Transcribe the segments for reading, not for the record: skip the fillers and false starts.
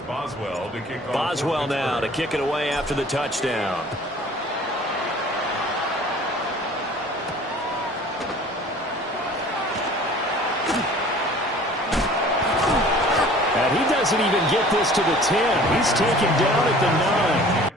Boswell now to kick it away after the touchdown. And he doesn't even get this to the 10. He's taken down at the 9.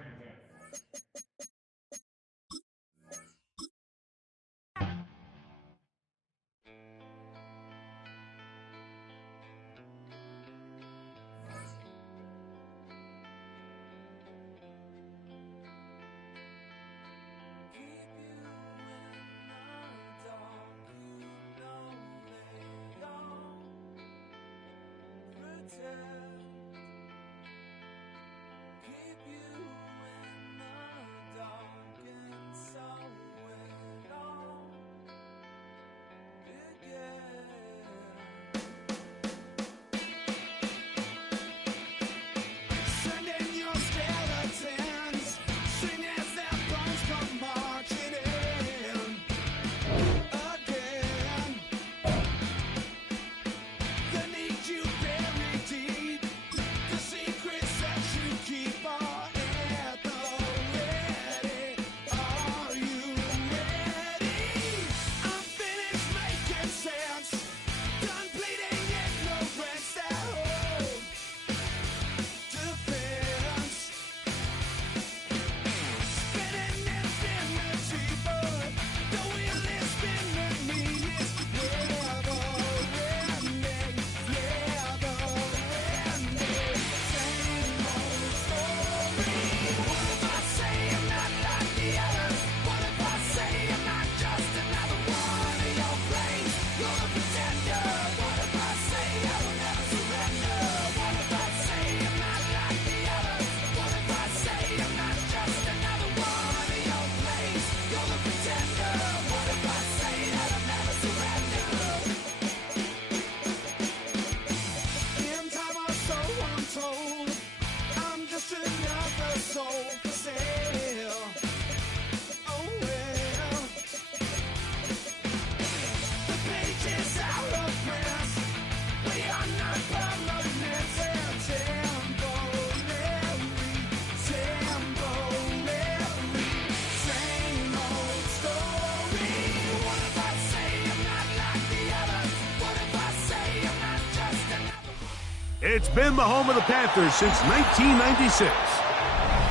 It's been the home of the Panthers since 1996.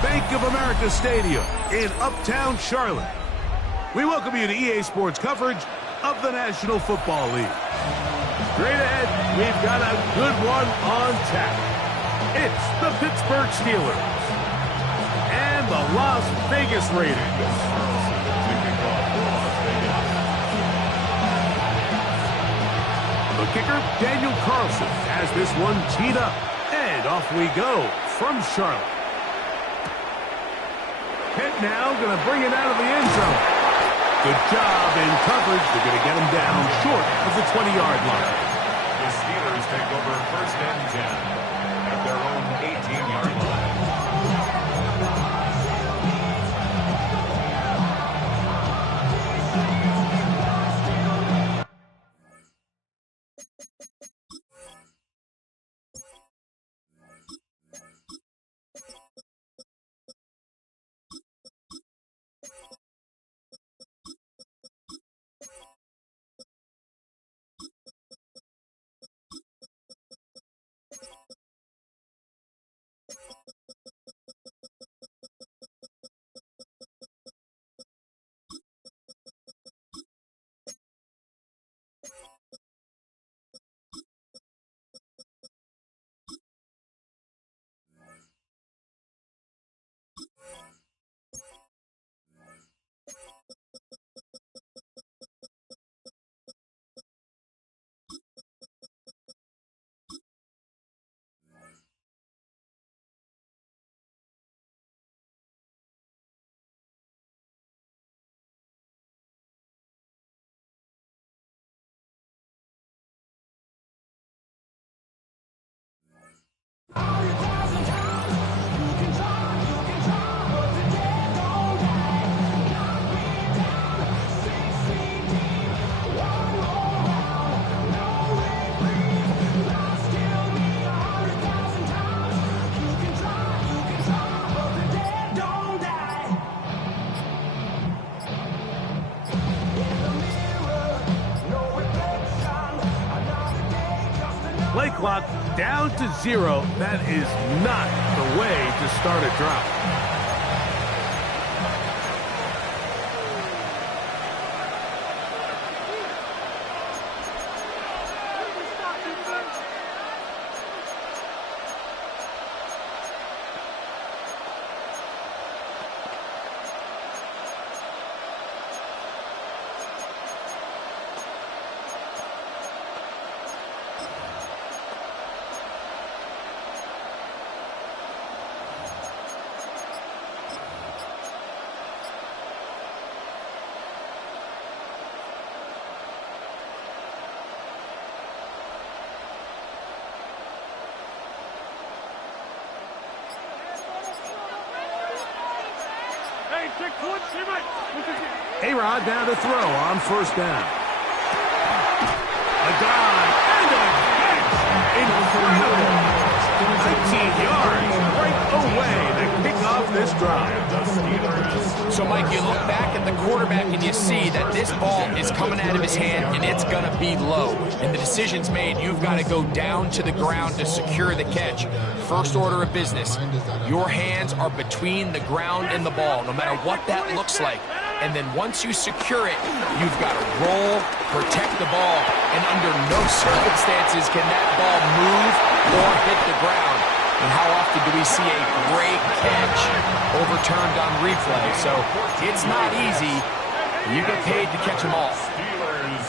Bank of America Stadium in Uptown Charlotte. We welcome you to EA Sports coverage of the National Football League. Straight ahead, we've got a good one on tap. It's the Pittsburgh Steelers and the Las Vegas Raiders. The kicker, Daniel Carlson, has this one teed up. And off we go from Charlotte. Pitt now going to bring it out of the end zone. Good job in coverage. They're going to get him down short of the 20-yard line. The Steelers take over first and 10 at their own 18-yard line. clock down to 0. That is not the way to start a drive. A-Rod down to throw on first down. A dive and a catch. Incredible. 19 yards right away to kick off this drive. So, Mike, you look back at the quarterback and you see that this ball is coming out of his hand and it's going to be low. And the decision's made. You've got to go down to the ground to secure the catch. First order of business. Your hands are between the ground and the ball, no matter what that looks like. And then once you secure it, you've got to roll, protect the ball, and under no circumstances can that ball move or hit the ground. And how often do we see a great catch overturned on replay? So it's not easy. You get paid to catch them all. Steelers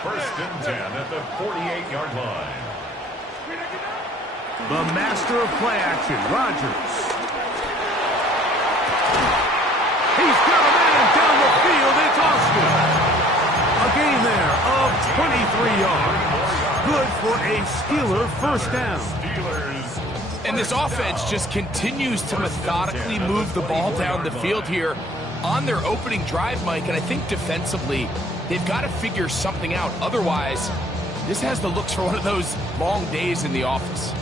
first and 10 at the 48-yard line. The master of play action, Rodgers. He's got a man down the field. It's Austin. A gain there of 23 yards. Good for a Steeler first down. And this offense just continues to methodically move the ball down the field here on their opening drive, Mike. And I think defensively, they've got to figure something out. Otherwise, this has the looks for one of those long days in the office.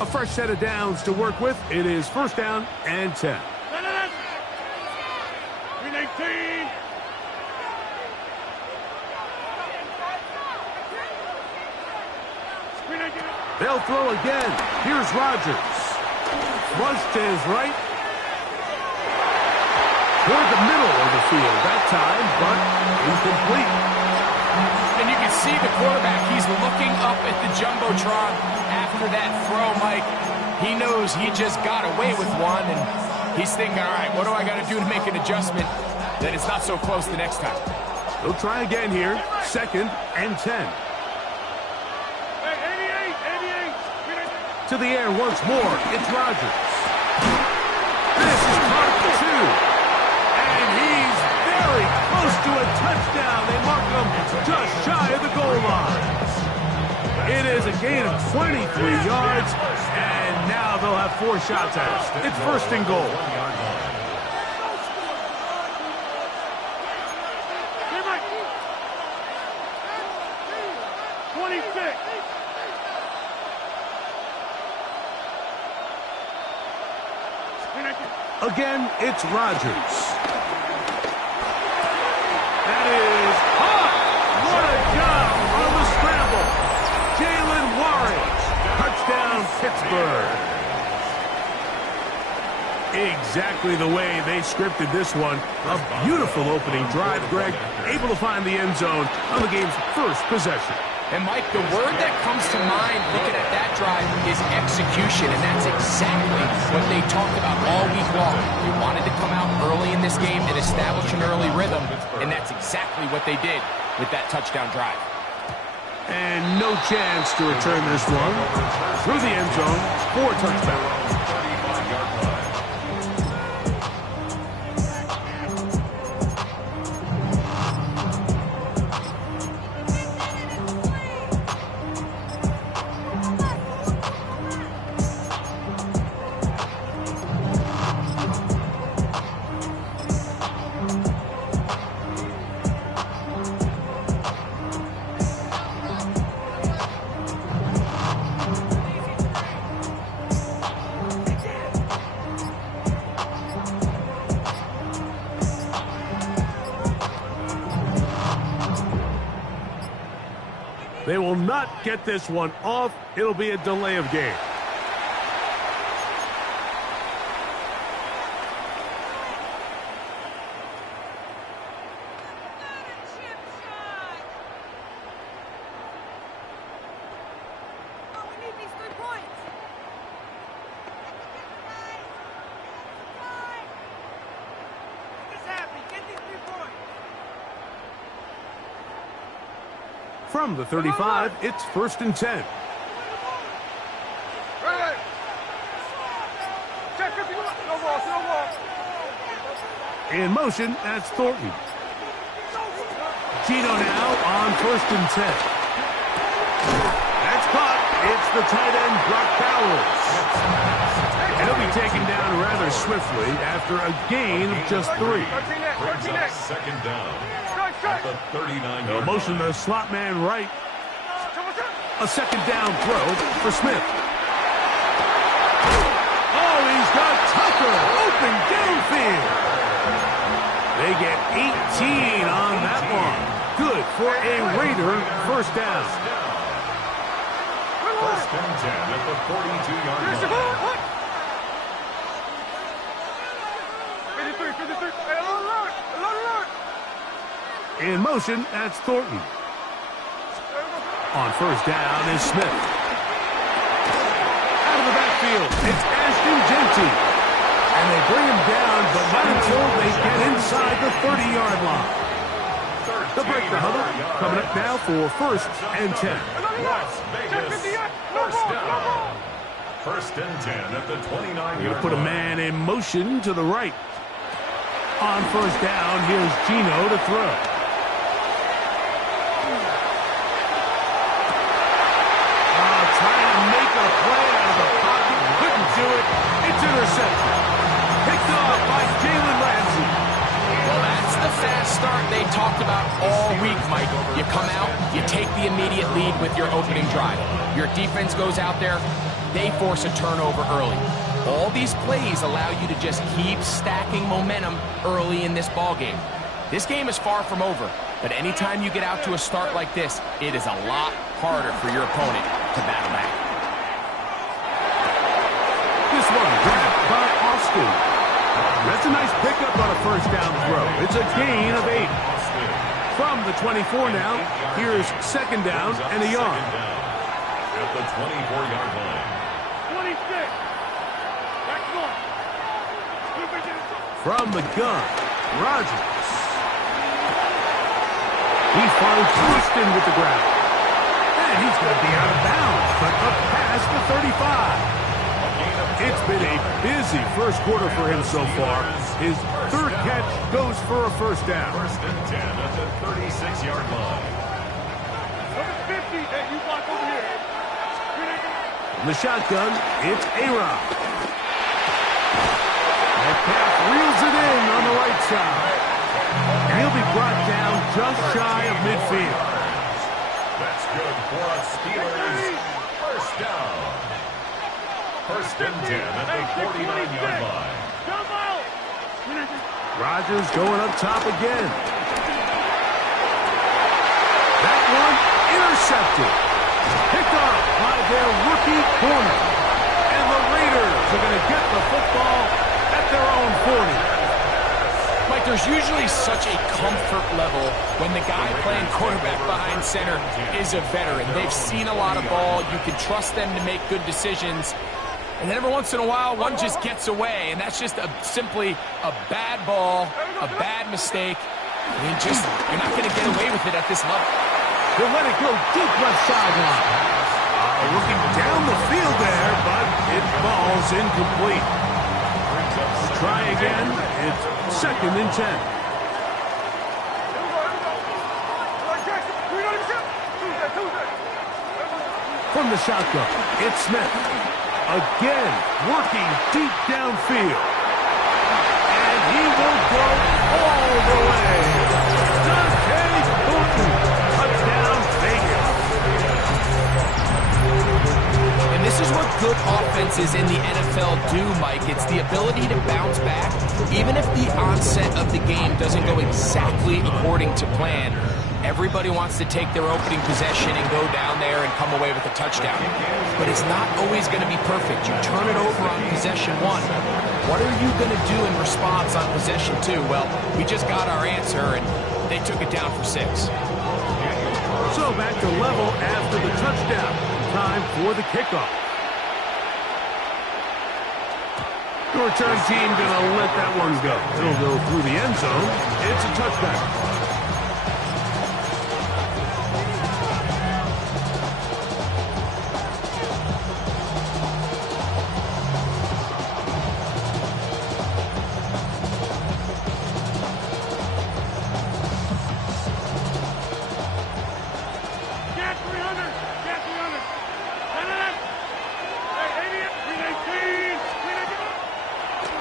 A fresh set of downs to work with. It is first down and 10. They'll throw again. Here's Rodgers. Flush to his right. Toward the middle of the field that time, but incomplete. And you can see the quarterback. He's looking up at the Jumbotron after that throw, Mike. He knows he just got away with one, and he's thinking, all right, what do I got to do to make an adjustment that it's not so close the next time? They'll try again here. Second and 10. To the air once more. It's Rodgers. This is caught for 2. And he's very close to a touchdown. They mark him just shy of the goal line. It is a gain of 23 yards. And now they'll have 4 shots at it. It's first and goal. 26. Again, it's Rodgers. That is hot. What a job on the scramble. Jalen Warren. Touchdown, Pittsburgh. Exactly the way they scripted this one. A beautiful opening drive, Greg. Able to find the end zone on the game's first possession. And, Mike, the word that comes to mind looking at that drive is execution, and that's exactly what they talked about all week long. They wanted to come out early in this game and establish an early rhythm, and that's exactly what they did with that touchdown drive. And no chance to return this one. Through the end zone for a touchdown. They will not get this one off. It'll be a delay of game. From the 35, it's 1st and 10. In motion, that's Thornton. Gino now on 1st and 10. That's caught. It's the tight end, Brock Bowers. And he'll be taken down rather swiftly after a gain of just 3. Brings up 2nd down at the 39. They'll motion the slot man right. A 2nd down throw for Smith. Oh, he's got Tucker open downfield. They get 18 on that one. Good for a Raider 1st down. 1st and 10 at the 42-yard line. In motion, that's Thornton. On 1st down is Smith. Out of the backfield, it's Ashton Genty. And they bring him down, but not until they get inside the 30-yard line. They'll break the huddle. Coming up now for 1st and 10. Las Vegas, 1st down. 1st and 10 at the 29-yard line. Going to put a man in motion to the right. On 1st down, here's Gino to throw. It's intercepted. Picked off by Jalen Ramsey. Well, that's the fast start they talked about all week, Mike. You come out, you take the immediate lead with your opening drive. Your defense goes out there, they force a turnover early. All these plays allow you to just keep stacking momentum early in this ball game. This game is far from over, but anytime you get out to a start like this, it is a lot harder for your opponent to battle back. This one grabbed by Austin. That's a nice pickup on a 1st down throw. It's a gain of 8. From the 24 now, here's 2nd down and a yard. At the 24-yard line. 26. From the gun, Rodgers. He finds Houston with the ground. And he's going to be out of bounds, but up past the 35. It's been a busy 1st quarter for him so far. His 3rd catch goes for a 1st down. 1st and 10 at the 36-yard line. Number 50, hey, you block over here. In the shotgun, it's A-Rod. Metcalf reels it in on the right side. And he'll be brought down just shy of midfield. That's good for a Steelers 1st down. 1st and 10 at the 49-yard line. Rodgers going up top again. That one intercepted. Picked up by their rookie corner. And the Raiders are going to get the football at their own 40. Mike, there's usually such a comfort level when the guy playing quarterback behind center is a veteran. They've seen a lot of ball. You can trust them to make good decisions. And then every once in a while, one just gets away, and that's just simply a bad ball, a bad mistake. I mean, you're not going to get away with it at this level. They'll let it go deep left sideline. Looking down the field there, but it falls incomplete. Try again. It's 2nd and 10. From the shotgun, it's Smith. Again, working deep downfield. And he will go all the way. Dante Thornton, touchdown Vegas. And this is what good offenses in the NFL do, Mike. It's the ability to bounce back, even if the onset of the game doesn't go exactly according to plan. Everybody wants to take their opening possession and go down there and come away with a touchdown. But it's not always going to be perfect. You turn it over on possession 1. What are you going to do in response on possession 2? Well, we just got our answer, and they took it down for 6. So back to level after the touchdown. Time for the kickoff. The return team going to let that one go. It'll go through the end zone. It's a touchback.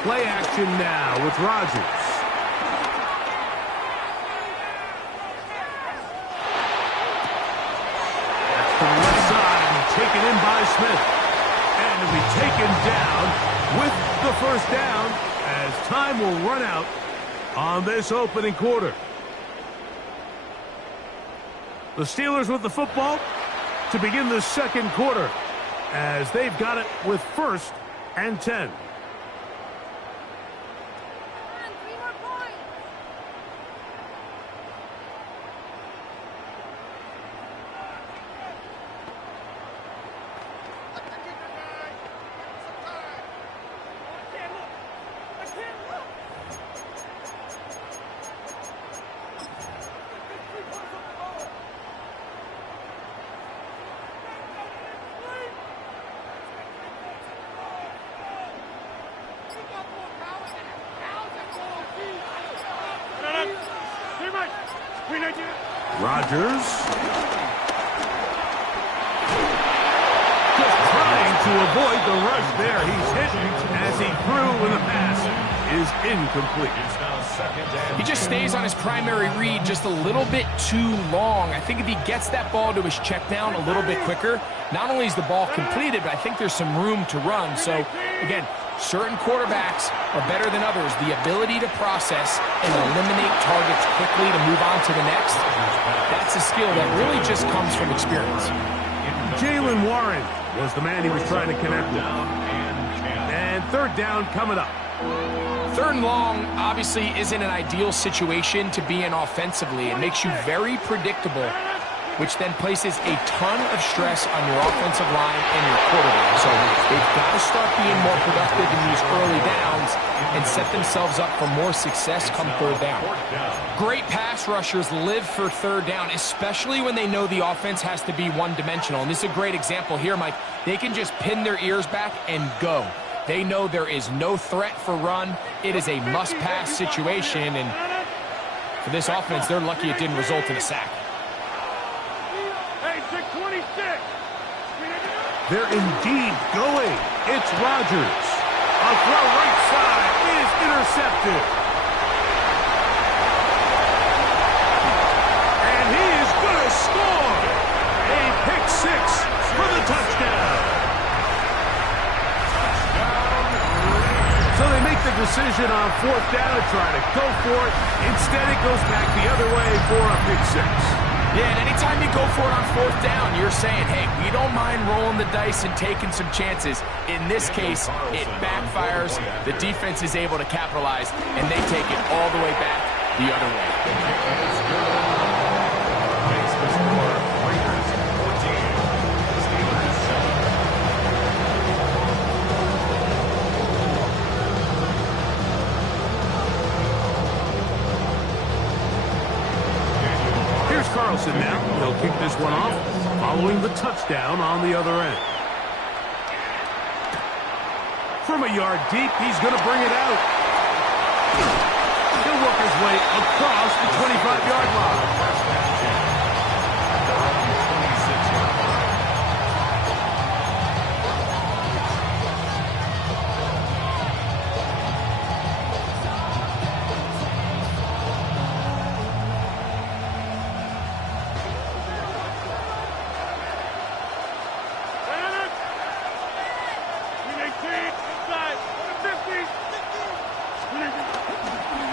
Play action now with Rodgers. That's the left side and taken in by Smith. And it'll be taken down with the first down as time will run out on this opening quarter. The Steelers with the football to begin the second quarter as they've got it with 1st and 10. Rodgers. Just trying to avoid the rush there. He's hit as he threw when the pass is incomplete. He just stays on his primary read just a little bit too long. I think if he gets that ball to his check down a little bit quicker, not only is the ball completed, but I think there's some room to run. So, again, certain quarterbacks are better than others. The ability to process and eliminate targets quickly to move on to the next, that's a skill that really just comes from experience. Jaylen Warren was the man he was trying to connect with. And third down coming up. 3rd and long obviously isn't an ideal situation to be in offensively. It makes you very predictable, which then places a ton of stress on your offensive line and your quarterback. So they've got to start being more productive in these early downs and set themselves up for more success come 3rd down. Great pass rushers live for 3rd down, especially when they know the offense has to be one-dimensional. And this is a great example here, Mike. They can just pin their ears back and go. They know there is no threat for run. It is a must-pass situation, and for this offense, they're lucky it didn't result in a sack. They're indeed going. It's Rodgers. A throw right side is intercepted. And he is going to score. A pick 6 for the touchdown. So they make the decision on 4th down to try to go for it. Instead, it goes back the other way for a pick 6. Yeah, and anytime you go for it on 4th down, you're saying, hey, we don't mind rolling the dice and taking some chances. In this case, it backfires. The defense is able to capitalize, and they take it all the way back the other way. Carlson now. He'll kick this one off following the touchdown on the other end. From a yard deep, he's going to bring it out. He'll work his way across the 25-yard line.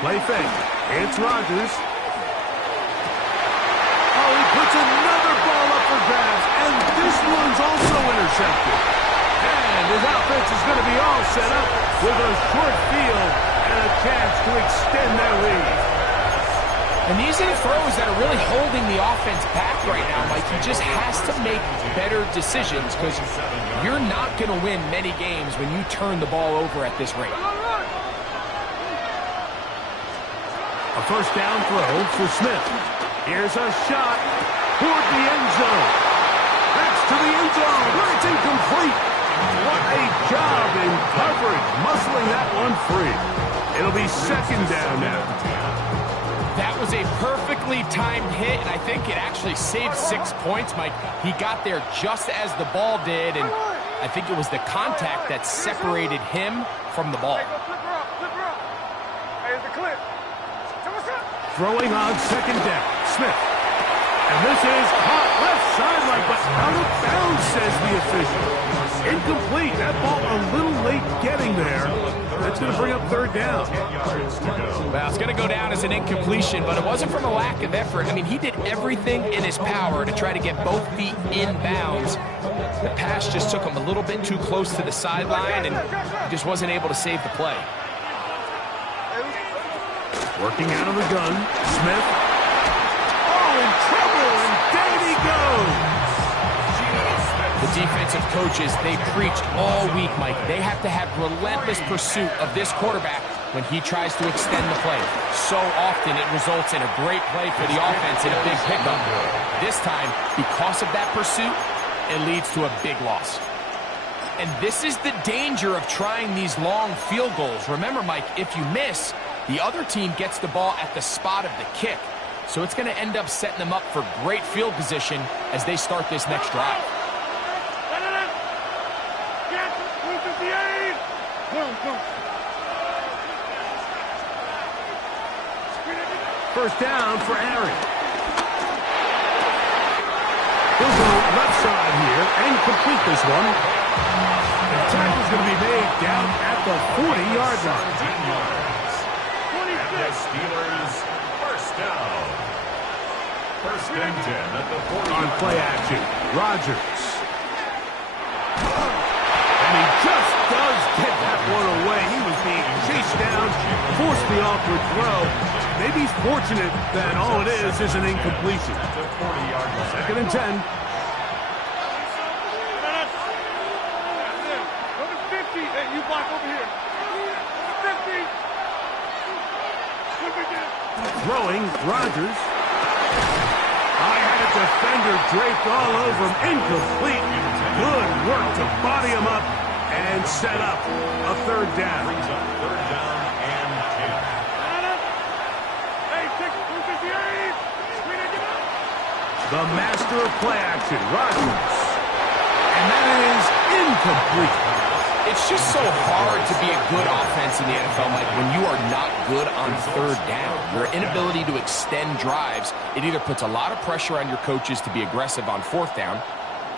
Play fake. It's Rodgers. one's also intercepted. And his offense is going to be all set up with a short field and a chance to extend their lead. And these are the throws that are really holding the offense back right now, Mike. He just has to make better decisions because you're not going to win many games when you turn the ball over at this rate. A first down throw for Smith. Here's a shot toward the end zone. That's to the end zone, but it's incomplete. What a job in coverage, muscling that one free. It'll be second down now. That was a perfectly timed hit, and I think it actually saved 6 points, Mike. He got there just as the ball did, and I think it was the contact that separated him from the ball. Throwing on second down, Smith. And this is caught left sideline, but out of bounds, says the official. Incomplete. That ball a little late getting there. That's going to bring up third down. Well, it's going to go down as an incompletion, but it wasn't from a lack of effort. I mean, he did everything in his power to try to get both feet in bounds. The pass just took him a little bit too close to the sideline, and he just wasn't able to save the play. Working out of the gun, Smith. Oh, in trouble, and down he goes. The defensive coaches, they preached all week, Mike. They have to have relentless pursuit of this quarterback when he tries to extend the play. So often it results in a great play for the offense and a big pickup. This time, because of that pursuit, it leads to a big loss. And this is the danger of trying these long field goals. Remember, Mike, if you miss, the other team gets the ball at the spot of the kick. So it's going to end up setting them up for great field position as they start this next drive. First down for Aaron. He'll go left side here and complete this one. The tackle's going to be made down at the 40-yard line. The Steelers, first down. First and 10 at the 40. On play action, Rodgers. And he just does get that one away. He was being chased down, forced the awkward throw. Maybe he's fortunate that all it is an incompletion. Second and 10. Number 50, hey, you block over here. 50. Throwing, Rodgers. I had a defender draped all over him. Incomplete. Good work to body him up and set up a third down. Third down and 10. Hey, take 258. The master of play action, Rodgers. And that is incomplete. It's just so hard to be a good offense in the NFL, Mike, when you are not good on third down. Your inability to extend drives, it either puts a lot of pressure on your coaches to be aggressive on fourth down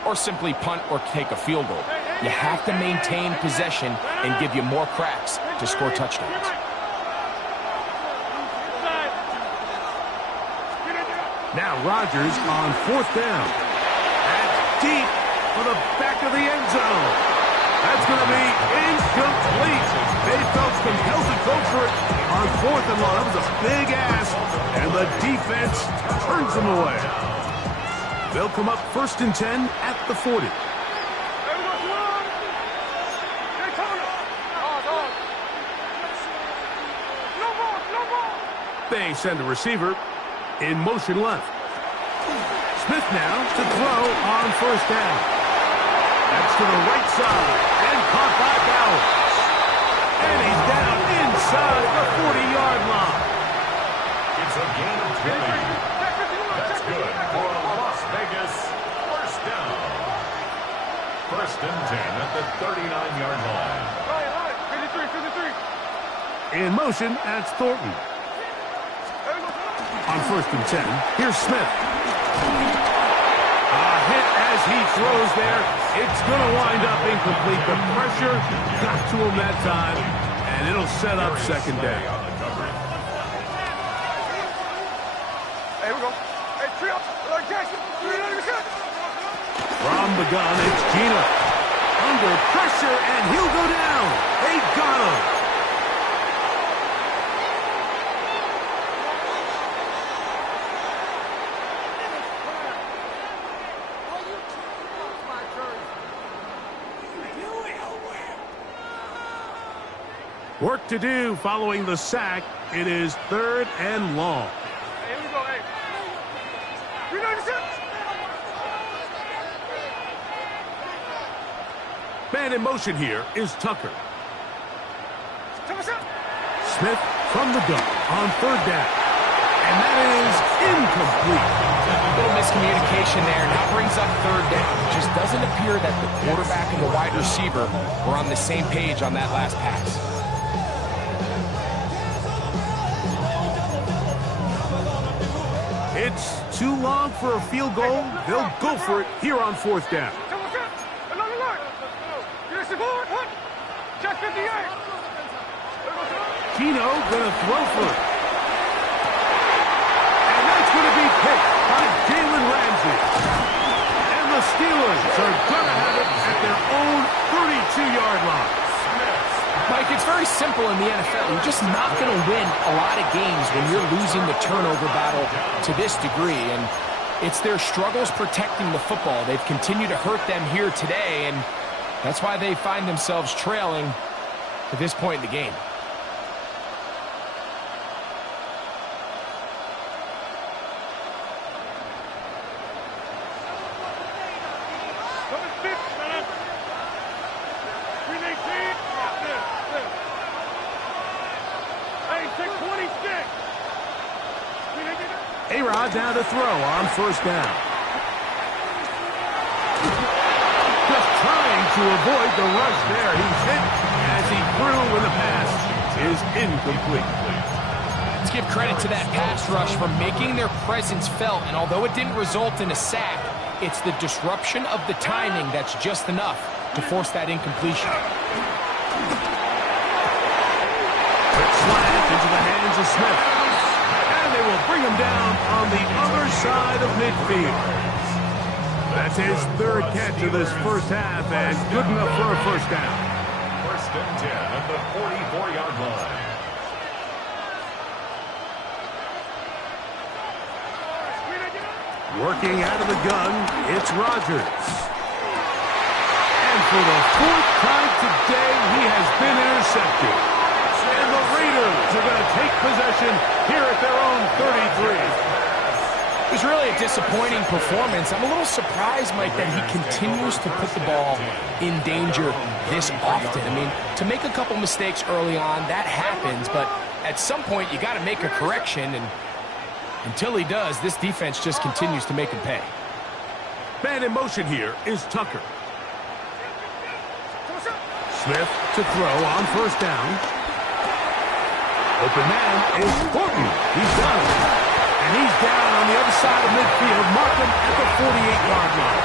or simply punt or take a field goal. You have to maintain possession and give you more cracks to score touchdowns. Now Rodgers on fourth down. That's deep for the back of the end zone. That's going to be incomplete. They felt compelled to go for it on fourth and long. That was a big ask, and the defense turns them away. They'll come up first and 10 at the 40. They send a receiver in motion left. Smith now to throw on first down. That's to the right side and caught by Bowers. And he's down inside the 40-yard line. It's a gain of 20. That's good for a Las Vegas first down. First and 10 at the 39-yard line. 53. In motion, that's Thornton. On first and 10, here's Smith. A hit as he throws there. It's going to wind up incomplete. The pressure got to him that time, and it'll set up second down. Hey, we go. Hey, three up. Jackson, 300%. From From the gun, it's Gino. Under pressure, and he'll go down. They got him. Work to do following the sack. It is 3rd and long. Hey, here we go, hey. 396. Man in motion here is Tucker. Smith from the gun on 3rd down. And that is incomplete. A little miscommunication there. Now brings up 3rd down. It just doesn't appear that the quarterback and the wide receiver were on the same page on that last pass. It's too long for a field goal. They'll go for it here on 4th down. Gino gonna throw for it. And that's gonna be picked by Jalen Ramsey. And the Steelers are gonna have it at their own 32-yard line. Mike, it's very simple in the NFL. You're just not going to win a lot of games when you're losing the turnover battle to this degree. And it's their struggles protecting the football. They've continued to hurt them here today, and that's why they find themselves trailing at this point in the game. A-Rod down to throw on 1st down. Just trying to avoid the rush there. He's hit as he threw when the pass is incomplete. Let's give credit to that pass rush for making their presence felt, and although it didn't result in a sack, it's the disruption of the timing that's just enough to force that incompletion. Quick slant into the hands of Smith. And they will bring him down on the other side of midfield. That's his 3rd catch of this first half, and good enough for a 1st down. 1st and 10 at the 44-yard line. Working out of the gun, it's Rodgers. And for the 4th time today, he has been intercepted. And the Raiders are going to take possession here at their own 33. It was really a disappointing performance. I'm a little surprised, Mike, that he continues to put the ball in danger this often. I mean, to make a couple mistakes early on, that happens, but at some point you got to make a correction, and until he does, this defense just continues to make him pay. Man in motion here is Tucker. Smith to throw on 1st down. Open man is Horton. He's done. And he's down on the other side of midfield. Mark him at the 48-yard line.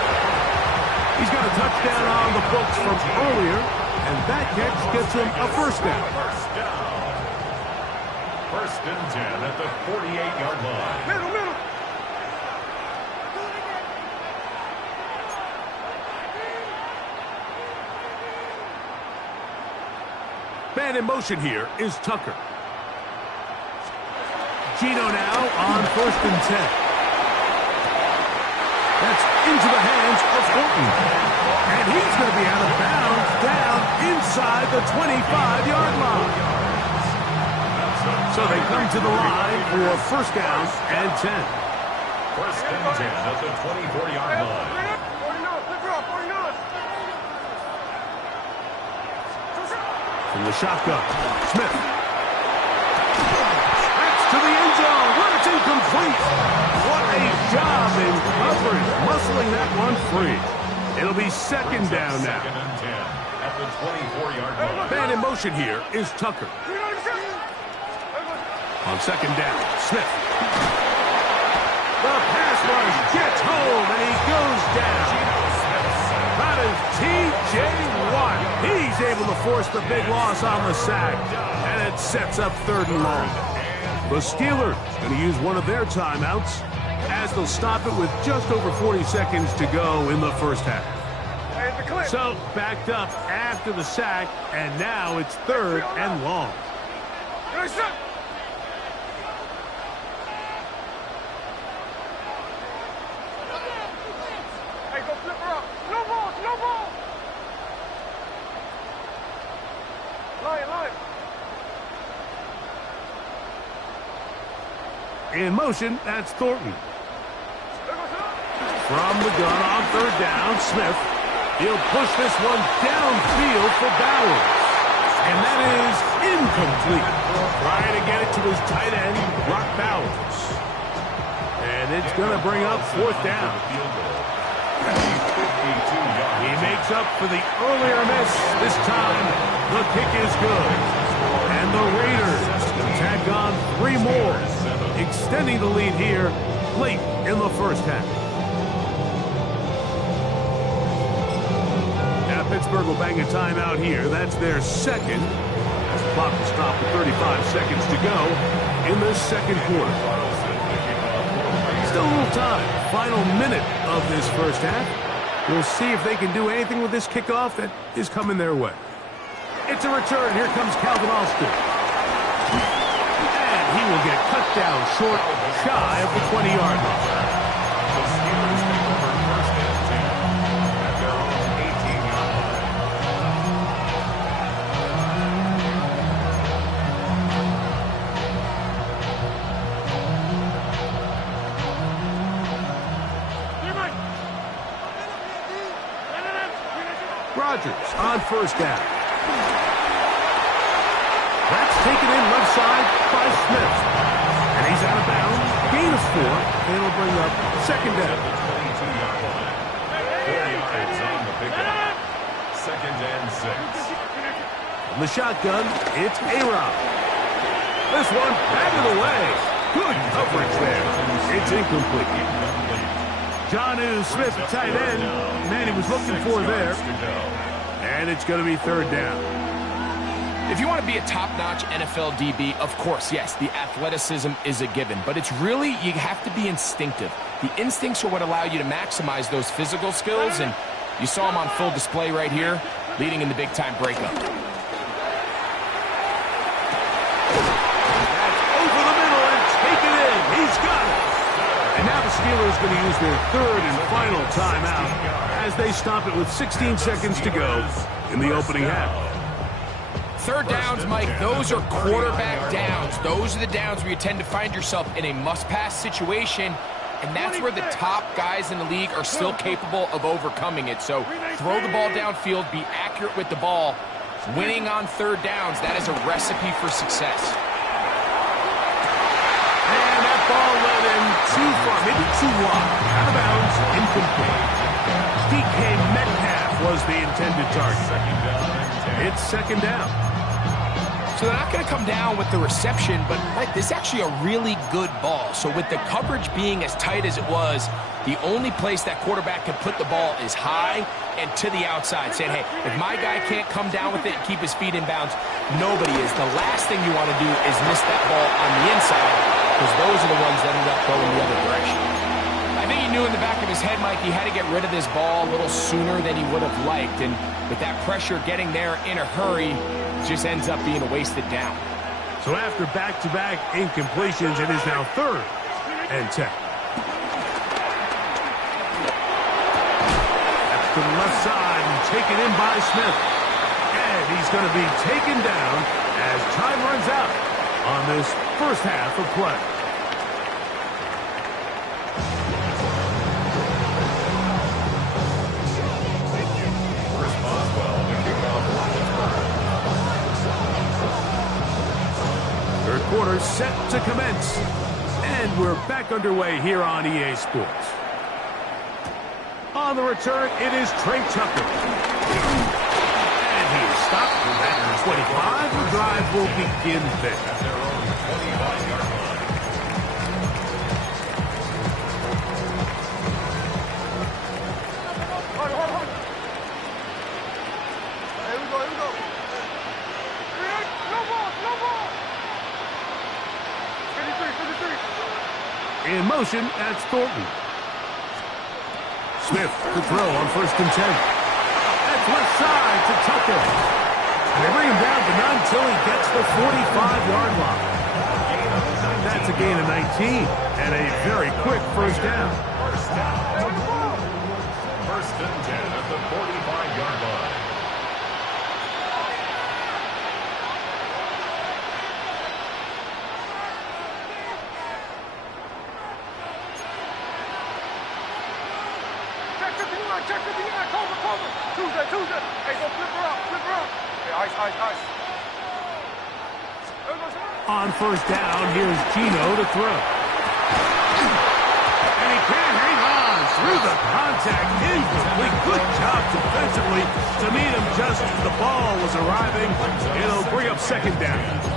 He's got a touchdown on the books from earlier, and that catch gets him a 1st down. 1st and 10 at the 48-yard line. Middle. Man in motion here is Tucker. Gino now on 1st and 10. That's into the hands of Horton. And he's going to be out of bounds down inside the 25-yard line. So they come to the line for 1st down and 10. 1st and 10 at the 24-yard line. From the shotgun, Smith. That's to the end zone, where it's incomplete. What a job in coverage, muscling that one free. It'll be 2nd down now. 2nd and 10 at the 24-yard line. Man in motion here is Tucker. On 2nd down, Smith. The pass rush gets home, and he goes down. That is T.J. Watt. He's able to force the big loss on the sack, and it sets up 3rd and long. The Steelers going to use one of their timeouts as they'll stop it with just over 40 seconds to go in the first half. So backed up after the sack, and now it's 3rd and long. Hey, go flip her up. No ball, no ball. Lion. In motion, that's Thornton. From the gun on 3rd down, Smith. He'll push this one downfield for Bowers. And that is incomplete. Trying to get it to his tight end, Brock Bowers. And it's going to bring up 4th down. He makes up for the earlier miss. This time, the kick is good. And the Raiders tack on 3 more, extending the lead here late in the first half. Now Pittsburgh will bang a timeout here. That's their second. As the clock will stop with 35 seconds to go in the second quarter. Still a little time. Final minute of this first half. We'll see if they can do anything with this kickoff that is coming their way. It's a return. Here comes Calvin Austin. And he will get cut down short, shy of the 20-yard line. The Steelers take over 1st and 10 at their own 18-yard line. Rodgers on 1st down. That's taken in left side by Smith. And he's out of bounds. Gain of 4. And it'll bring up 2nd down. 22-yard line. 4 yards on the pickup. 2nd and 6. From the shotgun, it's A-Rob. This one batted away. Good coverage there. It's incomplete. Jonnu Smith, tight end. Man, he was looking for there. And it's going to be 3rd down. If you want to be a top-notch NFL DB, of course, yes, the athleticism is a given. But it's really, you have to be instinctive. The instincts are what allow you to maximize those physical skills. And you saw him on full display right here, leading in the big-time breakup. That's over the middle and taken in. He's got it. And now the Steelers going to use their 3rd and final timeout as they stop it with 16 seconds to go in the opening half. 3rd downs, Mike, those are quarterback downs. Those are the downs where you tend to find yourself in a must-pass situation, and that's where the top guys in the league are still capable of overcoming it. So throw the ball downfield, be accurate with the ball. Winning on 3rd downs, that is a recipe for success. And that ball led in too far, maybe too wide. Out of bounds, incomplete. DK Metcalf was the intended target. It's 2nd down. So they're not going to come down with the reception, but Mike, this is actually a really good ball. So with the coverage being as tight as it was, the only place that quarterback can put the ball is high and to the outside, saying, hey, if my guy can't come down with it and keep his feet in bounds, nobody is. The last thing you want to do is miss that ball on the inside, because those are the ones that end up going the other direction. I think he knew in the back of his head, Mike, he had to get rid of this ball a little sooner than he would have liked, and with that pressure getting there in a hurry, just ends up being a wasted down. So after back-to-back incompletions, it is now 3rd and 10. That's to the left side and taken in by Smith. And he's going to be taken down as time runs out on this first half of play. Third quarter set to commence. And we're back underway here on EA Sports. On the return, it is Trey Tucker. And he is stopped at 25. The drive will begin there. In motion, that's Thornton. Smith to throw on 1st and 10. It's left side to Tucker. And they bring him down to none until he gets the 45-yard line. That's a gain of 19 and a very quick first down. First and 10 at the 45-yard line. Check the line, cover. Tuesday. Hey, go flip her up. Hey, ice. On first down, here's Gino to throw. And he can't hang on through the contact. Incomplete. Good job defensively to meet him just as the ball was arriving. It'll bring up second down. Look.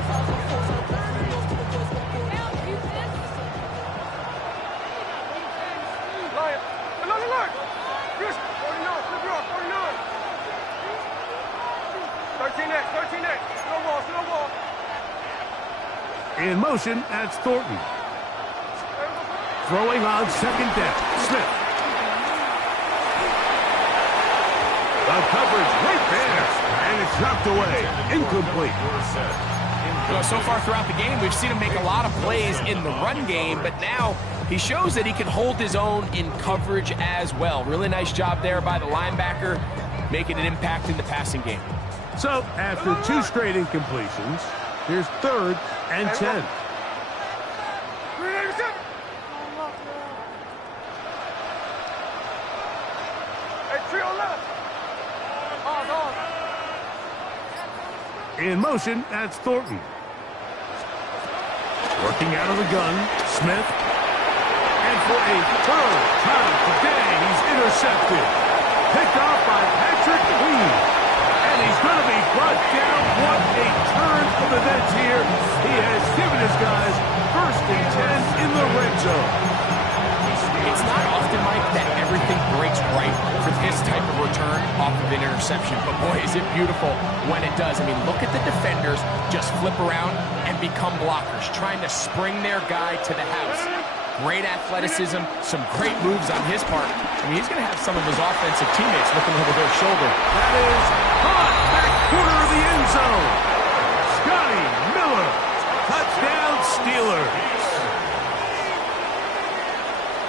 13X. Slow ball. In motion, that's Thornton. Throwing on second down. Smith. The coverage right there. And it's knocked away. Incomplete. So far throughout the game, we've seen him make a lot of plays in the run game, but now he shows that he can hold his own in coverage as well. Really nice job there by the linebacker, making an impact in the passing game. So, after two straight incompletions, here's third and 10. In motion, that's Thornton. Working out of the gun, Smith. And for a third time today, he's intercepted. Picked off by Patrick Lee. And he's going to be brought down. What a turn of events here. He has given his guys first and 10 in the red zone. It's not often, Mike, that everything breaks right for this type of return off of an interception. But boy, is it beautiful when it does. I mean, look at the defenders just flip around and become blockers, trying to spring their guy to the house. Great athleticism, some great moves on his part. I mean, he's going to have some of his offensive teammates looking over their shoulder. That is caught back corner of the end zone. Scotty Miller, touchdown Steelers.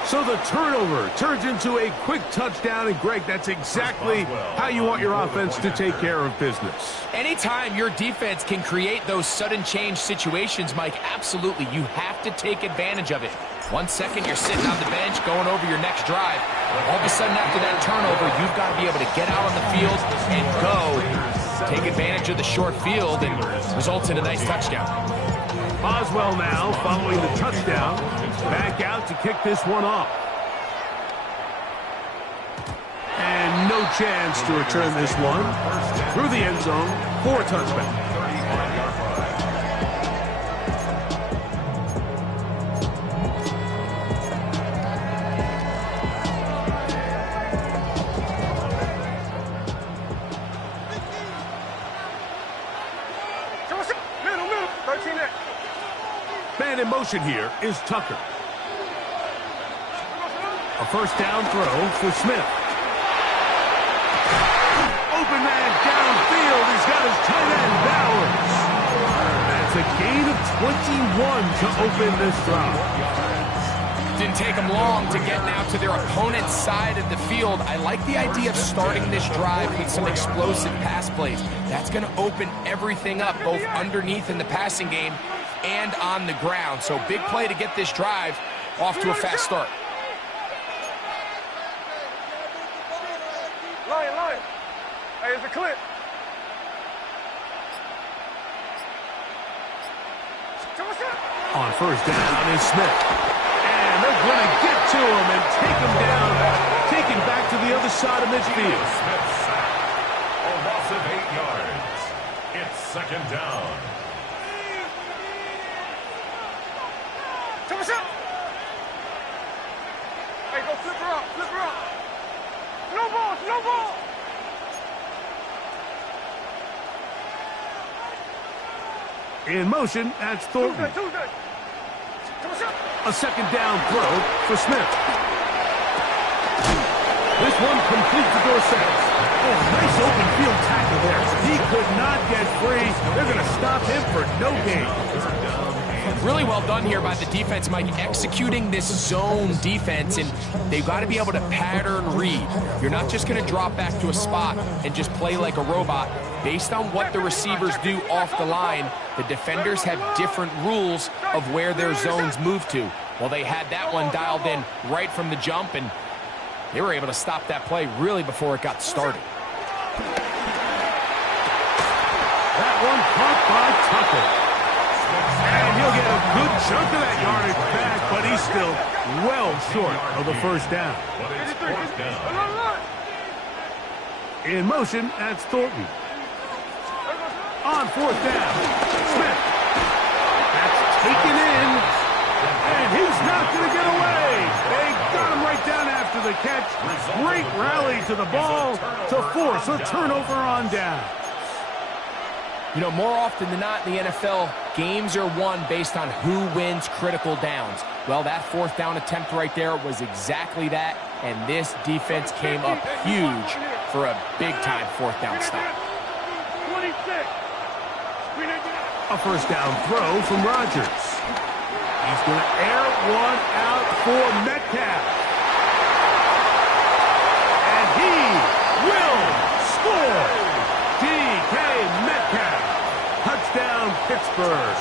So the turnover turns into a quick touchdown, and Greg, that's exactly how you want your offense to take care of business. Anytime your defense can create those sudden change situations, Mike, absolutely, you have to take advantage of it. 1 second, you're sitting on the bench, going over your next drive. All of a sudden, after that turnover, you've got to be able to get out on the field and go, take advantage of the short field, and results in a nice touchdown. Boswell now, following the touchdown, back out to kick this one off. And no chance to return this one through the end zone for a touchback. Man in motion here is Tucker. A first down throw for Smith. Open man downfield. He's got his tight end Bowers. That's a gain of 21 to open this drive. Didn't take them long to get now to their opponent's side of the field. I like the idea of starting this drive with some explosive pass plays. That's going to open everything up, both underneath in the passing game and on the ground. So big play to get this drive off to a fast start. Lion. Hey, it's a clip. On first down is Smith. And they're going to get to him and take him down, taken back to the other side of midfield. A loss of 8 yards. It's second down. Hey, go flip her up. No ball. In motion, that's Thornton. Tuesday. A second down throw for Smith. This one completes the Dorsets. Oh, nice open field tackle there. He could not get free. They're going to stop him for no gain. Really well done here by the defense, Mike, executing this zone defense, and they've got to be able to pattern read. You're not just going to drop back to a spot and just play like a robot. Based on what the receivers do off the line, the defenders have different rules of where their zones move to. Well, they had that one dialed in right from the jump, and they were able to stop that play really before it got started. That one caught by Tucker. And he'll get a good chunk of that yardage back, but he's still well short of the first down. In motion, that's Thornton. On fourth down, Smith. That's taken in, and he's not going to get away. They got him right down after the catch. Great rally to the ball to force a turnover on down. You know, more often than not in the NFL, games are won based on who wins critical downs. Well, that fourth down attempt right there was exactly that, and this defense came up huge for a big-time fourth down stop. A first down throw from Rodgers. He's going to air one out for Metcalf. And he will score. DK Metcalf. Touchdown, Pittsburgh.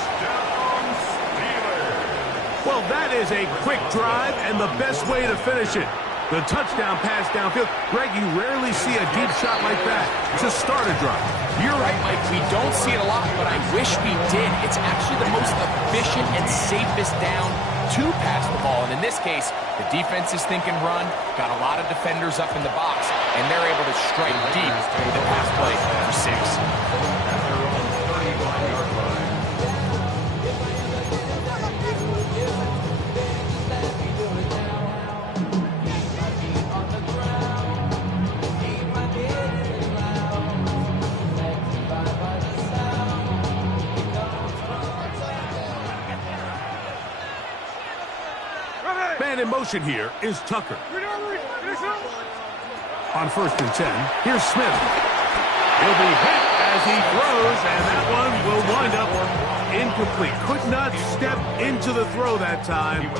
Well, that is a quick drive and the best way to finish it. The touchdown pass downfield. Greg, you rarely see a deep shot like that to start a drive. You're right, Mike. We don't see it a lot, but I wish we did. It's actually the most efficient and safest down to pass the ball. And in this case, the defense is thinking run, got a lot of defenders up in the box, and they're able to strike deep with a pass play for 6. Man in motion here is Tucker. On first and 10, here's Smith. He'll be hit as he throws, and that one will wind up incomplete. Could not step into the throw that time.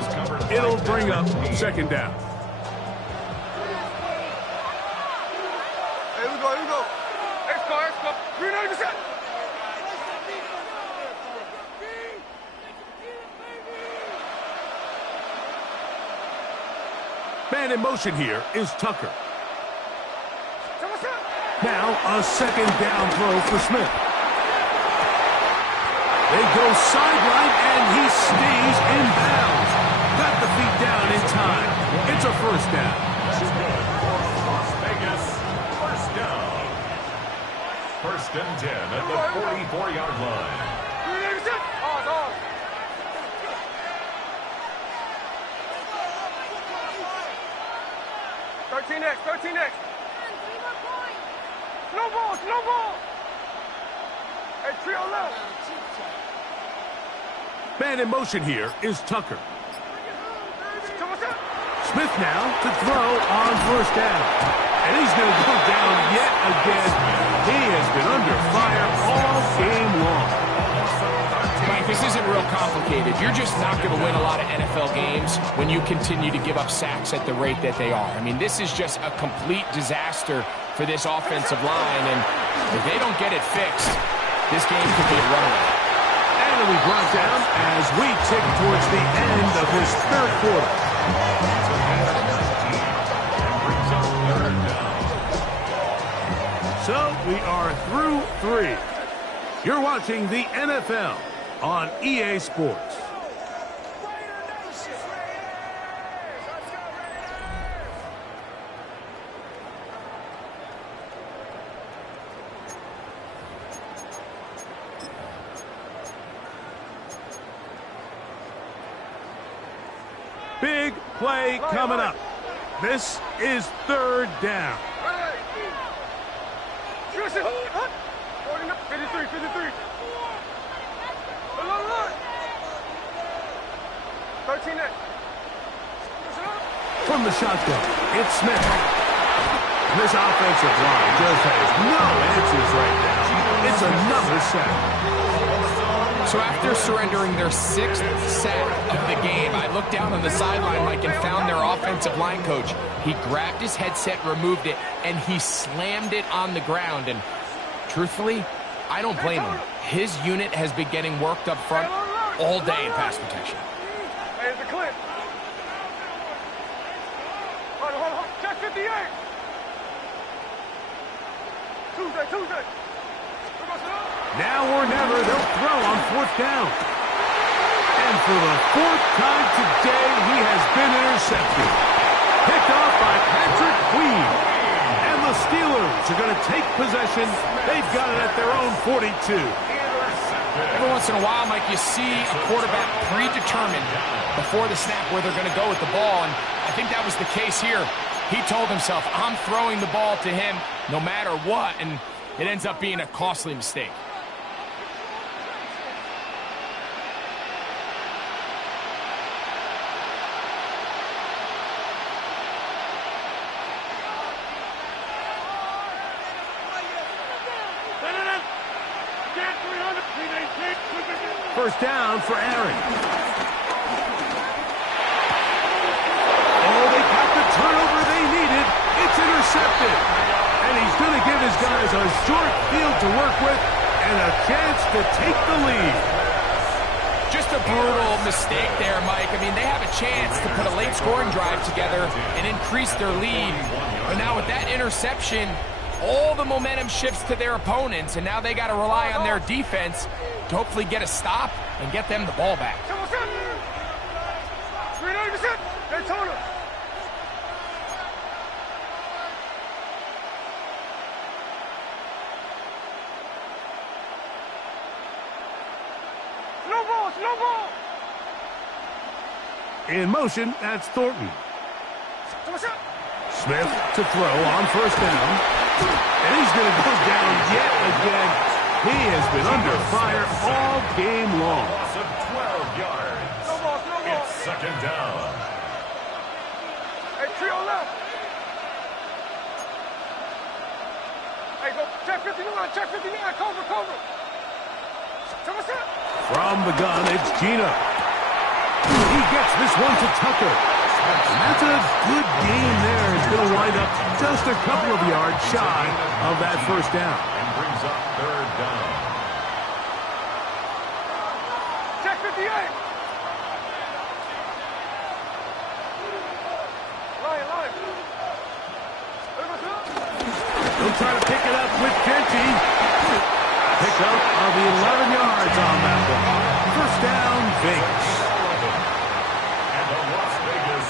It'll bring up second down. Here we go. X-Car. 390%. Man in motion here is Tucker. Now a second down throw for Smith. They go sideline, and he stays in bounds. Got the feet down in time. It's a first down. Las Vegas, first down. First and 10 at the 44-yard line. 13X. No ball. Hey, trio left. Man in motion here is Tucker. Smith now to throw on first down. And he's going to go down yet again. He has been under fire all game long. Mike, this isn't real complicated. You're just not going to win a lot of NFL games when you continue to give up sacks at the rate that they are. I mean, this is just a complete disaster for this offensive line, and if they don't get it fixed, this game could be a runaway. And it'll be brought down as we tick towards the end of this third quarter. So we are through 3. You're watching the NFL on EA Sports. Big play coming up. This is third down. 53. 13X. From the shotgun, it's Smith. This offensive line just has no answers right now. It's another sack. So after surrendering their 6th sack of the game, I looked down on the sideline, Mike, and found their offensive line coach. He grabbed his headset, removed it, and he slammed it on the ground. And truthfully, I don't blame him. His unit has been getting worked up front all day in pass protection. Hey, it's a clip. Hold on. Check 58. Tuesday. Now or never, they'll throw on 4th down. And for the 4th time today, he has been intercepted. Picked off by Patrick Queen. And the Steelers are going to take possession. They've got it at their own 42. Every once in a while, Mike, you see a quarterback predetermined before the snap where they're going to go with the ball, and I think that was the case here. He told himself, I'm throwing the ball to him no matter what, and it ends up being a costly mistake. First down for Aaron. Oh, they got the turnover they needed. It's intercepted. And he's going to give his guys a short field to work with and a chance to take the lead. Just a brutal mistake there, Mike. I mean, they have a chance to put a late scoring drive together and increase their lead. But now with that interception, all the momentum shifts to their opponents, and now they got to rely on their defense to hopefully get a stop and get them the ball back. No ball. In motion, that's Thornton. Smith to throw on 1st down. And he's going to go down yet again. He has been under fire all game long. Loss of 12 yards. No ball. It's 2nd down. Hey, trio left. Hey, go check 59, cover. From the gun, it's Gino. He gets this one to Tucker. And that's a good game there. It's going to wind up just a couple of yards shy of that 1st down. And brings up 3rd down. Check 58. Line. They'll try to pick it up with Genty. Pick up of the 11 yards on that one. 1st down, Vegas. And the Las Vegas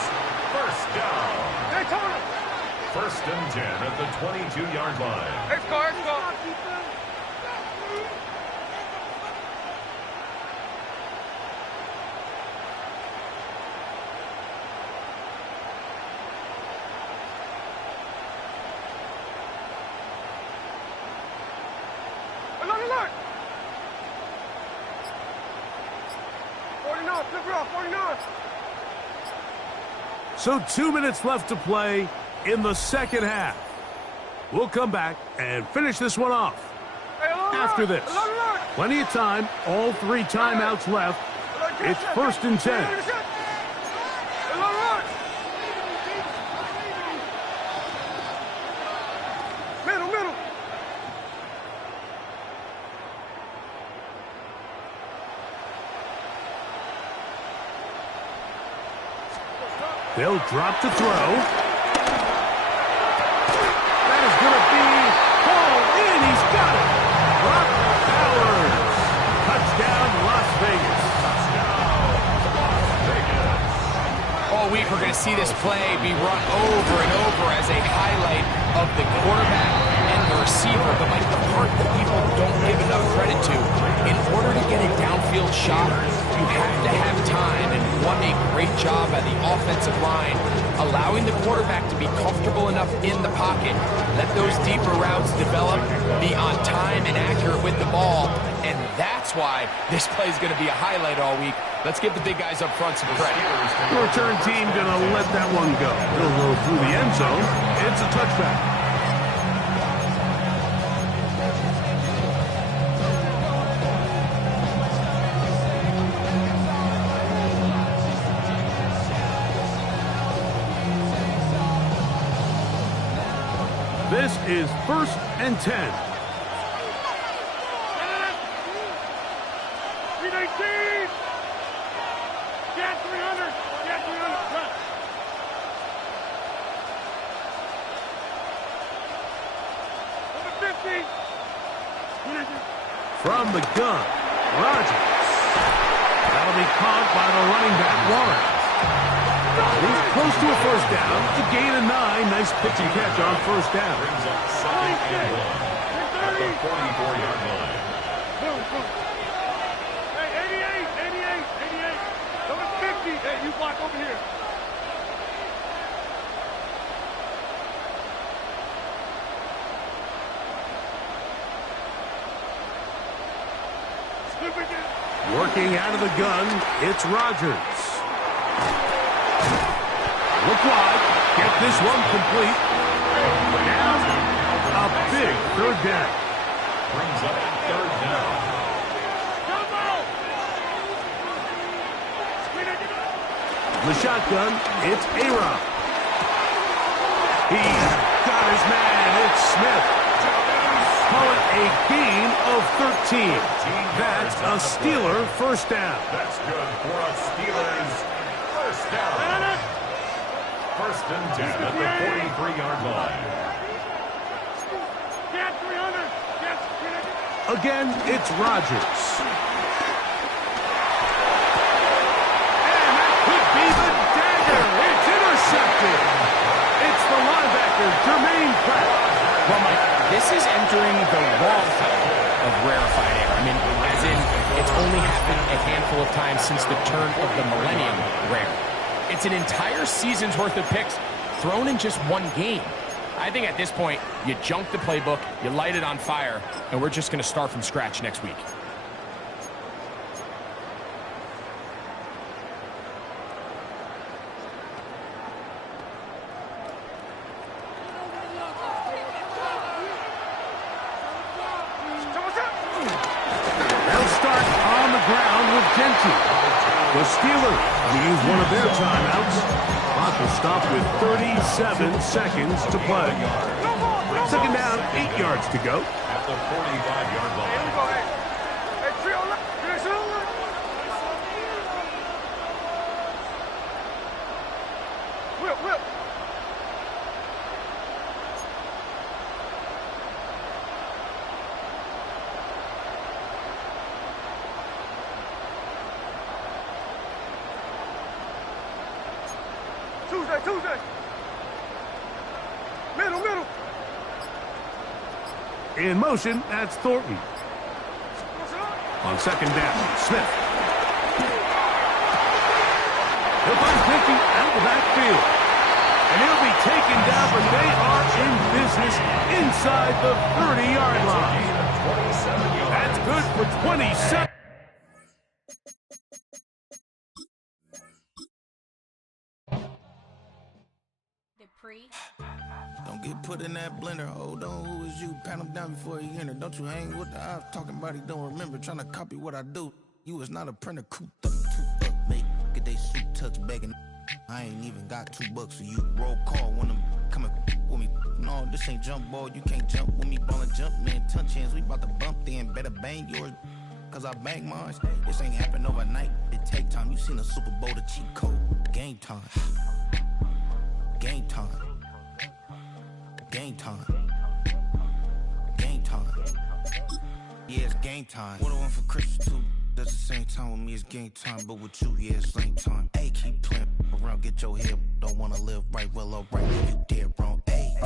1st down. Daytona. 1st and 10 at the 22-yard line. Let's go. Alert. 49, flip it off, 49. So 2 minutes left to play in the 2nd half. We'll come back and finish this one off. Hey, After this, plenty of time, all 3 timeouts left. It's 1st and 10. Middle. They'll drop to throw. That is going to be hauled in. He's got it. Brock Bowers. Touchdown, Las Vegas. All week, we're going to see this play be run over and over as a highlight of the quarterback and the receiver. But like the part that people don't give enough credit to, in order to get a downfield shot, you have to have time, and what a great job by the offensive line, allowing the quarterback to be comfortable enough in the pocket, let those deeper routes develop, be on time and accurate with the ball, and that's why this play is going to be a highlight all week. Let's give the big guys up front some credit. The return team going to let that one go. It'll go through the end zone. It's a touchback. This is 1st and 10. 319. Get 300. Get 300. Run. Number 50. From the gun, Rodgers. That'll be caught by the running back, Warren. He's close to a first down. A gain of 9. Nice pitch and catch on first down. Brings up 2nd and 1 at the 44-yard line. Boom, boom. Hey, 88. Number 50. Hey, you block over here. Working out of the gun, it's Rodgers. Look wide. Get this one complete. Now, a big third down. Brings up 3rd down. The shotgun, it's A-Rob. He's got his man. It's Smith. Call it a gain of 13. That's a Steeler first down. That's good for a Steelers first down. 1st and 10 at the 43-yard line. Get 300. Again, it's Rodgers. And that could be the dagger. It's intercepted. It's the linebacker, Jermaine Pratt. Well, Mike, this is entering the wrong type of rarefied air. I mean, as in, it's only happened a handful of times since the turn of the millennium rare. It's an entire season's worth of picks thrown in just one game. I think at this point, you junk the playbook, you light it on fire, and we're just going to start from scratch next week. They'll start on the ground with Genty. The Steelers will use one of their timeouts. Clock will stop with 37 seconds to play. 2nd down, 8 yards to go. At the 45-yard line. Hey, trio left. Whip. Tuesday. Middle. In motion, that's Thornton. On 2nd down, Smith. He'll find Pinky out the backfield. And he'll be taken down, but they are in business inside the 30-yard line. That's good for 27. Don't get put in that blender. Hold on, who is you? Pat him down before he enter. Don't you hang with the ops talking about he don't remember. Trying to copy what I do. You is not a printer. Cooped up, mate. Get they suit touch begging. I ain't even got $2 for you. Roll call when I'm coming with me. No, this ain't jump ball. You can't jump with me. Ballin' jump, man. Touch hands. We about to bump then. Better bang yours. Cause I bang mine. This ain't happen overnight. It take time. You seen the Super Bowl, the cheat code. Game time. Game time. Game time. Game time. Yeah, it's game time. What I want for Christmas too. That's the same time with me, it's game time. But with you, yeah, it's same time. Hey, keep playing around, get your head. Don't wanna live right, well, alright, you dead wrong. Hey,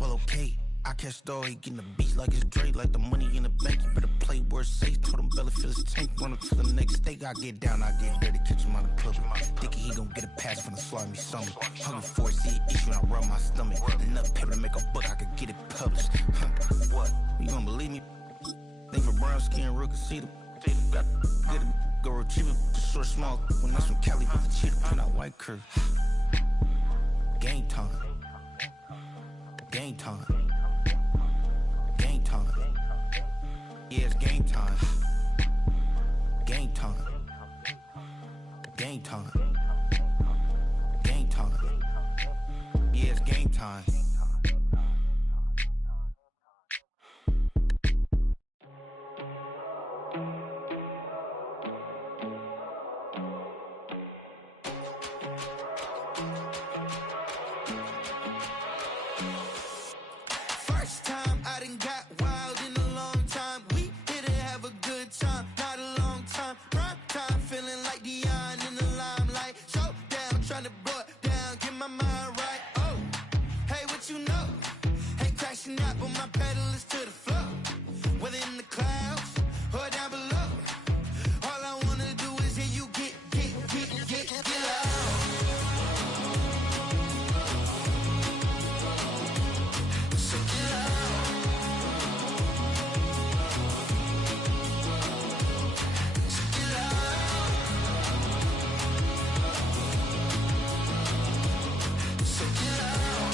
well, okay. I catch the dog, he getting the beats like it's Dre, like the money in the bank. You better play where it's safe. Told him Bella fill his tank, run him to the next stake. I get down, I get dirty, catch him on the public. Thinking he gon' get a pass from the slimy stomach. Hungry for it, see an issue, and I rub my stomach. Enough paper to make a book, I could get it published. What? You don't believe me? Think for brown skin, real can see them. Got get it, go retrieve it, just short, small. When that's from Cali, with the cheetah, print out white curve. Game time. Game time. Game time. Yeah, it's game time. Game time. Game time. Game time. Yeah, it's game time. First time I done got wild in a long time. We here to have a good time, not a long time. Prime time, feeling like Dion in the limelight. Showdown, trying to blow it down, get my mind right. Oh, hey, what you know? Ain't crashing out, but my pedal is to the floor. Whether in the clouds or down below, all I wanna do is hear you get loud. So get loud. So get loud. So get loud.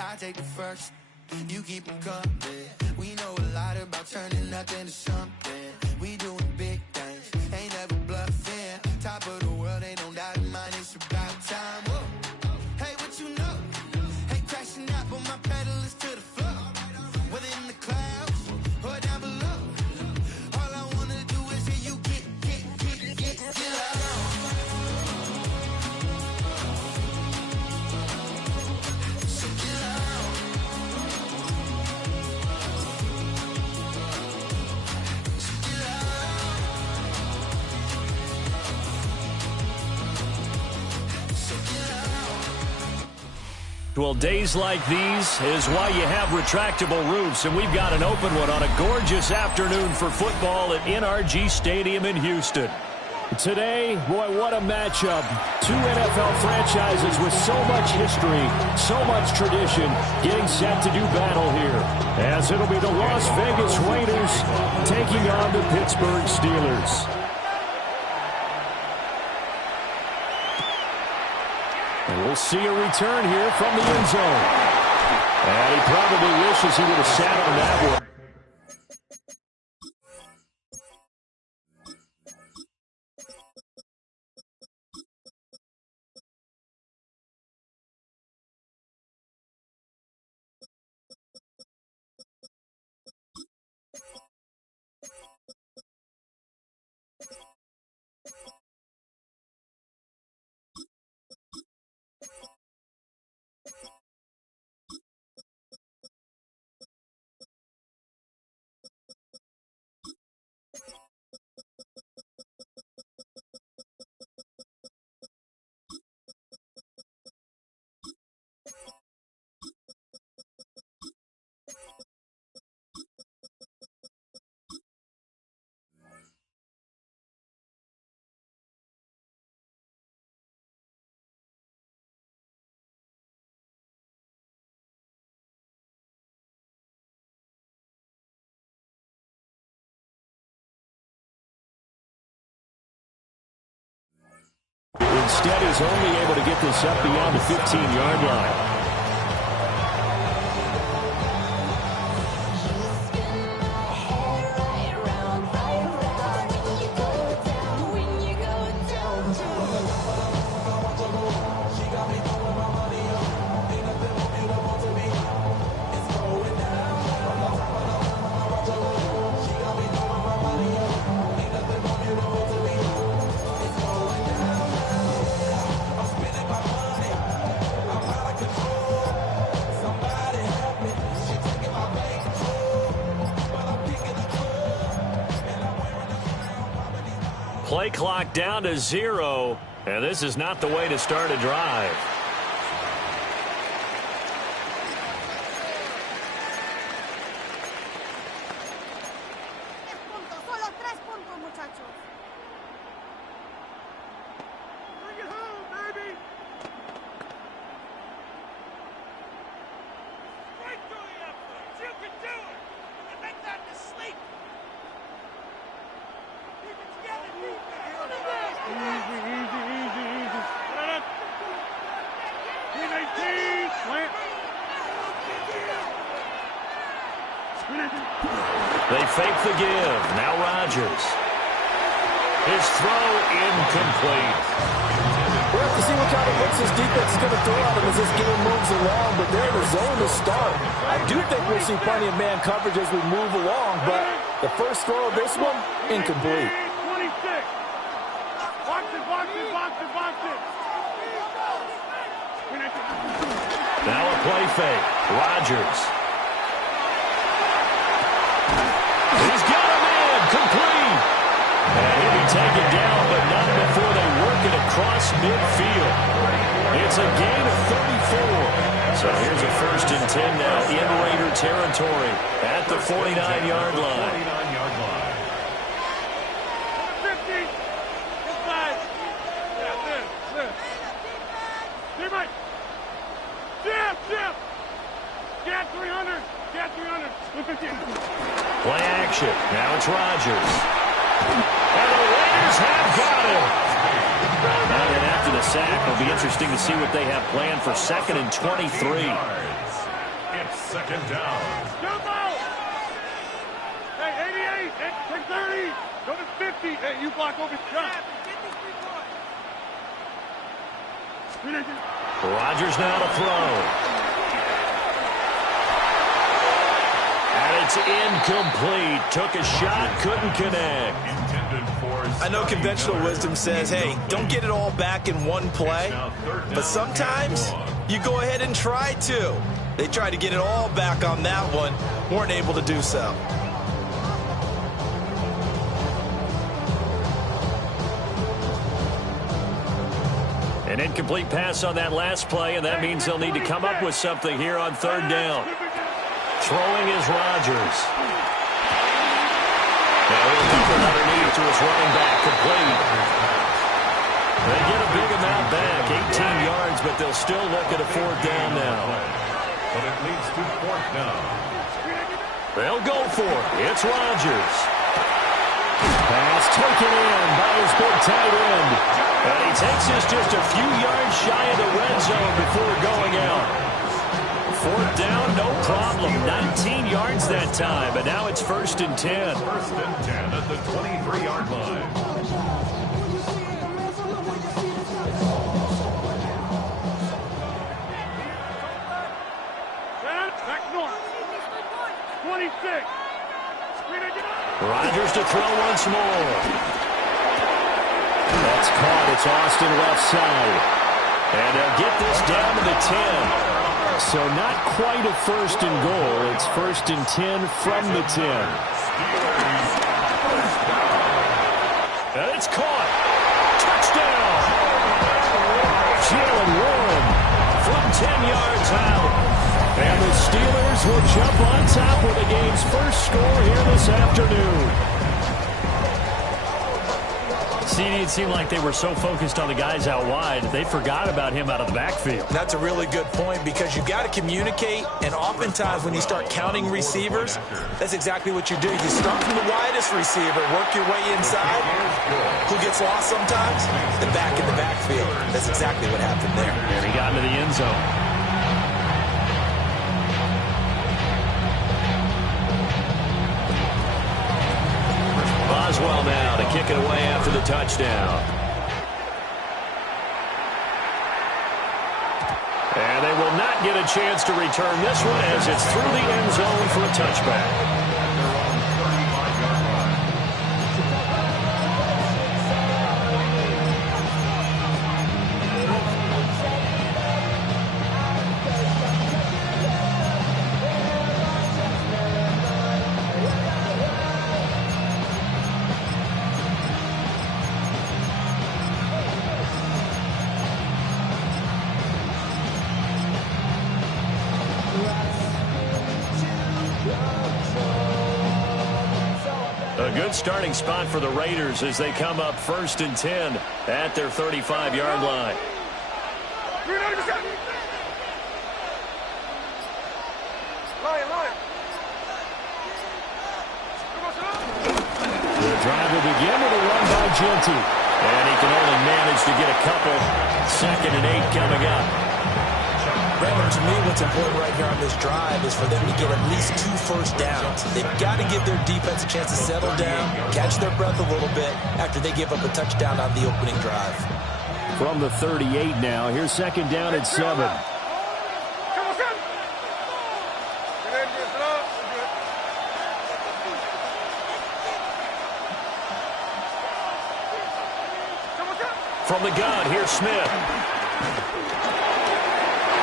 I take the first, you keep them coming. We know a lot about turning nothing to something. We doing big things, ain't never bluffing. Top of the world, ain't no doubt in mine, it's about time. Whoa. Hey, what you know? Ain't crashing out, but my pedal is to the floor. Whether in the clouds or down below, all I wanna do is hear you get loud. So get loud. So get loud. So get loud. Well, days like these is why you have retractable roofs, and we've got an open one on a gorgeous afternoon for football at NRG Stadium in Houston. Today, boy, what a matchup. Two NFL franchises with so much history, so much tradition, getting set to do battle here. As it'll be the Las Vegas Raiders taking on the Pittsburgh Steelers. And we'll see a return here from the end zone. And he probably wishes he would have sat on that one. Instead, he's only able to get this up beyond the 15-yard line. Play clock down to 0, and this is not the way to start a drive. They fake the give. Now Rodgers. His throw incomplete. have to see what kind of looks this defense is going to throw at him as this game moves along, but they're in the zone to start. I do think we'll see plenty of man coverage as we move along, but the first throw of this one, incomplete. 26. Box it, box it, box it, box it. Now a play fake. Rodgers. He's got a man. Complete. And he'll be taken down, but not before they work it across midfield. It's a gain of 34. So here's a 1st and 10 now in Raider territory at the 49-yard line. 50. Inside. Yeah, live. Teammate. Jab. Get 300. Get 300. 250. Play action. Now it's Rodgers. And the Raiders have got him. And then after the sack, it'll be interesting to see what they have planned for 2nd and 23. It's 2nd down. Jump out. Hey, 88. Take 30. Go to 50. Hey, you block over shot. Rodgers now to throw. And it's incomplete. Took a shot, couldn't connect. I know conventional wisdom says, hey, don't get it all back in one play. But sometimes you go ahead and try to. They tried to get it all back on that one. Weren't able to do so. An incomplete pass on that last play, and that means they'll need to come up with something here on 3rd down. Throwing is Rodgers. Now he'll dump it underneath to his running back, complete. They get a big amount back, 18 yards, but they'll still look at a 4th down now. But it leads to 4th down. They'll go for it. It's Rodgers. Pass taken in by his big tight end. And he takes us just a few yards shy of the red zone before going out. 4th down, no problem. 19 yards that time, and now it's 1st and 10. 1st and 10 at the 23-yard line. Back north. 26. Rodgers to throw once more. That's caught. It's Austin left side. And they'll get this down to the 10. So not quite a 1st and goal. It's 1st and 10 from the 10. And it's caught. Touchdown. Jalen Warren from 10 yards out. And the Steelers will jump on top with the game's first score here this afternoon. CD, it seemed like they were so focused on the guys out wide, they forgot about him out of the backfield. That's a really good point because you got to communicate, and oftentimes when you start counting receivers, that's exactly what you do. You start from the widest receiver, work your way inside. Who gets lost sometimes? The back in the backfield. That's exactly what happened there. And he got into the end zone. Boswell now to kick it away after the touchdown. And they will not get a chance to return this one as it's through the end zone for a touchback. A good starting spot for the Raiders as they come up 1st and 10 at their 35-yard line. The drive will begin with a run by Genty. And he can only manage to get a couple. 2nd and 8 coming up. Brandon, to me, what's important right here on this drive is for them to get at least 2 first downs. They've got to give their defense a chance to settle down, catch their breath a little bit after they give up a touchdown on the opening drive. from the 38 now. Here's second down at 7. From the gun, here's Smith.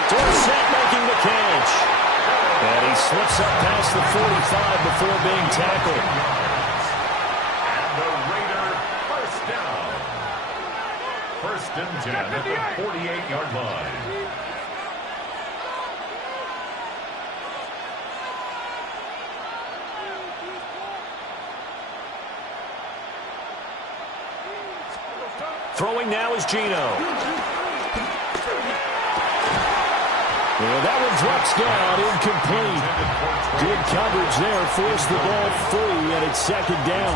Dorsett making the catch. And he slips up past the 45 before being tackled. And the Raider first down. 1st and 10 at the 48-yard line. Throwing now is Geno. And that one drops down, incomplete. Good coverage there, forced the ball free, and it's second down.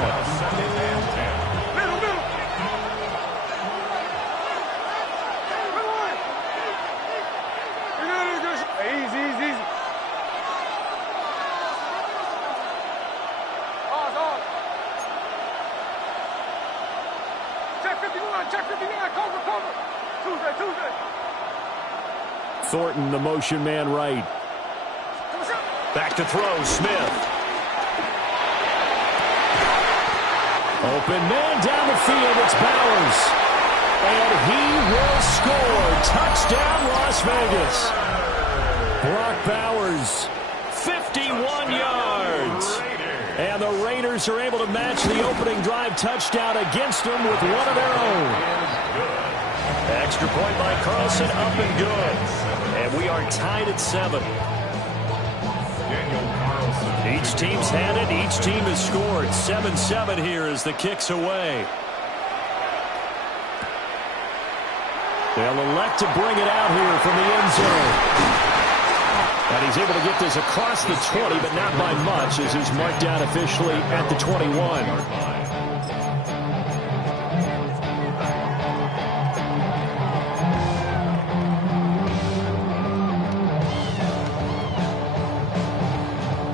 Easy. Check 59, cover. Tuesday. Thornton, the motion man right. Back to throw, Smith. Open man down the field, it's Bowers. And he will score. Touchdown, Las Vegas. Brock Bowers, 51 yards. And the Raiders are able to match the opening drive touchdown against them with one of their own. Extra point by Carlson, up and good. And we are tied at 7. Each team's had it. Each team has scored. 7-7 here as the kick's away. They'll elect to bring it out here from the end zone. And he's able to get this across the 20, but not by much, as he's marked down officially at the 21.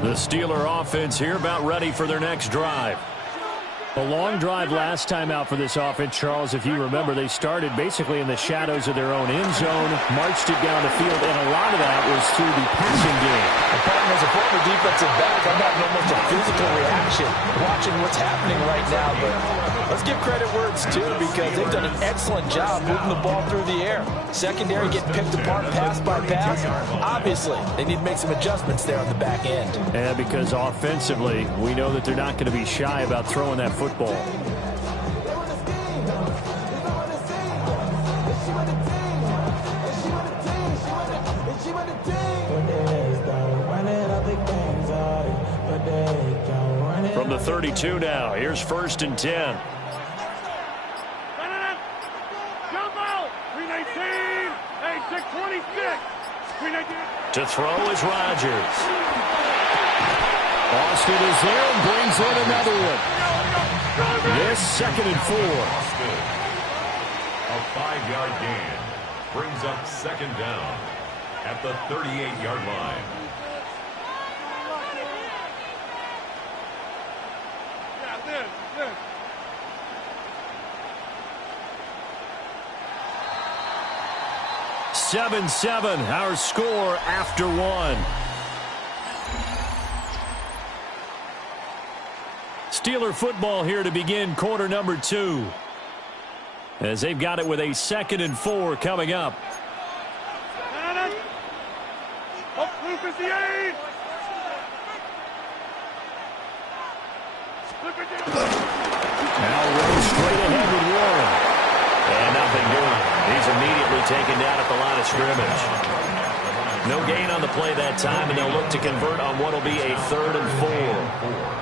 The Steeler offense here about ready for their next drive. A long drive last time out for this offense, Charles. If you remember, they started basically in the shadows of their own end zone, marched it down the field, and a lot of that was through the passing game. As a former defensive back, I'm having almost a physical reaction watching what's happening right now. But let's give credit where it's due, because they've done an excellent job moving the ball through the air. Secondary getting picked apart pass by pass. Obviously, they need to make some adjustments there on the back end. And because offensively, we know that they're not going to be shy about throwing that football. From the 32 now, here's 1st and 10. Jump out! 319! Hey, 626! 319! To throw is Rodgers. Austin is there and brings in another one. This 2nd and 4. A 5-yard gain brings up 2nd down at the 38-yard line. Yeah, 7-7, our score after 1. Steeler football here to begin quarter number 2. As they've got it with a 2nd and 4 coming up. Up 358! Now runs straight ahead with Warren. And nothing doing. He's immediately taken down at the line of scrimmage. No gain on the play that time, and they'll look to convert on what will be a 3rd and 4.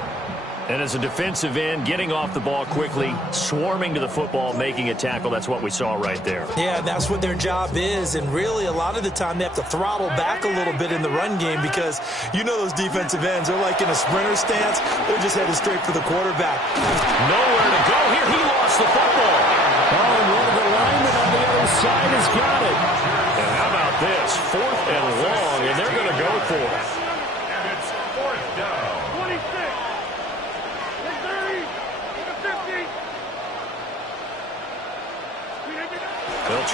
And as a defensive end, getting off the ball quickly, swarming to the football, making a tackle, that's what we saw right there. Yeah, that's what their job is, and really a lot of the time they have to throttle back a little bit in the run game, because you know those defensive ends are like in a sprinter stance. They're just headed straight for the quarterback. Nowhere to go here. He lost the football. Oh, and one of the linemen on the other side has got it. And how about this? 4th and long, and they're going to go for it. And it's 4th down. 26! 30! 50! They'll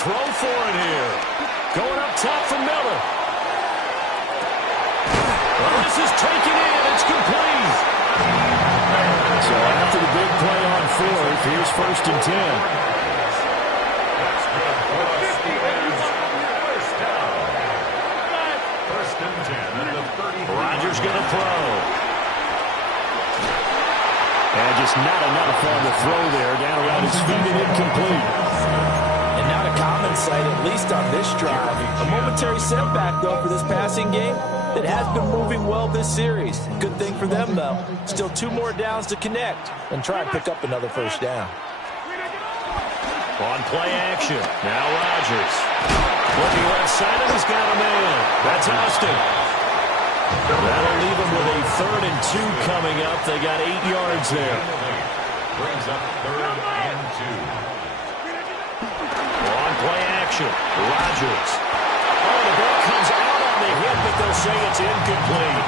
throw for it here. Going up top for Miller. Well, this is taken in. It's complete. So after the big play on fourth, here's 1st and 10. That's good for the Steelers. First down. 1st and 10 at the 30. Rodgers going to throw. And just not enough on the throw there. Down around his feet and incomplete. And not a common sight, at least on this drive. A momentary setback, though, for this passing game that has been moving well this series. Good thing for them, though. Still 2 more downs to connect and try and pick up another 1st down. On play action. Now Rodgers. Looking left side, and he's got a man. That's Austin. That'll leave him with a 3rd and 2 coming up. They got 8 yards there. Brings up 3rd and 2. On play action. Rodgers. Oh, the ball comes out on the hit, but they'll say it's incomplete.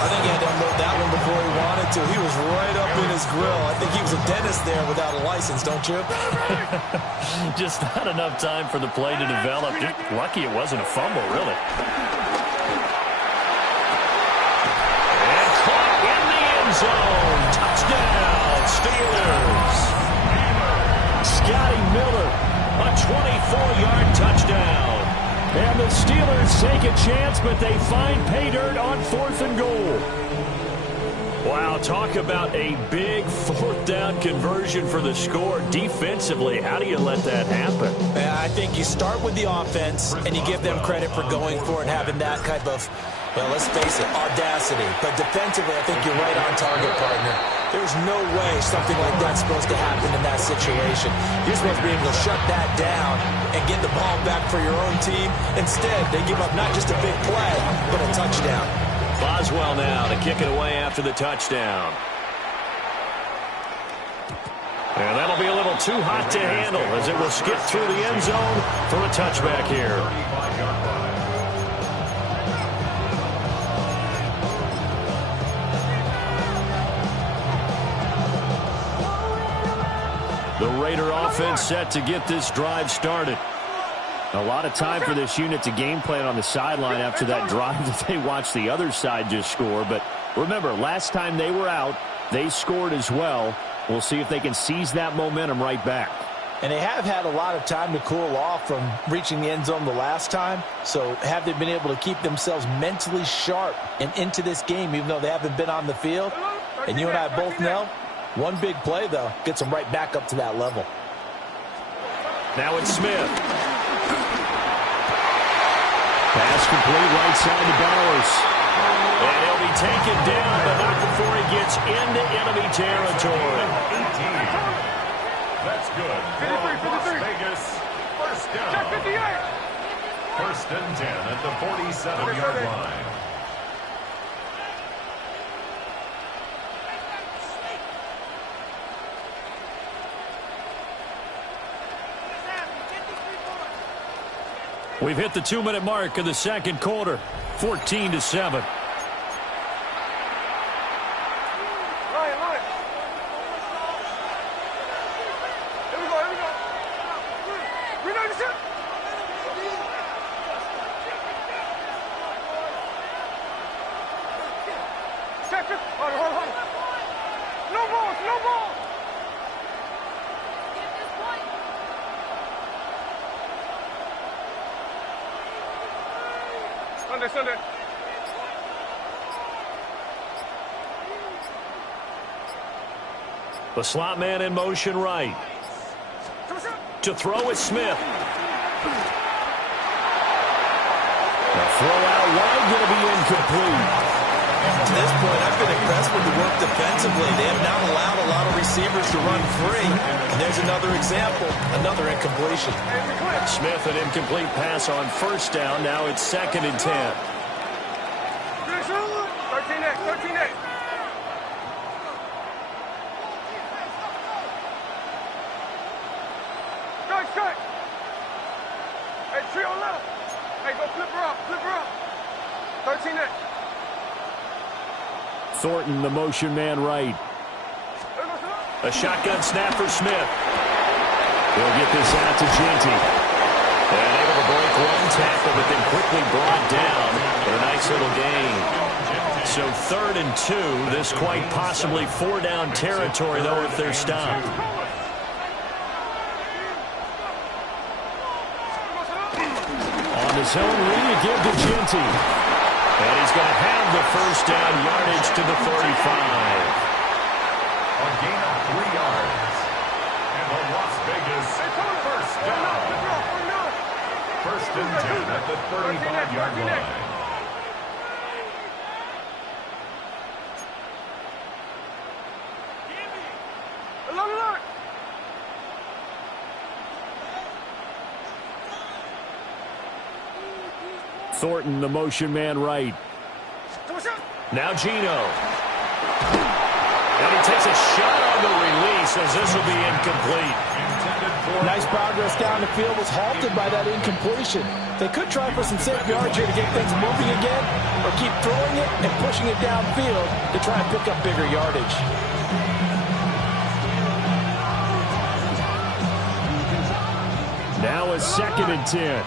I think he had to unload that one before he wanted to. He was right up in his grill. I think he was a dentist there without a license, don't you? Just not enough time for the play to develop. Just lucky it wasn't a fumble, really. And caught in the end zone. Touchdown, Steelers. Scotty Miller, a 24-yard touchdown. And the Steelers take a chance, but they find pay dirt on 4th and goal. Wow, talk about a big 4th down conversion for the score. Defensively, how do you let that happen? Yeah, I think you start with the offense, and you give them credit for going for it, having that type of, well, let's face it, audacity. But defensively, I think you're right on target, partner. There's no way something like that's supposed to happen in that situation. You're supposed to be able to shut that down and get the ball back for your own team. Instead, they give up not just a big play, but a touchdown. Boswell now to kick it away after the touchdown. And that'll be a little too hot to handle as it will skip through the end zone for a touchback here. The Raider offense set to get this drive started. A lot of time for this unit to game plan on the sideline after that drive that they watched the other side just score. But remember, last time they were out, they scored as well. We'll see if they can seize that momentum right back. And they have had a lot of time to cool off from reaching the end zone the last time. So have they been able to keep themselves mentally sharp and into this game, even though they haven't been on the field? And you and I both know, one big play, though, gets them right back up to that level. Now it's Smith. Pass complete right side to Bowers. And he'll be taken down, but not before he gets into enemy territory. 18. That's good for Las Vegas. First down. 1st and 10 at the 47-yard line. We've hit the 2-minute mark of the second quarter, 14-7. Sunday. The slot man in motion right. To throw is Smith. The throw out wide going to be incomplete. To this point, I've been impressed with the work defensively. They have not allowed a lot of receivers to run free. And there's another example, another incompletion. Smith, an incomplete pass on 1st down. Now it's 2nd and 10. 13-8. Strike. Hey, trio left. Hey, go flip her up. 13-8. Thornton, the motion man right. A shotgun snap for Smith. He'll get this out to Genty. And able to break one tackle, but then quickly brought down for a nice little gain. So 3rd and 2. This quite possibly 4-down territory, though, if they're stopped. On the zone read, give to Genty. And he's going to have the 1st down, yardage to the 35. A gain of 3 yards. And the Las Vegas 1st down. 1st and 10 at the 35-yard line. Thornton, the motion man right. Now Gino. And he takes a shot on the release as this will be incomplete. Nice progress down the field, was halted by that incompletion. They could try for some safe yards here to get things moving again, or keep throwing it and pushing it downfield to try and pick up bigger yardage. Now a 2nd and 10.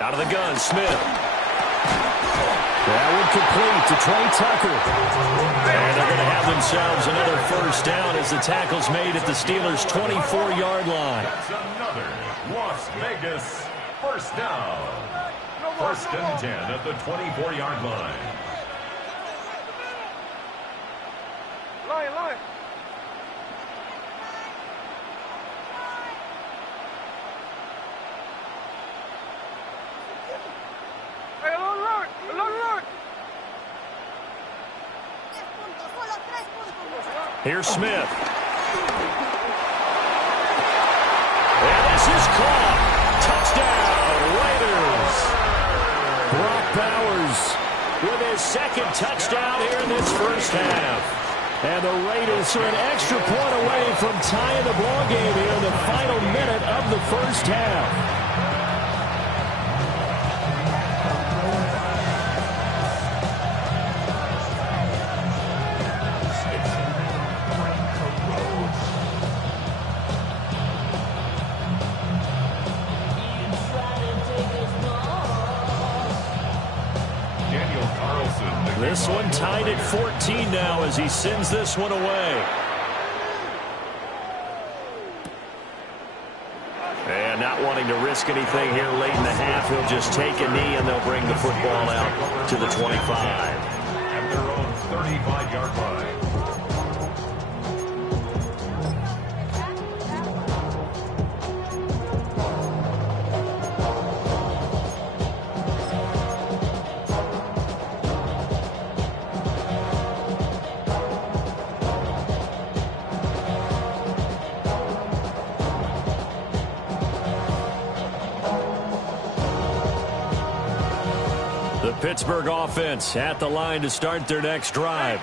Out of the gun, Smith. That one complete to Trey Tucker. And they're going to have themselves another 1st down as the tackle's made at the Steelers' 24-yard line. That's another Las Vegas 1st down. 1st and 10 at the 24-yard line. Line. Here's Smith. And this is caught. Touchdown, Raiders. Brock Bowers with his 2nd touchdown here in this 1st half. And the Raiders are an extra point away from tying the ball game here in the final minute of the 1st half. This one tied at 14 now as he sends this one away. And not wanting to risk anything here late in the half, he'll just take a knee and they'll bring the football out to the 25. At their own 35-yard line. Pittsburgh offense at the line to start their next drive.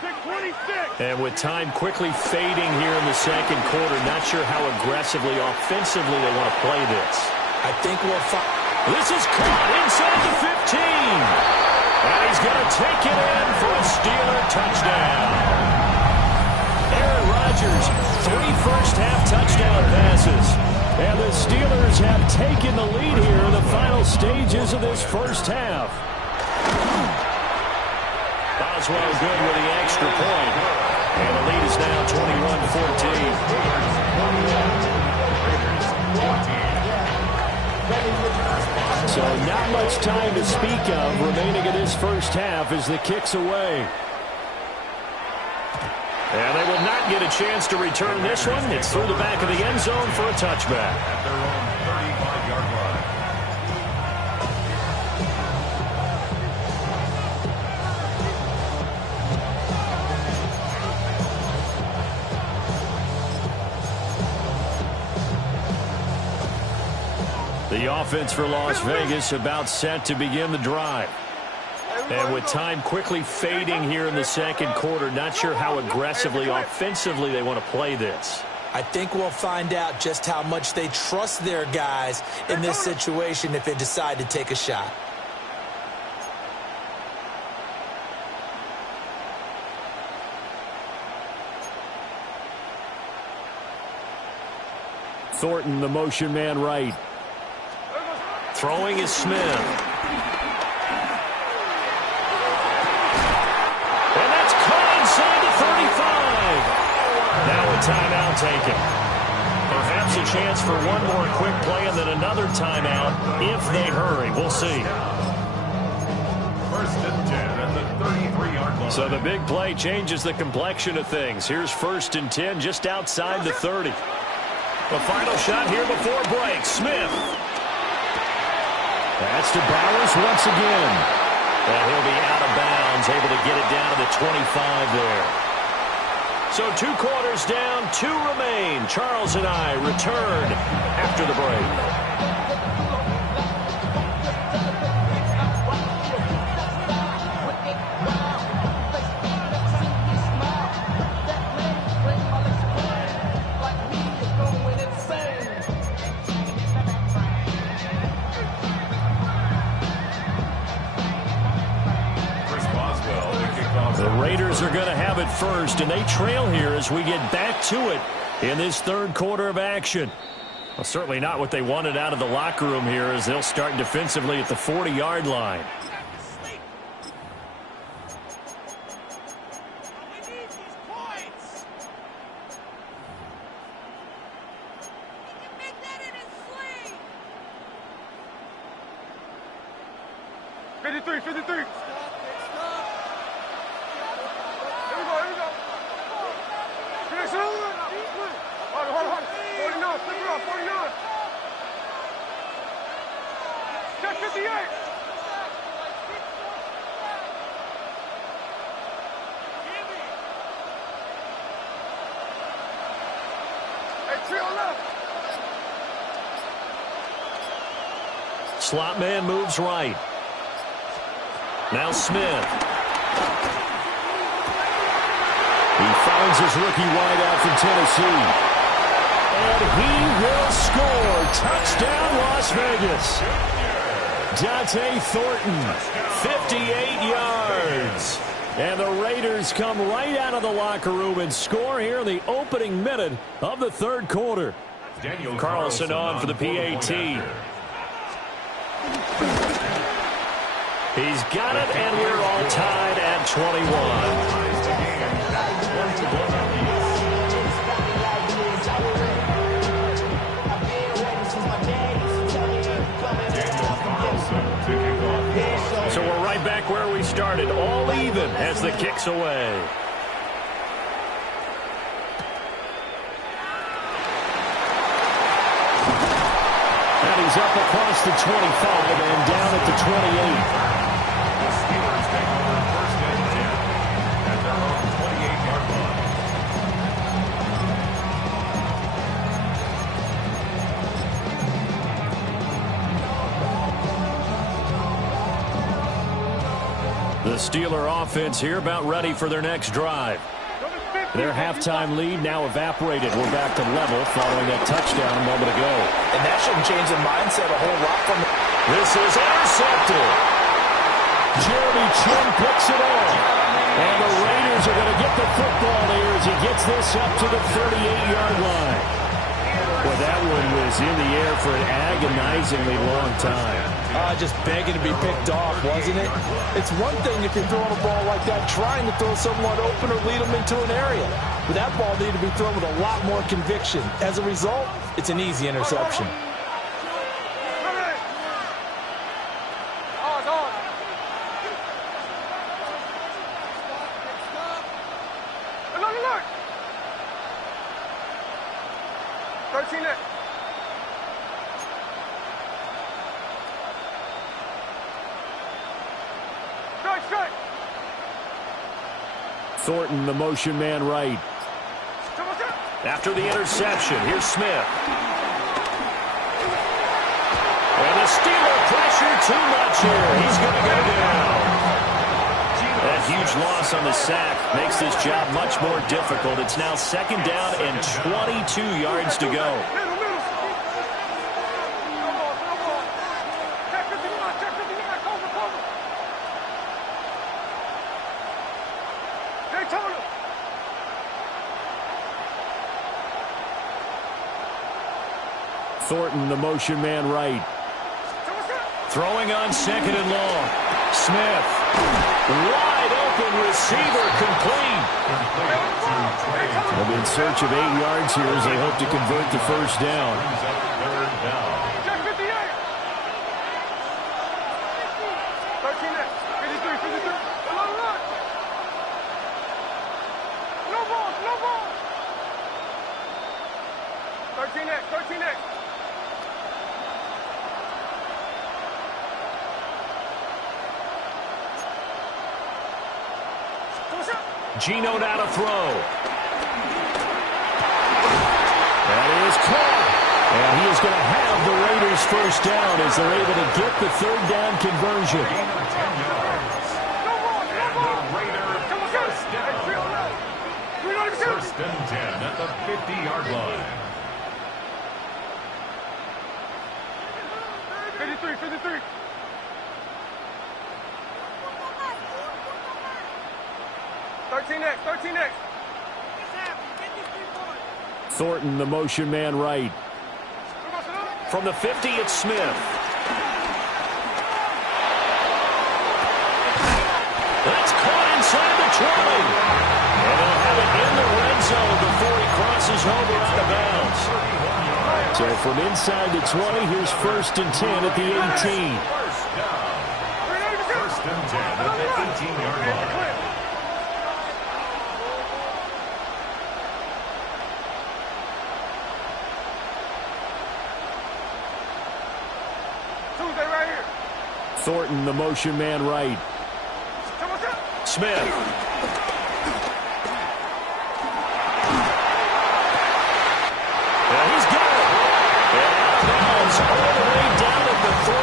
And with time quickly fading here in the 2nd quarter, not sure how aggressively, offensively they want to play this. I think we'll find... This is caught inside the 15. And he's going to take it in for a Steeler touchdown. Aaron Rodgers, 3 first-half touchdown passes. And the Steelers have taken the lead here in the final stages of this 1st half. Boswell good with the extra point. And the lead is now 21-14. So not much time to speak of remaining in this 1st half as the kick's away. And they will not get a chance to return this one. It's through the back of the end zone for a touchback. At their own 35-yard line. The offense for Las Vegas about set to begin the drive. And with time quickly fading here in the second quarter, not sure how aggressively, offensively they want to play this. I think we'll find out just how much they trust their guys in this situation if they decide to take a shot. Thornton, the motion man right. Throwing is Smith. And that's caught inside the 35. Now a timeout taken. Perhaps a chance for one more quick play and then another timeout if they hurry. We'll see. First and 10 at the 33-yard line. So the big play changes the complexion of things. Here's first and 10 just outside the 30. The final shot here before break. Smith. That's to Bowers once again. And he'll be out of bounds, able to get it down to the 25 there. So 2 quarters down, 2 remain. Charles and I return after the break. The Raiders are going to have it first, and they trail here as we get back to it in this third quarter of action. Well, certainly not what they wanted out of the locker room here as they'll start defensively at the 40-yard line. Slot man moves right. Now Smith. He finds his rookie wideout from Tennessee. And he will score. Touchdown, Las Vegas. Dante Thornton, 58 yards. And the Raiders come right out of the locker room and score here in the opening minute of the third quarter. Daniel Carlson on for the PAT. He's got it, and we're all tied at 21. So we're right back where we started, all even as the kick's away. And he's up across the 25 and down at the 28. The Steelers take over first and 10 at their own 28-yard line. The Steeler offense here about ready for their next drive. Their halftime lead now evaporated. We're back to level following that touchdown a moment ago. And that shouldn't change the mindset a whole lot from This is intercepted. Jeremy Chin picks it off. And the Raiders are going to get the football here as he gets this up to the 38-yard line. Well, that one was in the air for an agonizingly long time. Just begging to be picked off, wasn't it? It's one thing if you're throwing a ball like that, trying to throw someone open or lead them into an area. But that ball needed to be thrown with a lot more conviction. As a result, it's an easy interception. Thornton, the motion man right. After the interception, here's Smith. And the Steeler pressure too much here. He's going to go down. That huge loss on the sack makes this job much more difficult. It's now 2nd down and 22 yards to go. Thornton, the motion man right. Throwing on 2nd and long. Smith. Wide open receiver complete. They'll be in search of 8 yards here as they hope to convert the first down. Geno now to throw. That is caught. And he is going to have the Raiders first down as they're able to get the 3rd down conversion. First and 10 at the 50-yard line. 53. Next. Thornton, the motion man right. From the 50, it's Smith. That's caught inside the 20. And they'll have it in the red zone before he crosses over out of bounds. So from inside the 20, here's 1st and 10 at the 18. First and 10 at the 18-yard line. Thornton, the motion man right. Smith. And he's got it. And out of bounds all the way down at the 3.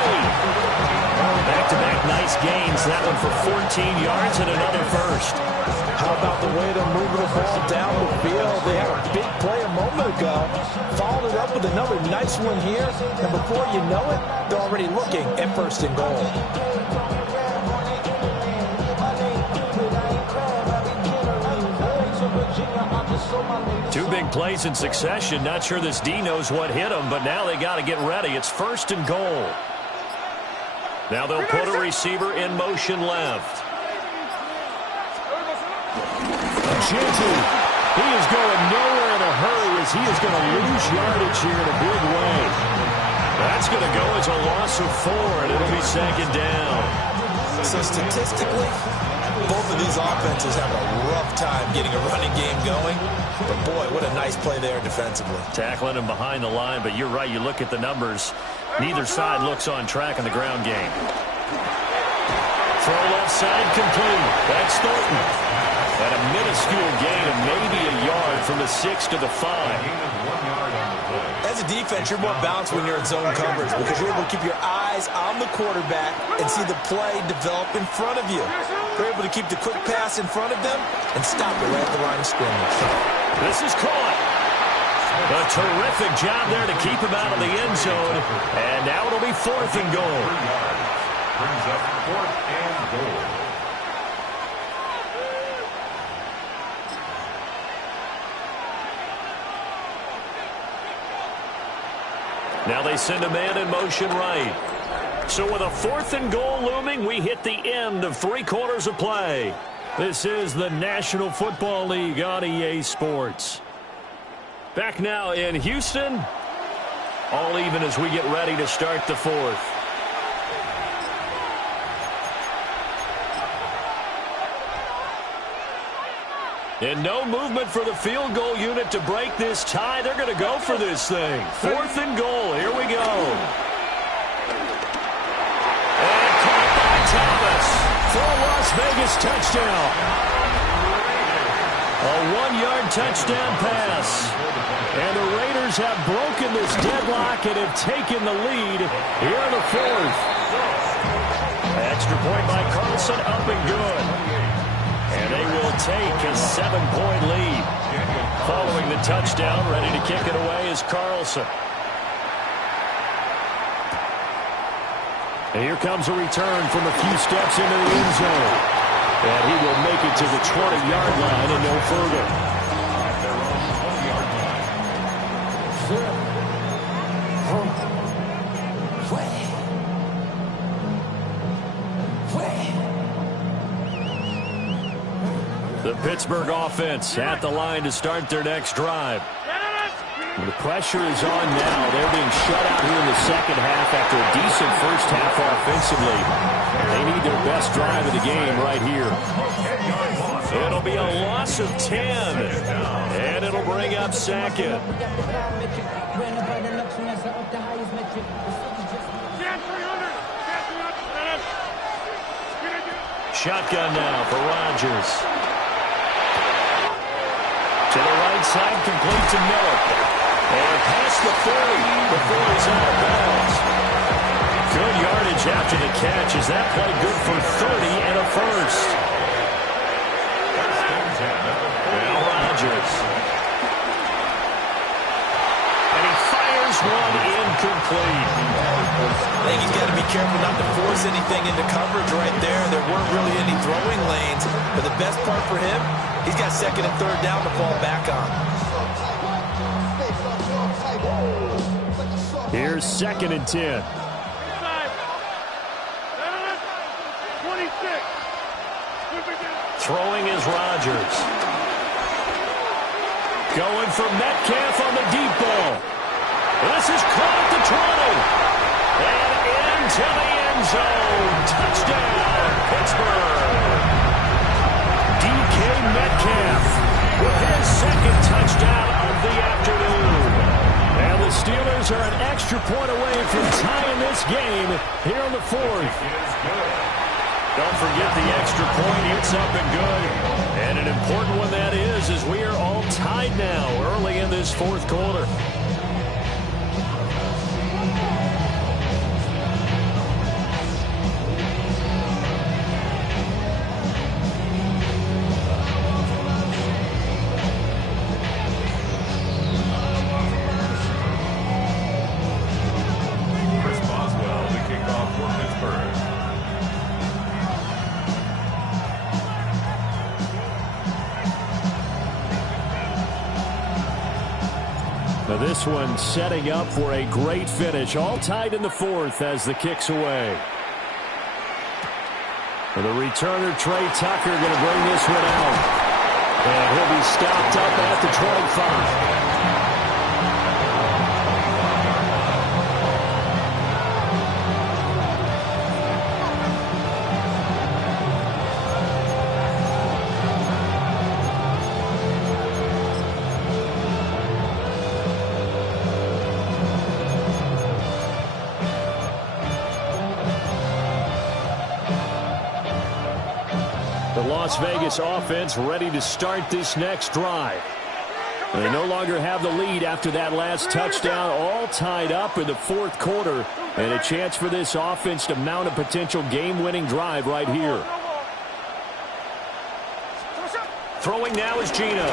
Back-to-back nice gains. That one for 14 yards and another first. How about the way they're moving the ball down the field? They had a big play a moment ago. Followed it up with another nice one here. And before you know it, they're already looking at 1st and goal. Two big plays in succession. Not sure this D knows what hit him, but now they got to get ready. It's 1st and goal. Now they'll put a receiver in motion left. Shinty, he is going nowhere in a hurry as he is going to lose yardage here in a big way. That's going to go as a loss of 4, and it'll be 2nd down. So statistically, both of these offenses have a rough time getting a running game going. But boy, what a nice play there defensively. Tackling him behind the line, but you're right, you look at the numbers. Neither side looks on track in the ground game. Throw left side complete. That's Thornton. At a minuscule gain of maybe a yard from the 6 to the 5. As a defense, you're more balanced when you're in zone coverage because you're able to keep your eyes on the quarterback and see the play develop in front of you. They're able to keep the quick pass in front of them and stop it right at the line of scrimmage. This is caught. A terrific job there to keep him out of the end zone. And now it'll be 4th and goal. Brings up 4th and goal. Now they send a man in motion right. So with a 4th and goal looming, we hit the end of 3 quarters of play. This is the National Football League on EA Sports. Back now in Houston. All even as we get ready to start the 4th. And no movement for the field goal unit to break this tie. They're going to go for this thing. 4th and goal. Here we go. And caught by Thomas for a Las Vegas touchdown. A 1-yard touchdown pass. And the Raiders Steelers have broken this deadlock and have taken the lead here in the fourth. Extra point by Carlson, up and good. And they will take a 7-point lead. Following the touchdown, ready to kick it away is Carlson. And here comes a return from a few steps into the end zone. And he will make it to the 20-yard line and no further. The Pittsburgh offense at the line to start their next drive. The pressure is on now. They're being shut out here in the second half after a decent first half offensively. They need their best drive of the game right here. It'll be a loss of 10. And it'll bring up second. Shotgun now for Rodgers. To the right side, complete to Miller. And past the 40 before he's out of bounds. Good yardage after the catch. Is that play good for 30 and a first? Now Rodgers. And he fires one incomplete. I think he's got to be careful not to force anything into coverage right there. There weren't really any throwing lanes. But the best part for him, he's got second and third down to fall back on. Here's second and 10. 26. Throwing is Rodgers. Going for Metcalf on the deep ball. This is caught at the 20. And into the end zone. Touchdown, Pittsburgh. DK Metcalf with his second touchdown of the afternoon. And the Steelers are an extra point away from tying this game here in the fourth. Don't forget the extra point. It's up and good. And an important one that is, as we are all tied now early in this fourth quarter. This one setting up for a great finish. All tied in the fourth as the kick's away. And the returner, Trey Tucker, going to bring this one out. And he'll be stopped up at the 25. Las Vegas offense ready to start this next drive. They no longer have the lead after that last touchdown, all tied up in the fourth quarter, and a chance for this offense to mount a potential game-winning drive right here. Throwing now is Geno.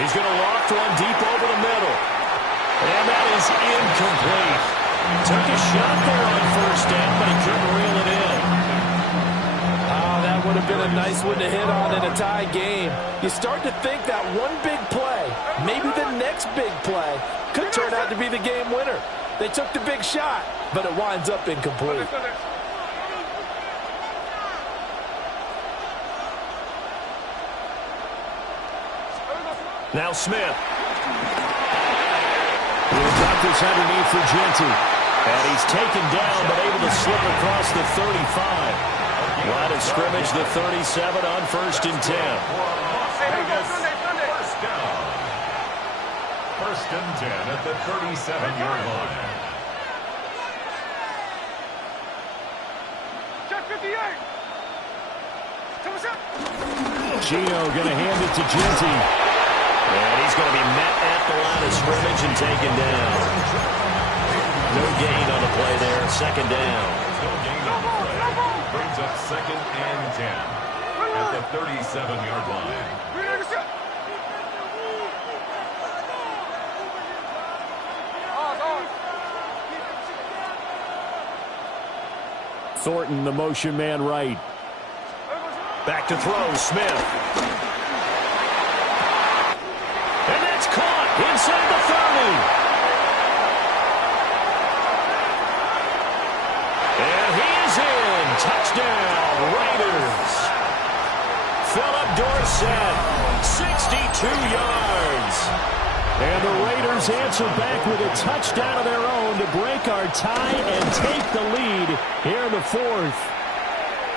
He's going to loft one deep over the middle. And that is incomplete. Took a shot there on first down, but he couldn't reel it in. That would have been a nice one to hit on in a tie game. You start to think that one big play, maybe the next big play, could turn out to be the game winner. They took the big shot, but it winds up incomplete. Now Smith. He'll drop this underneath for Genty. And he's taken down, but able to slip across the 35. Line of scrimmage, the 37 on first and 10. First down. First and 10 at the 37-yard line. Check 58. Geno going to hand it to Genty. And he's going to be met at the line of scrimmage and taken down. No gain on the play there. Second down. No gain on the play. Brings up 2nd and 10 at the 37-yard line. Thornton, the motion man right. Back to throw, Smith. And that's caught inside the 30. And he is in. Touchdown, Raiders. Philip Dorsett, 62 yards. And the Raiders answer back with a touchdown of their own to break our tie and take the lead here in the 4th.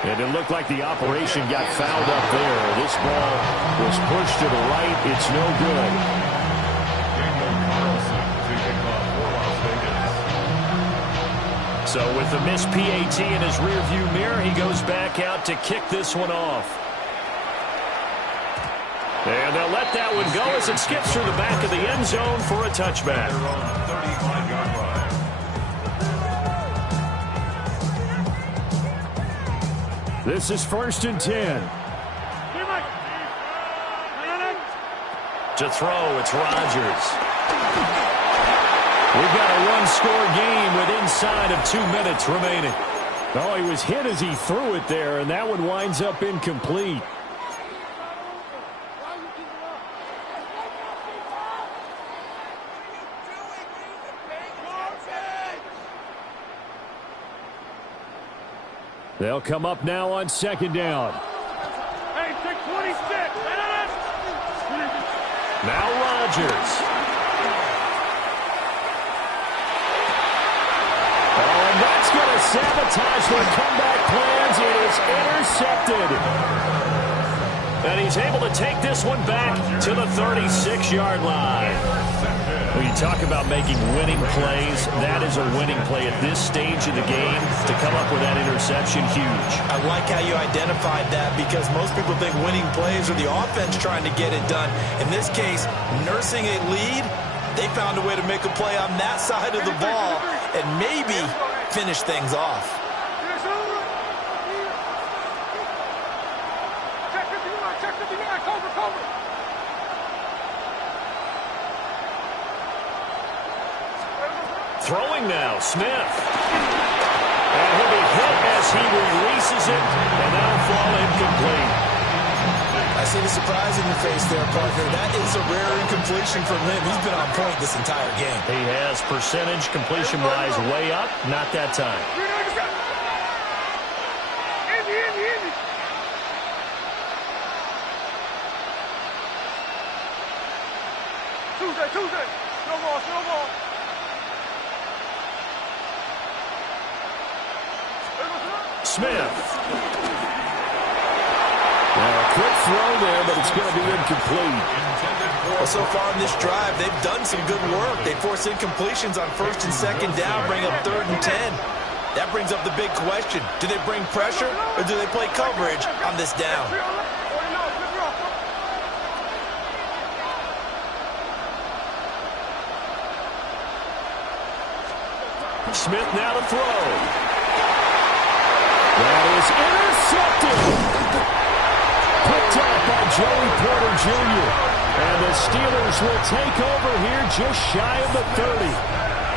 And it looked like the operation got fouled up there. This ball was pushed to the right. It's no good. So with the missed PAT in his rearview mirror, he goes back out to kick this one off. And they'll let that one go as it skips through the back of the end zone for a touchback. This is 1st and 10. To throw, it's Rodgers. We've got a one-score game with inside of 2 minutes remaining. Oh, he was hit as he threw it there, and that one winds up incomplete. They'll come up now on 2nd down. Hey, take 26. Now Rodgers. Oh, and that's going to sabotage their comeback plans. It is intercepted. And he's able to take this one back to the 36-yard line. When you talk about making winning plays, that is a winning play at this stage of the game. To come up with that interception, huge. I like how you identified that because most people think winning plays are the offense trying to get it done. In this case, nursing a lead, they found a way to make a play on that side of the ball and maybe finish things off. Throwing now, Smith. And he'll be hit as he releases it, and that'll fall incomplete. I see the surprise in your face there, partner. That is a rare incompletion from him. He's been on point this entire game. He has percentage completion-wise way up, not that time. Tuesday. No more. Smith. Now, a quick throw there, but it's going to be incomplete. Well, so far in this drive, they've done some good work. They force incompletions on 1st and 2nd down, bring up 3rd and 10. That brings up the big question. Do they bring pressure, or do they play coverage on this down? Smith now to throw. That is intercepted. Picked up by Joey Porter Jr. And the Steelers will take over here just shy of the 30.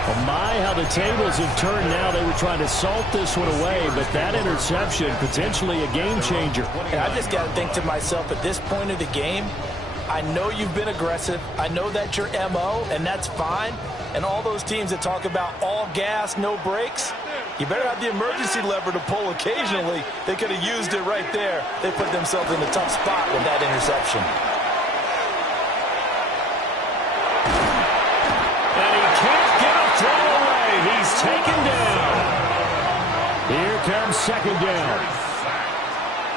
Oh my, how the tables have turned now. They were trying to salt this one away, but that interception, potentially a game changer. And I just got to think to myself, at this point of the game, I know you've been aggressive. I know that's your MO, and that's fine. And all those teams that talk about all gas, no brakes, you better have the emergency lever to pull occasionally. They could have used it right there. They put themselves in a tough spot with that interception. And he can't get a throw away. He's taken down. Here comes 2nd down.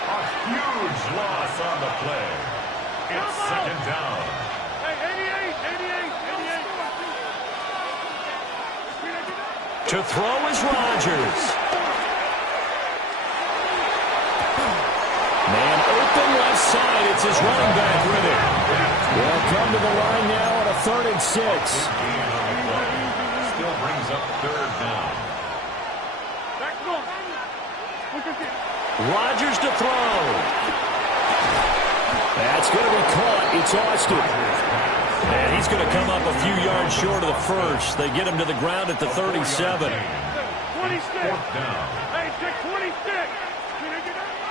A huge loss on the play. It's 2nd down. To throw is Rodgers. Man open left side. It's his running back with it. They'll come to the line now on a 3rd and 6. Still brings up 3rd down. Rodgers to throw. That's going to be caught. It's Austin. And he's going to come up a few yards short of the first. They get him to the ground at the 37. 26. Hey, check 26.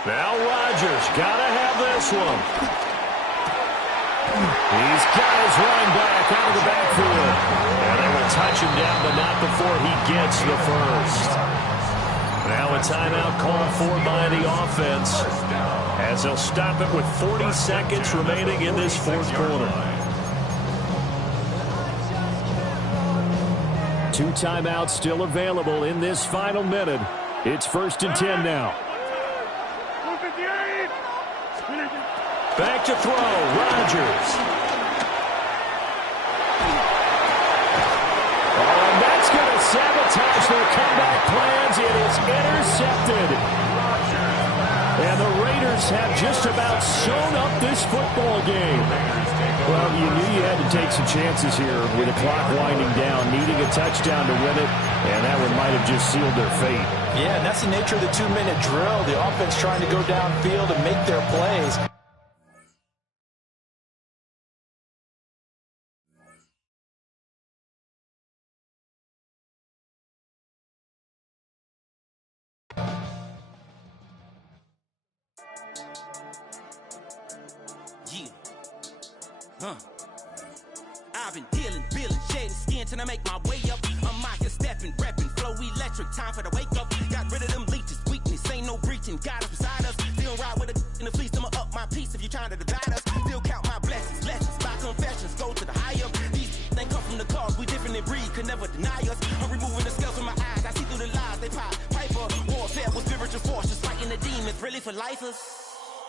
Now Rodgers got to have this one. He's got his running back out of the backfield. And they will touch him down, but not before he gets the first. Now a timeout called for by the offense as they'll stop it with 40 seconds remaining in this 4th quarter. 2 timeouts still available in this final minute. It's 1st and 10 now. Back to throw, Rodgers. Oh, and that's going to sabotage their comeback plans. It is intercepted. And the Raiders have just about sewn up this football game. Well, you knew you had to take some chances here with the clock winding down, needing a touchdown to win it, and that one might have just sealed their fate. Yeah, and that's the nature of the 2-minute drill. The offense trying to go downfield and make their plays. I've been dealing, shading skin till I make my way up. I'm out here stepping, repping, flow electric, time for the wake up. Got rid of them leeches, weakness, ain't no breaching. Got us beside us, still ride with a in the fleece, I'ma up my piece if you trying to divide us. Still count my blessings, lessons, by confessions, go to the high up. These they come from the cause, we different in breed, could never deny us. I'm removing the scales from my eyes, I see through the lies, they pop, piper, warfare with spiritual force, just fighting the demons, really for lifers.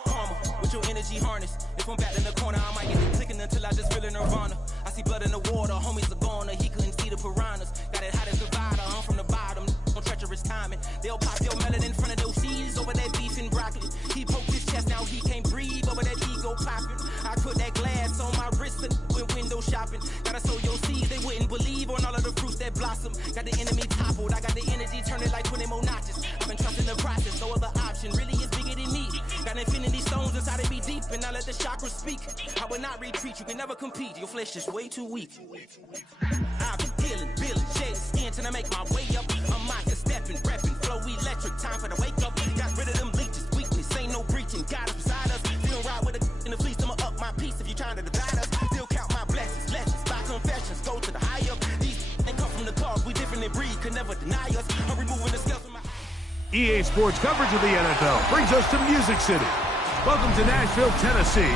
Karma, with your energy harness. If I'm back in the corner, I might get it clicking until I just feel a nirvana. I see blood in the water, homies are gone, he couldn't see the piranhas. Got it hot as Nevada, I'm from the bottom, on treacherous timing. They'll pop your melon in front of those seeds over that beef and broccoli. He poked his chest, now he can't breathe over that ego popping. I put that glass on my wrist and went window shopping. Gotta sow your seeds, they wouldn't believe on all of the fruits that blossom. Got the enemy toppled, I got the energy turning like 20 more notches. I've been trusting the process, no other option really is bigger than me. Got infinity stones inside of me deep, and I let the chakras speak. I will not retreat, you can never compete, your flesh is way too weak. I've been dealing, shading skin till I make my way up. I'm out here stepping, repping, flow electric, time for the wake up. Got rid of them leeches, weakness, ain't no breaching, got us beside us. Still ride with a in the fleece, I'ma up my piece if you trying to divide us. Still count my blessings, lessons, by confessions, go to the high up. These ain't come from the cause, we different in breed, could never deny us. I'm removing the scales from my EA Sports coverage of the NFL brings us to Music City. Welcome to Nashville, Tennessee,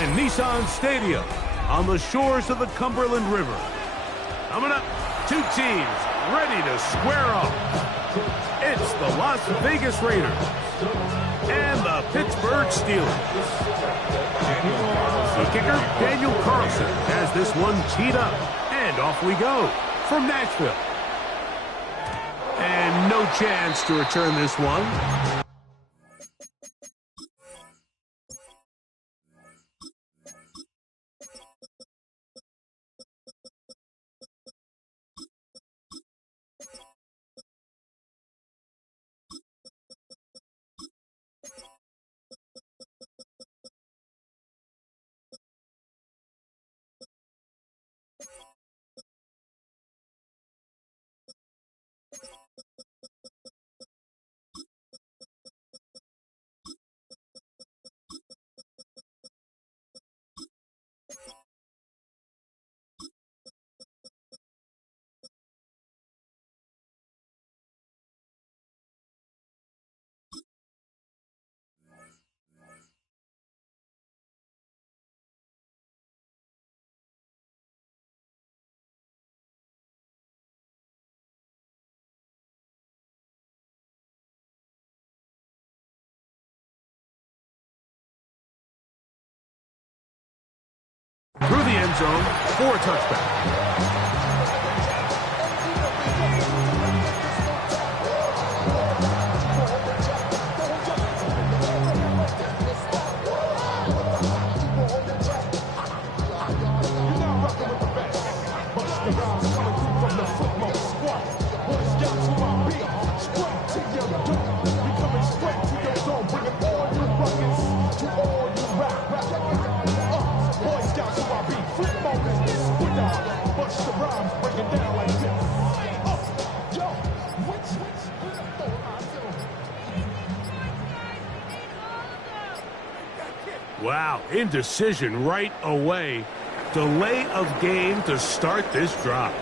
and Nissan Stadium on the shores of the Cumberland River. Coming up, 2 teams ready to square off. It's the Las Vegas Raiders and the Pittsburgh Steelers. The kicker, Daniel Carlson, has this one teed up. And off we go from Nashville. And no chance to return this one. Through the end zone for a touchback. Wow, indecision right away. Delay of game to start this drive.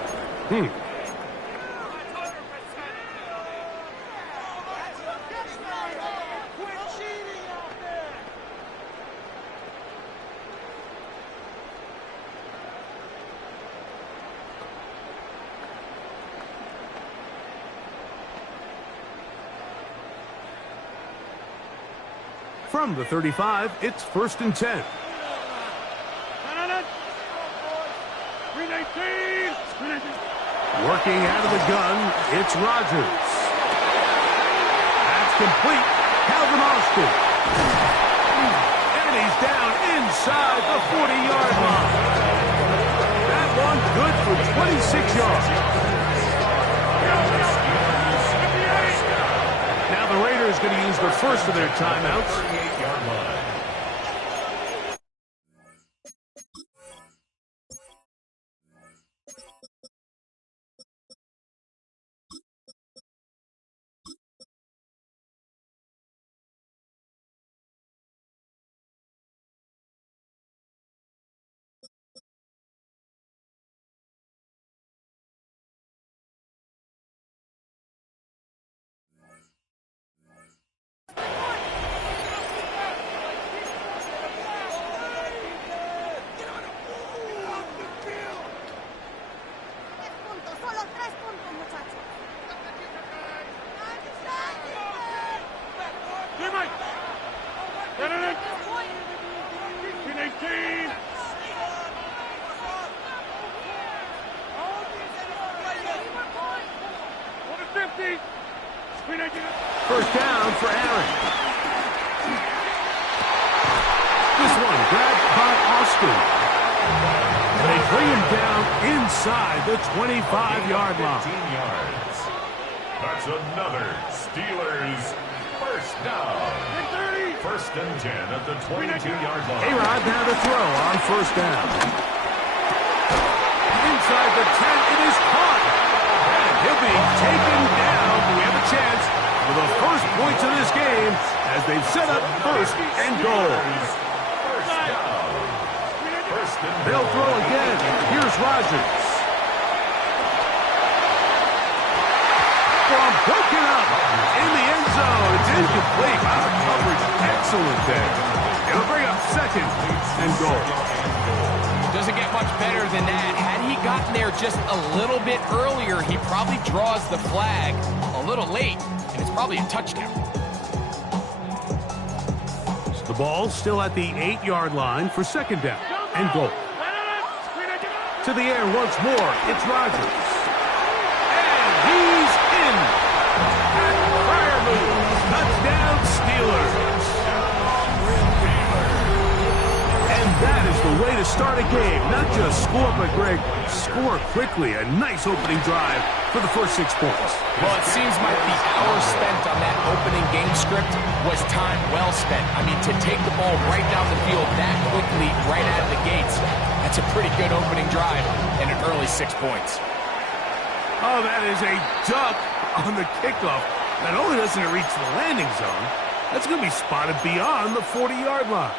From the 35, it's 1st and 10. Working out of the gun, it's Rodgers. That's complete. Calvin Austin. And he's down inside the 40-yard line. That one good for 26 yards. Now the Raiders going to use the first of their timeouts. First down for Aaron. This one grabbed by Austin. And they bring him down inside the 25-yard line. 18 yards. That's another Steelers first down. 1st and 10 at the 22-yard line. A-Rod now to throw on 1st down. Inside the 10, it is caught. And he'll be taken down. We have a chance for the first points of this game as they've set up 1st and goal. They'll throw again. Here's Rodgers. From broken up in the end zone. It's incomplete. Wow, coverage excellent there. It'll bring up 2nd and goal. Doesn't get much better than that. Had he gotten there just a little bit earlier, he probably draws the flag a little late, and it's probably a touchdown. The ball still at the 8-yard line for 2nd down and goal. To the air once more, it's Rodgers. And he's in. At fire move. Touchdown Steelers. And that is the way to start a game. Not just score, but Greg, score quickly. A nice opening drive for the first 6 points. Well, it seems like the hour spent on that opening game script was time well spent. I mean, to take the ball right down the field that quickly, right out of the gates, that's a pretty good opening drive and an early 6 points. Oh, that is a duck on the kickoff. Not only doesn't it reach the landing zone, that's going to be spotted beyond the 40-yard line.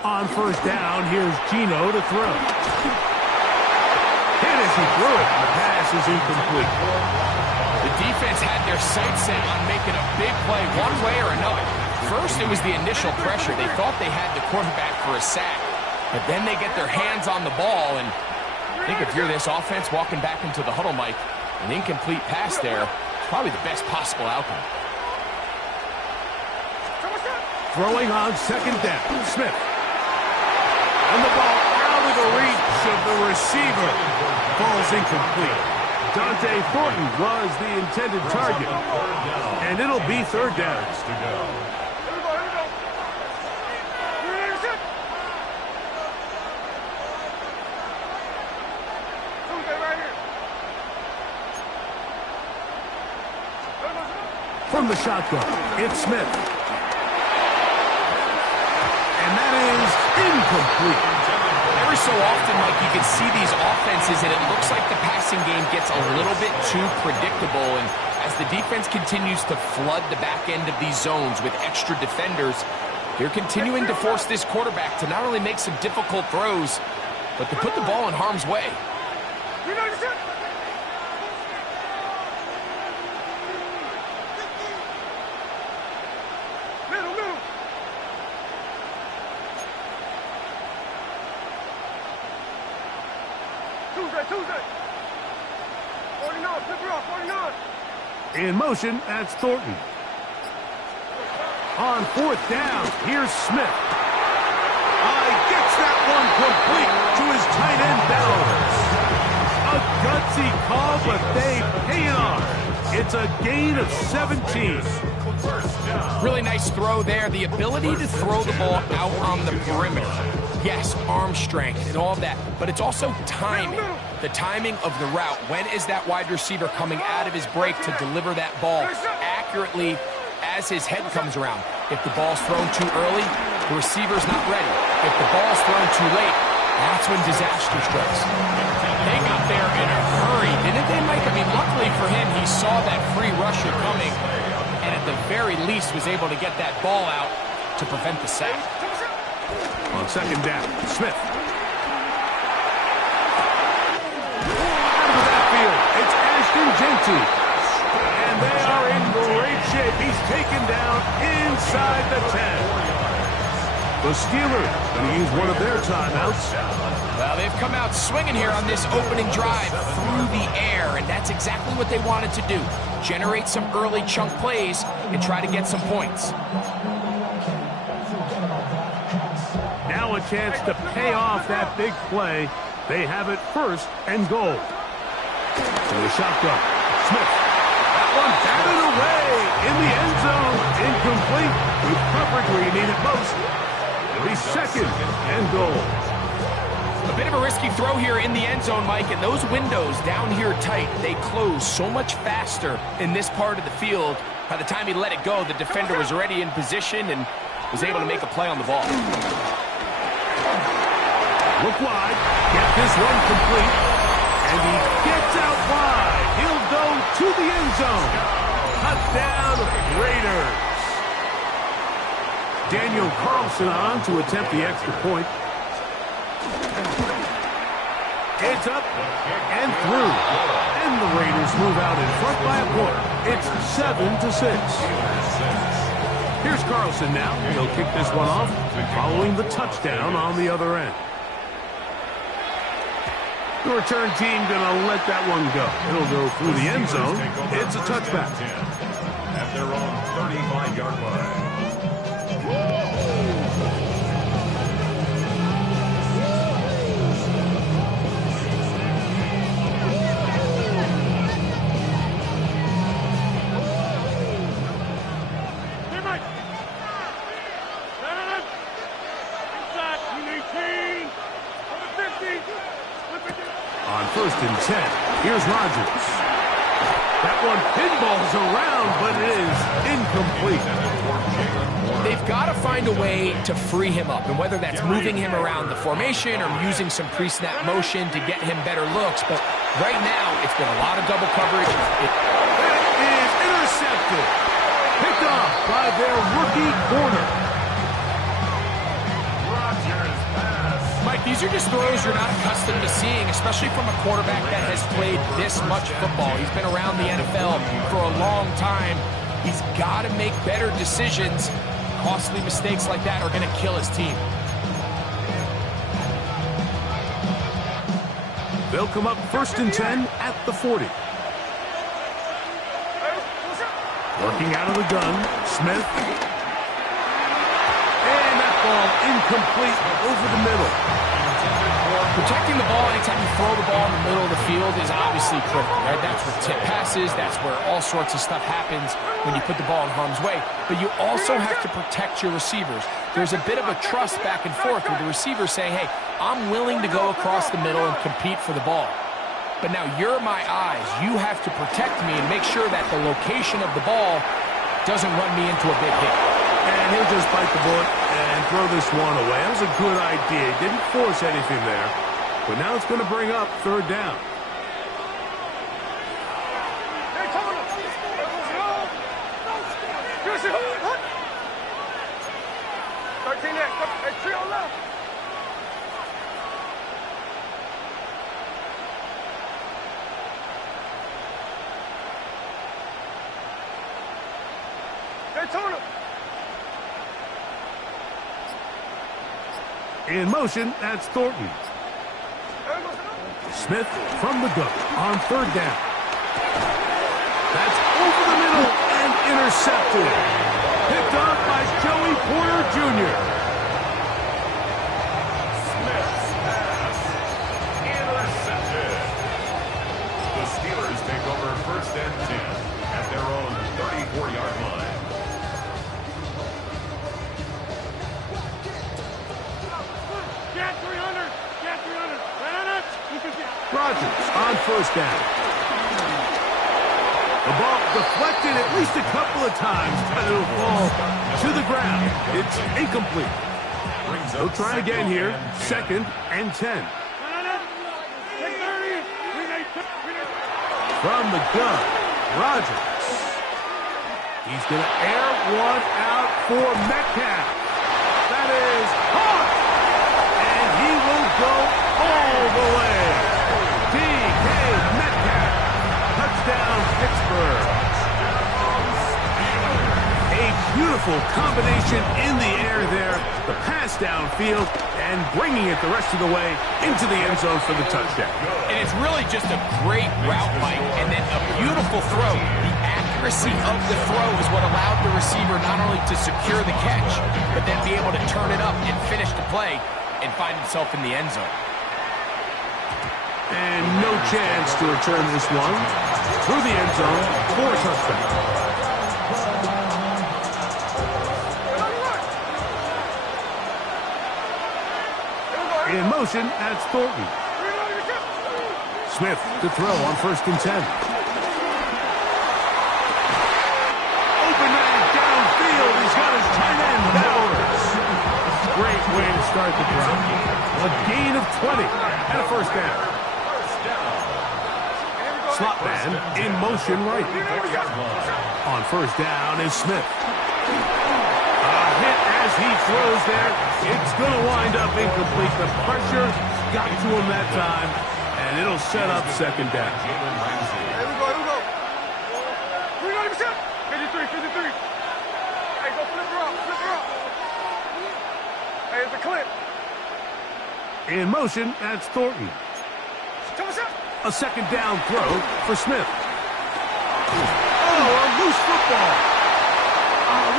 On 1st down, here's Gino to throw. Hit as he threw it. The pass is incomplete. The defense had their sights set on making a big play one way or another. First, it was the initial pressure. They thought they had the quarterback for a sack. But then they get their hands on the ball, and I think if you're this offense walking back into the huddle, Mike, an incomplete pass there is probably the best possible outcome. Throwing on 2nd down, Smith. And the ball out of the reach of the receiver. Falls incomplete. Dante Thornton was the intended target. And it'll be third down. From the shotgun, it's Smith. And that is incomplete. Every so often, Mike, you can see these offenses, and it looks like the passing game gets a little bit too predictable. And as the defense continues to flood the back end of these zones with extra defenders, they're continuing to force this quarterback to not only make some difficult throws, but to put the ball in harm's way. Tuesday. 49, flip it off, 49. In motion, that's Thornton. On fourth down, here's Smith. Gets that one complete to his tight end Bowers. A gutsy call, but they pay it off. It's a gain of 17. Really nice throw there. The ability to throw the ball out on the perimeter. Yes, arm strength and all of that, but it's also timing. The timing of the route. When is that wide receiver coming out of his break to deliver that ball accurately as his head comes around? If the ball's thrown too early, the receiver's not ready. If the ball's thrown too late, that's when disaster strikes. They got there in a hurry, didn't they, Mike? I mean, luckily for him, he saw that free rusher coming, and at the very least was able to get that ball out to prevent the sack. On second down, Smith. It's Ashton Genty. And they are in great shape. He's taken down inside the 10. The Steelers going to use one of their timeouts. Well, they've come out swinging here on this opening drive through the air, and that's exactly what they wanted to do. Generate some early chunk plays and try to get some points. Now a chance to pay off that big play. They have it first and goal. To the shotgun. Smith. That one batted away in the end zone. Incomplete. With coverage where you need it most. It'll be second and goal. A bit of a risky throw here in the end zone, Mike, and those windows down here tight, they close so much faster in this part of the field. By the time he let it go, the defender was already in position and was able to make a play on the ball. Look wide. Get this one complete. And he gets out wide. He'll go to the end zone. Touchdown, Raiders. Daniel Carlson on to attempt the extra point. It's up and through. And the Raiders move out in front by a point. It's 7-6. Here's Carlson now. He'll kick this one off, following the touchdown on the other end. The return team going to let that one go. It'll go through the end zone. It's a touchback. At their own 35-yard line. On first and 10, here's Rodgers. That one pinballs around, but it is incomplete. They've got to find a way to free him up, and whether that's moving him around the formation or using some pre-snap motion to get him better looks. But right now, it's been a lot of double coverage. That is intercepted. Picked off by their rookie corner. Mike, these are just throws you're not accustomed to seeing, especially from a quarterback that has played this much football. He's been around the NFL for a long time. He's got to make better decisions. Costly mistakes like that are going to kill his team. They'll come up first and 10 at the 40. Working out of the gun, Smith. And that ball incomplete over the middle. Protecting the ball anytime you throw the ball in the middle of the field is obviously critical, right? That's where tip passes, that's where all sorts of stuff happens when you put the ball in harm's way. But you also have to protect your receivers. There's a bit of a trust back and forth with the receiver saying, hey, I'm willing to go across the middle and compete for the ball. But now you're my eyes. You have to protect me and make sure that the location of the ball doesn't run me into a big hit. And he'll just bite the bullet and throw this one away. That was a good idea. He didn't force anything there. But now it's going to bring up third down. In motion, that's Thornton. Smith from the gun on third down. That's over the middle and intercepted. Picked up by Joey Porter Jr. Smith's pass intercepted. The Steelers take over first and 10 at their own 34-yard line. Rodgers on first down. The ball deflected at least a couple of times, but it'll fall to the ground. It's incomplete. They'll try again here. Second and 10. From the gun, Rodgers. He's going to air one out for Metcalf. That is hot. And he will go all the way. D.K. Metcalf. Touchdown, Pittsburgh. A beautiful combination in the air there. The pass downfield and bringing it the rest of the way into the end zone for the touchdown. And it's really just a great route, Mike, and then a beautiful throw. The accuracy of the throw is what allowed the receiver not only to secure the catch, but then be able to turn it up and finish the play and find himself in the end zone. And no chance to return this one through the end zone for a touchdown. In motion, that's Thornton. Smith to throw on first and 10. Open man downfield. He's got his tight end Bowers. Great way to start the drive. A gain of 20 and a first down. Slot man in motion right. On first down is Smith. Hit as he throws there. It's going to wind up incomplete. The pressure got to him that time, and it'll set up second down. Here we go. 53. Hey, go flip her up. Hey, it's a clip. In motion, that's Thornton. A second down throw for Smith. Oh, a loose football.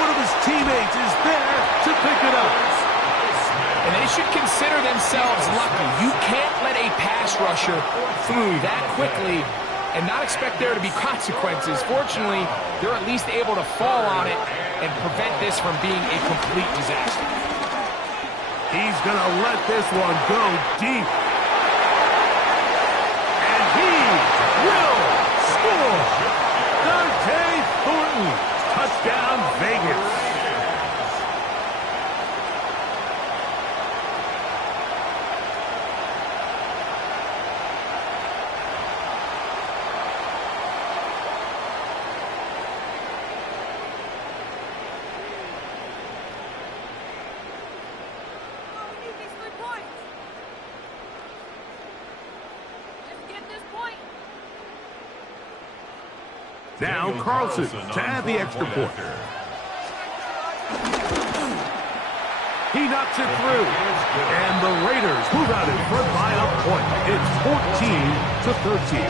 One of his teammates is there to pick it up. And they should consider themselves lucky. You can't let a pass rusher through that quickly and not expect there to be consequences. Fortunately, they're at least able to fall on it and prevent this from being a complete disaster. He's going to let this one go deep. And he will score. Dante Thornton. Touchdown, Vegas. Now Carlson to add the extra point. He knocks it through. And the Raiders move out in front by a point. It's 14-13.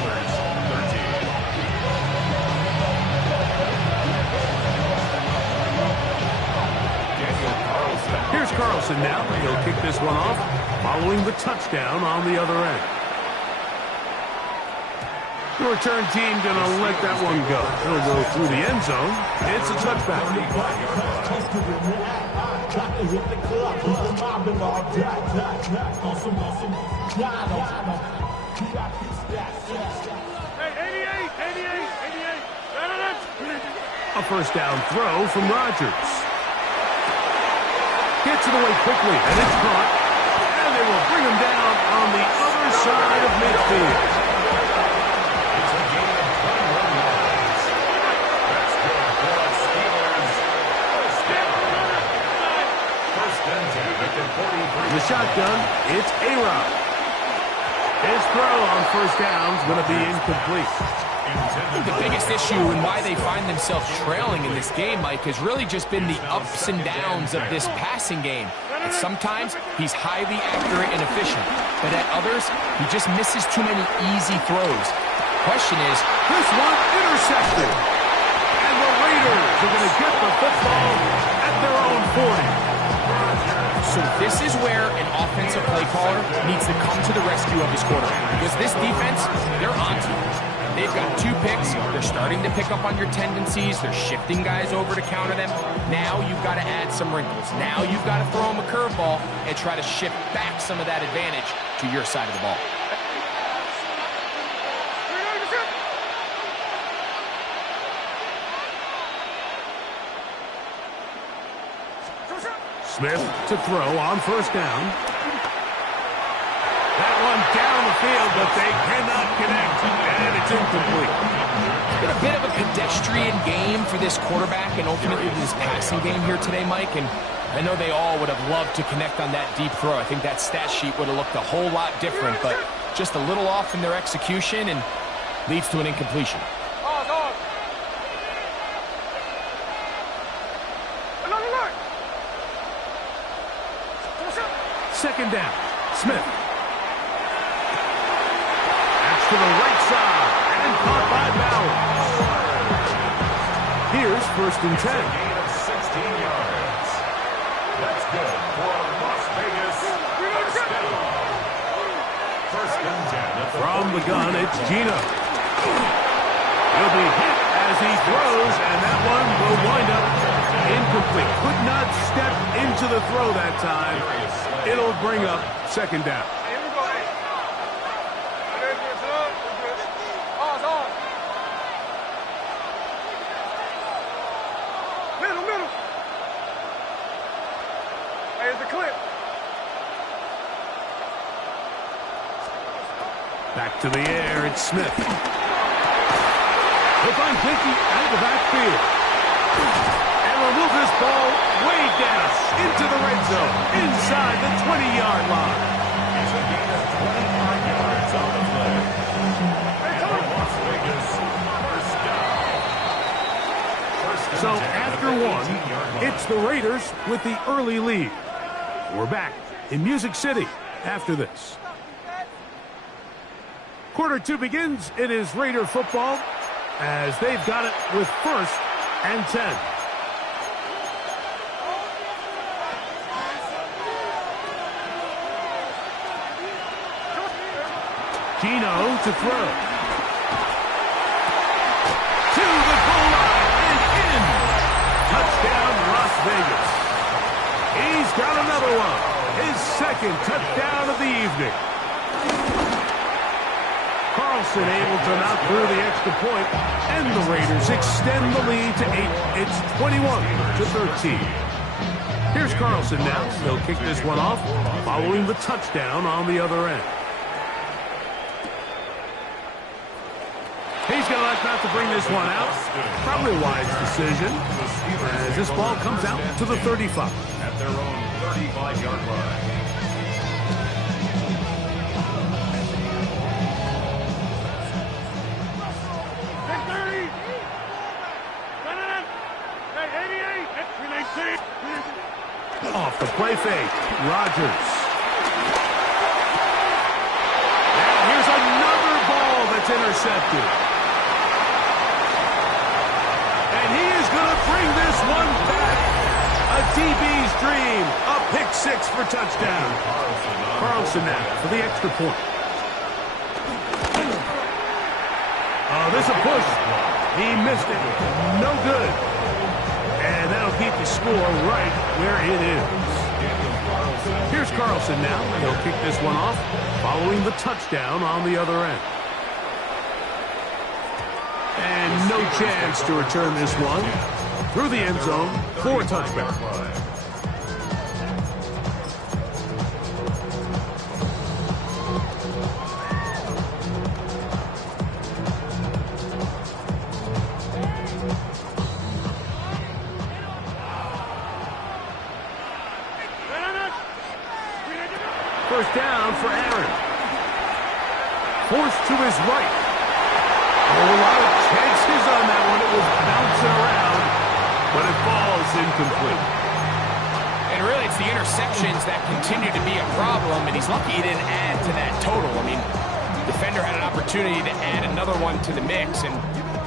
Here's Carlson Carlson now. He'll kick this one off, following the touchdown on the other end. The return team going to let that one go. He'll go through the end zone. It's a touchback. A first down throw from Rodgers. Gets it away quickly, and it's caught. And they will bring him down on the other side of midfield. It's a gain of 21 yards. That's good for the Steelers. First down. First and 10 at the 43. In the shotgun, it's A-Rod. His throw on first down is going to be incomplete. I think the biggest issue and why they find themselves trailing in this game, Mike, has really just been the ups and downs of this passing game. And sometimes he's highly accurate and efficient, but at others, he just misses too many easy throws. The question is, this one intercepted. And the Raiders are going to get the football at their own 40. so this is where an offensive play caller needs to come to the rescue of his quarterback. Because this defense, they're on to you. They've got 2 picks. They're starting to pick up on your tendencies. They're shifting guys over to counter them. Now you've got to add some wrinkles. Now you've got to throw them a curveball and try to shift back some of that advantage to your side of the ball. Smith to throw on first down. That one down the field, but they cannot connect, and it's incomplete. It's been a bit of a pedestrian game for this quarterback and ultimately this passing game here today, Mike, and I know they all would have loved to connect on that deep throw. I think that stat sheet would have looked a whole lot different, but just a little off in their execution and leads to an incompletion. Second down, Smith. That's to the right side, and caught by Bowers. Here's first and 10. Gain of 16 yards. That's good for Las Vegas. First down. First and 10. From the gun, it's Gino. He'll be hit as he throws, and that one will wind up incomplete. Could not step into the throw that time. It'll bring up second down. Middle. Hey, it's a clip. Back to the air, it's Smith. He'll find Pinky out of the backfield. And will move this ball way down into the red zone, inside the 20-yard line. It's a gain of 25 yards on the play. And for Las Vegas, first down. First and So 10 after at the one, 18-yard line. it's the Raiders with the early lead. We're back in Music City after this. Quarter 2 begins. It is Raider football as they've got it with first and 10. Gino to throw. To the goal line and in. Touchdown, Las Vegas. He's got another one. His second touchdown of the evening. Carlson able to knock through the extra point, and the Raiders extend the lead to 8. It's 21-13. Here's Carlson now. He'll kick this one off, following the touchdown on the other end. He's going to elect not to bring this one out. Probably a wise decision, as this ball comes out to the 35. At their own 35-yard line. Off the play fake, Rodgers. And here's another ball that's intercepted. And he is going to bring this one back A DB's dream. A pick six for touchdown. Carlson now for the extra point. Oh, this a push. He missed it. No good. And that'll keep the score right where it is. Here's Carlson now. He'll kick this one off following the touchdown on the other end. And no chance to return this one through the end zone for a touchback. First down for Aaron. Forced to his right. A lot of chances on that one. It was bouncing around, but it falls incomplete. And really, it's the interceptions that continue to be a problem, and he's lucky he didn't add to that total. I mean, the defender had an opportunity to add another one to the mix, and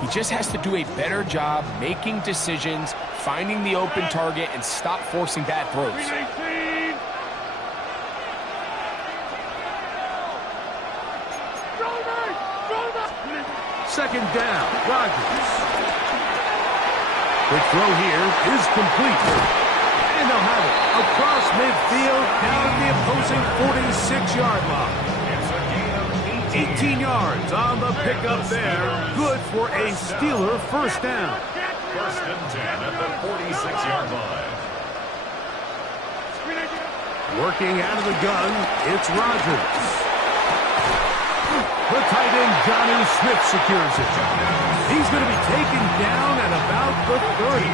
he just has to do a better job making decisions, finding the open target, and stop forcing bad throws. Second down, Rodgers. The throw here is complete. And they'll have it across midfield down at the opposing 46-yard line. 18 yards on the pickup there. Good for a Steeler first down. First and 10 at the 46-yard line. Working out of the gun, it's Rodgers. The tight end, Jonnu Smith, secures it. He's going to be taken down at about the 30.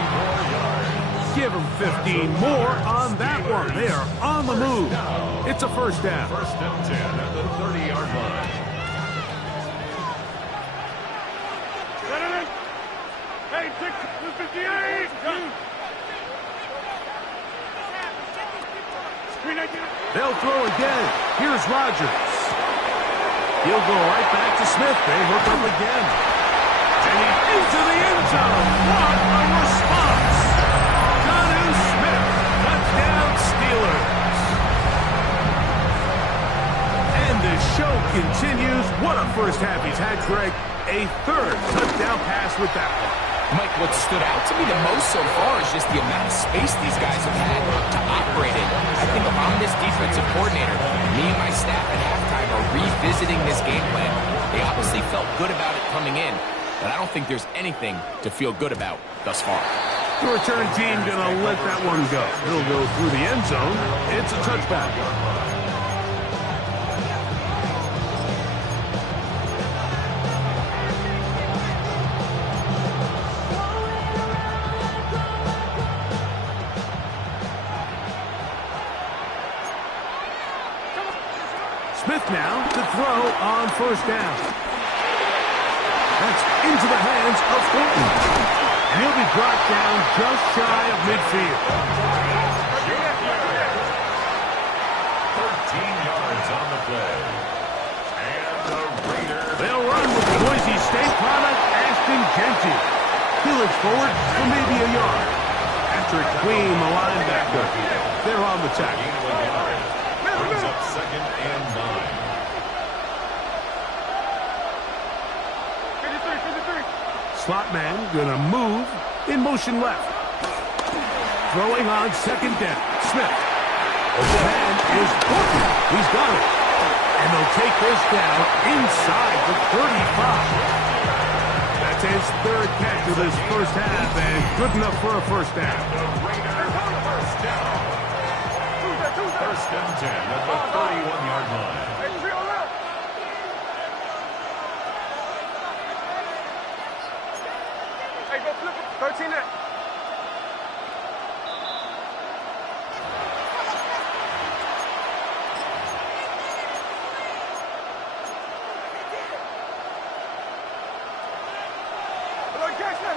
Give him 15 more on that one. They are on the move. It's a first down. First and 10 at the 30-yard line. Hey, 6, 58. They'll throw again. Here's Rodgers. He'll go right back to Smith. They hook up again. And he's into the end zone. What a response. Jonnu Smith. Touchdown Steelers. And the show continues. What a first half he's had, Greg. A third touchdown pass with that one. Mike, what stood out to me the most so far is just the amount of space these guys have had to operate in. I think if I'm this defensive coordinator, me and my staff at halftime are revisiting this game plan. They obviously felt good about it coming in, but I don't think there's anything to feel good about thus far. The return team going to let that one go. It'll go through the end zone. It's a touchback. Smith now to throw on first down. That's into the hands of Thornton. And he'll be brought down just shy of midfield. 13 yards on the play. And the Raiders. They'll run with the Boise State product, Ashton Genty. He looks forward for maybe a yard. Patrick Queen, the linebacker. They're on the tackle. Brings up second and 9. 53. Slot man gonna move in motion left. Throwing on second down. Smith. Open man is Thornton. He's got it. And they'll take this down inside the 35. That's his third catch of this first half and good enough for a first down. First down. First and 10 at the 31-yard line. Hey, go flip it. 13 net.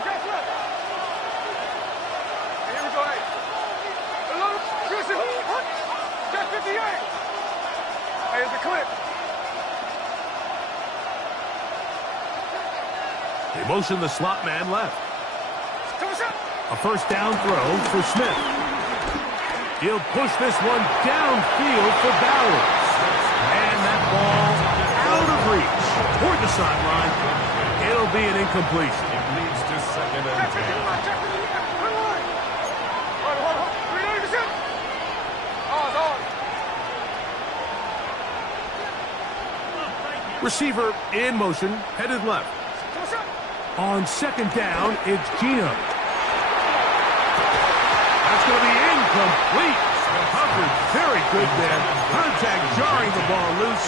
Catch left. Hey, here we go, hey. Hello, Christian. What? Catch 58. Hey, it's a clip. They motion the slot man left. A first down throw for Smith. He'll push this one downfield for Bowers. And that ball out of reach toward the sideline. It'll be an incompletion. It leads to 2nd and 10. Receiver in motion, headed left. On 2nd down, it's Gino. That's going to be incomplete. Coverage very good there. Contact jarring the ball loose.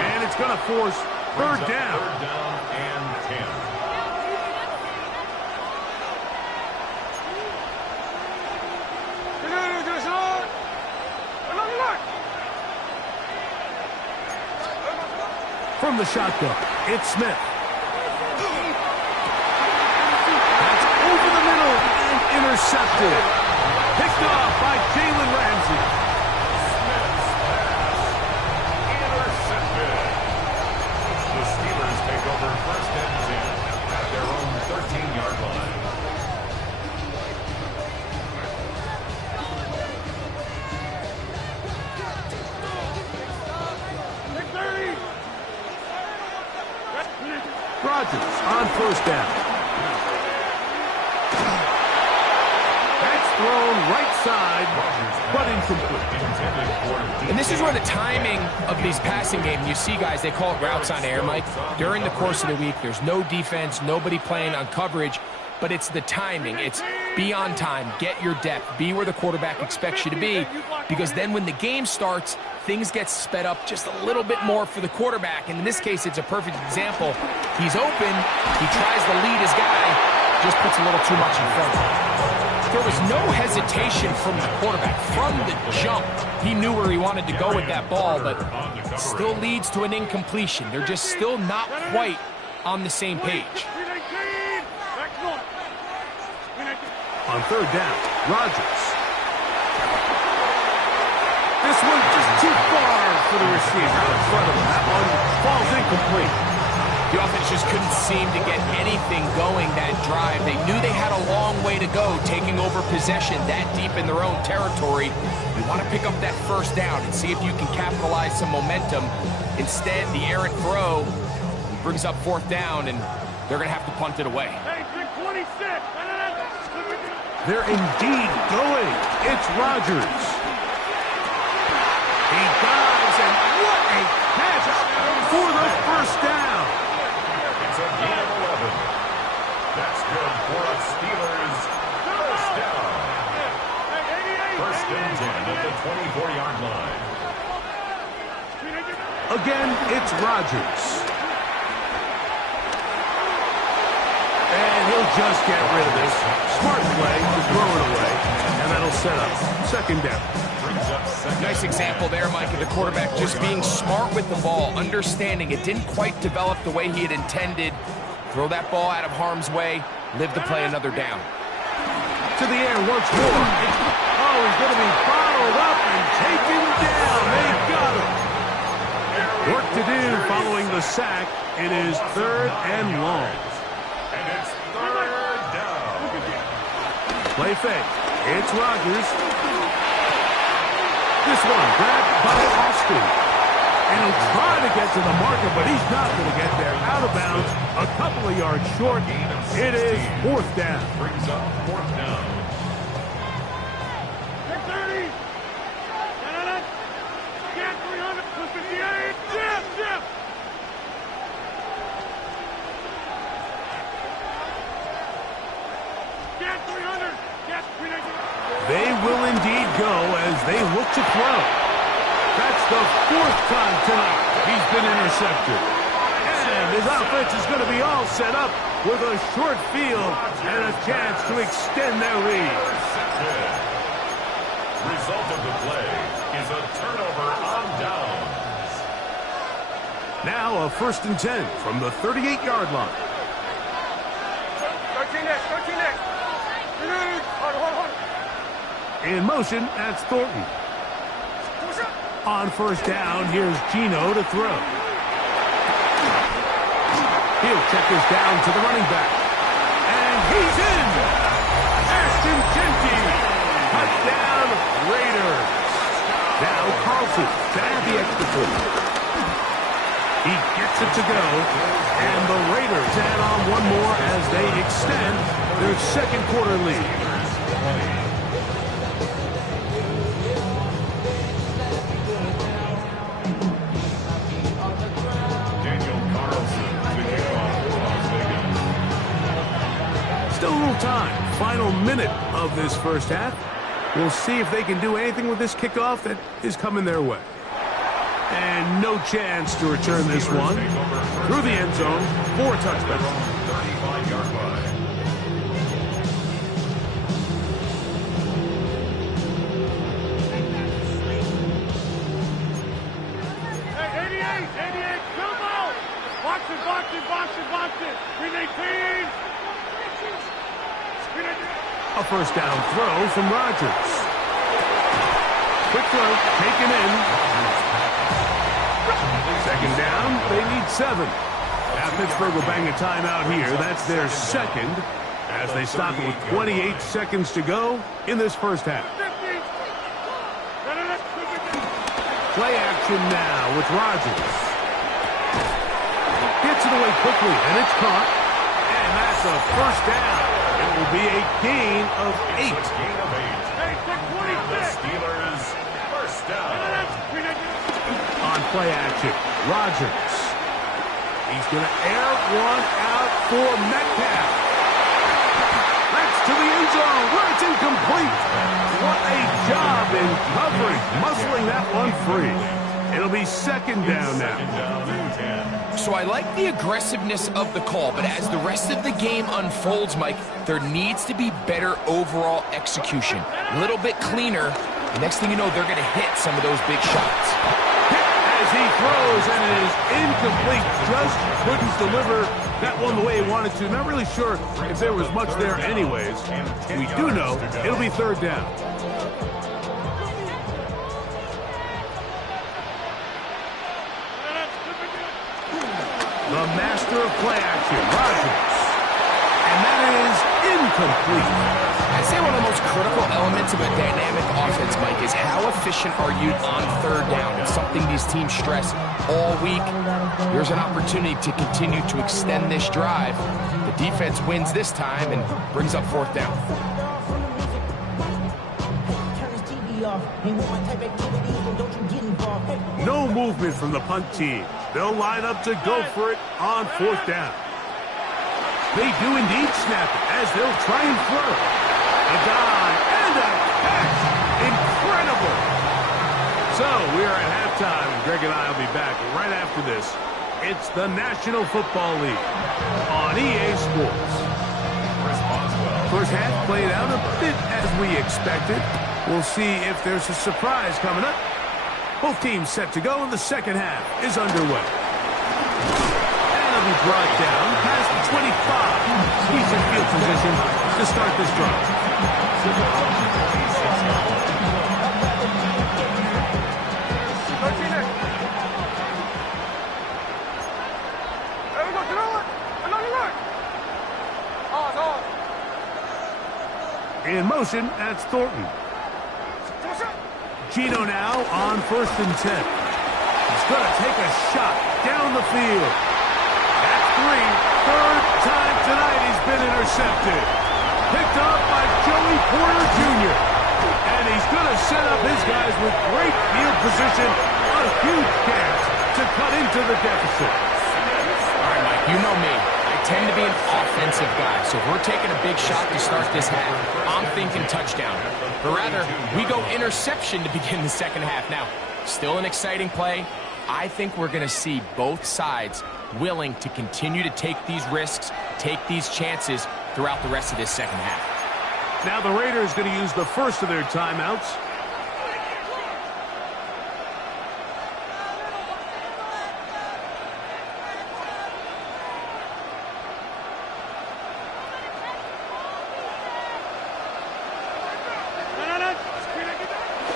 And it's going to force 3rd down. 3rd down and 10. From the shotgun, it's Smith. That's over the middle and intercepted. Picked off by Jalen Ramsey. Smith's pass intercepted. The Steelers take over 1st and 10 at their own 13-yard line. Rodgers on 1st down. That's thrown right side, but incomplete. And this is where the timing of these passing games, you see, guys, they call it routes on air, Mike. During the course of the week, there's no defense, nobody playing on coverage, but it's the timing. It's be on time, get your depth, be where the quarterback expects you to be, because then when the game starts, things get sped up just a little bit more for the quarterback. And in this case, it's a perfect example. He's open, he tries to lead his guy, just puts a little too much in front of him. There was no hesitation from the quarterback. From the jump, he knew where he wanted to go with that ball, but still leads to an incompletion. They're just still not quite on the same page. On 3rd down, Rodgers. This one just too far for the receiver out in front of him. That one falls incomplete. The offense just couldn't seem to get anything going that drive. They knew they had a long way to go, taking over possession that deep in their own territory. You want to pick up that 1st down and see if you can capitalize some momentum. Instead, the errant throw brings up 4th down, and they're going to have to punt it away. They're indeed going. It's Rodgers. He dives, and what a catch for the 1st down. It's a gain of 11. That's good for a Steelers 1st down. 1st and 10 at the 24-yard line. Again, it's Rodgers. And he'll just get rid of this. Smart play to throw it away, and that'll set up 2nd down. Nice example there, Mike, of the quarterback just being smart with the ball, understanding it didn't quite develop the way he had intended. Throw that ball out of harm's way, live to play another down. To the air once more. He's going to be bottled up and taken down. They got him. Work to do following the sack. It is 3rd and long. And it's 3rd down. Play fake. It's Rodgers. This one grabbed by Austin. And he'll try to get to the marker, but he's not going to get there. Out of bounds, a couple of yards short. It is 4th down. Brings up 4th down. They will indeed go as they look to throw. That's the 4th time tonight he's been intercepted. And his offense is going to be all set up with a short field and a chance to extend their lead. Result of the play is a turnover on downs. Now a 1st and 10 from the 38-yard line. 13 next. In motion, that's Thornton. On 1st down, here's Gino to throw. He'll check this down to the running back. And he's in! Ashton Jenkins! down, Raiders. Now Carlson to add the extra point. He gets it to go, and the Raiders add on one more as they extend their second quarter lead. Still a little time. Final minute of this first half. We'll see if they can do anything with this kickoff that is coming their way. And no chance to return this one through the end zone for a touchdown. 35-yard line. Hey, 88, come out! Box it. Green 18. A first down throw from Rodgers. Quick throw, taken in. Second down, they need 7. Now Pittsburgh will bang a timeout here. That's their second as they stop it with 28 seconds to go in this first half. Play action now with Rodgers. Gets it away quickly, and it's caught. And that's a first down. It will be a gain of 8. The Steelers first down. On play action, Rodgers. He's going to air one out for Metcalf. That's to the end zone where it's incomplete. What a job in coverage, muscling that one free. It'll be second down now. So I like the aggressiveness of the call, but as the rest of the game unfolds, Mike, there needs to be better overall execution. A little bit cleaner. Next thing you know, they're going to hit some of those big shots. As he throws, and it is incomplete. Just couldn't deliver that one the way he wanted to. Not really sure if there was much there anyways. We do know it'll be third down. The master of play action, Rodgers. And that is incomplete. I'd say one of the most critical elements of a dynamic offense, Mike, is how efficient are you on third down? It's something these teams stress all week. There's an opportunity to continue to extend this drive. The defense wins this time and brings up fourth down. No movement from the punt team. They'll line up to go for it on fourth down. They do indeed snap it as they'll try and throw. A dive and a catch. Incredible. So we are at halftime, and Greg and I will be back right after this. It's the National Football League on EA Sports. First half played out a bit as we expected. We'll see if there's a surprise coming up. Both teams set to go, and the second half is underway. And it'll be brought down past the 25. Decent field position to start this drive. In motion, that's Thornton. Gino now on 1st and 10. He's going to take a shot down the field. At 3, third time tonight he's been intercepted. Picked up by Joey Porter Jr. And he's going to set up his guys with great field position. A huge chance to cut into the deficit. All right, Mike, you know me. I tend to be an offensive guy, so if we're taking a big shot to start this half, I'm thinking touchdown. But rather, we go interception to begin the second half. Now, still an exciting play. I think we're going to see both sides willing to continue to take these risks, take these chances throughout the rest of this second half. Now the Raiders going to use the first of their timeouts.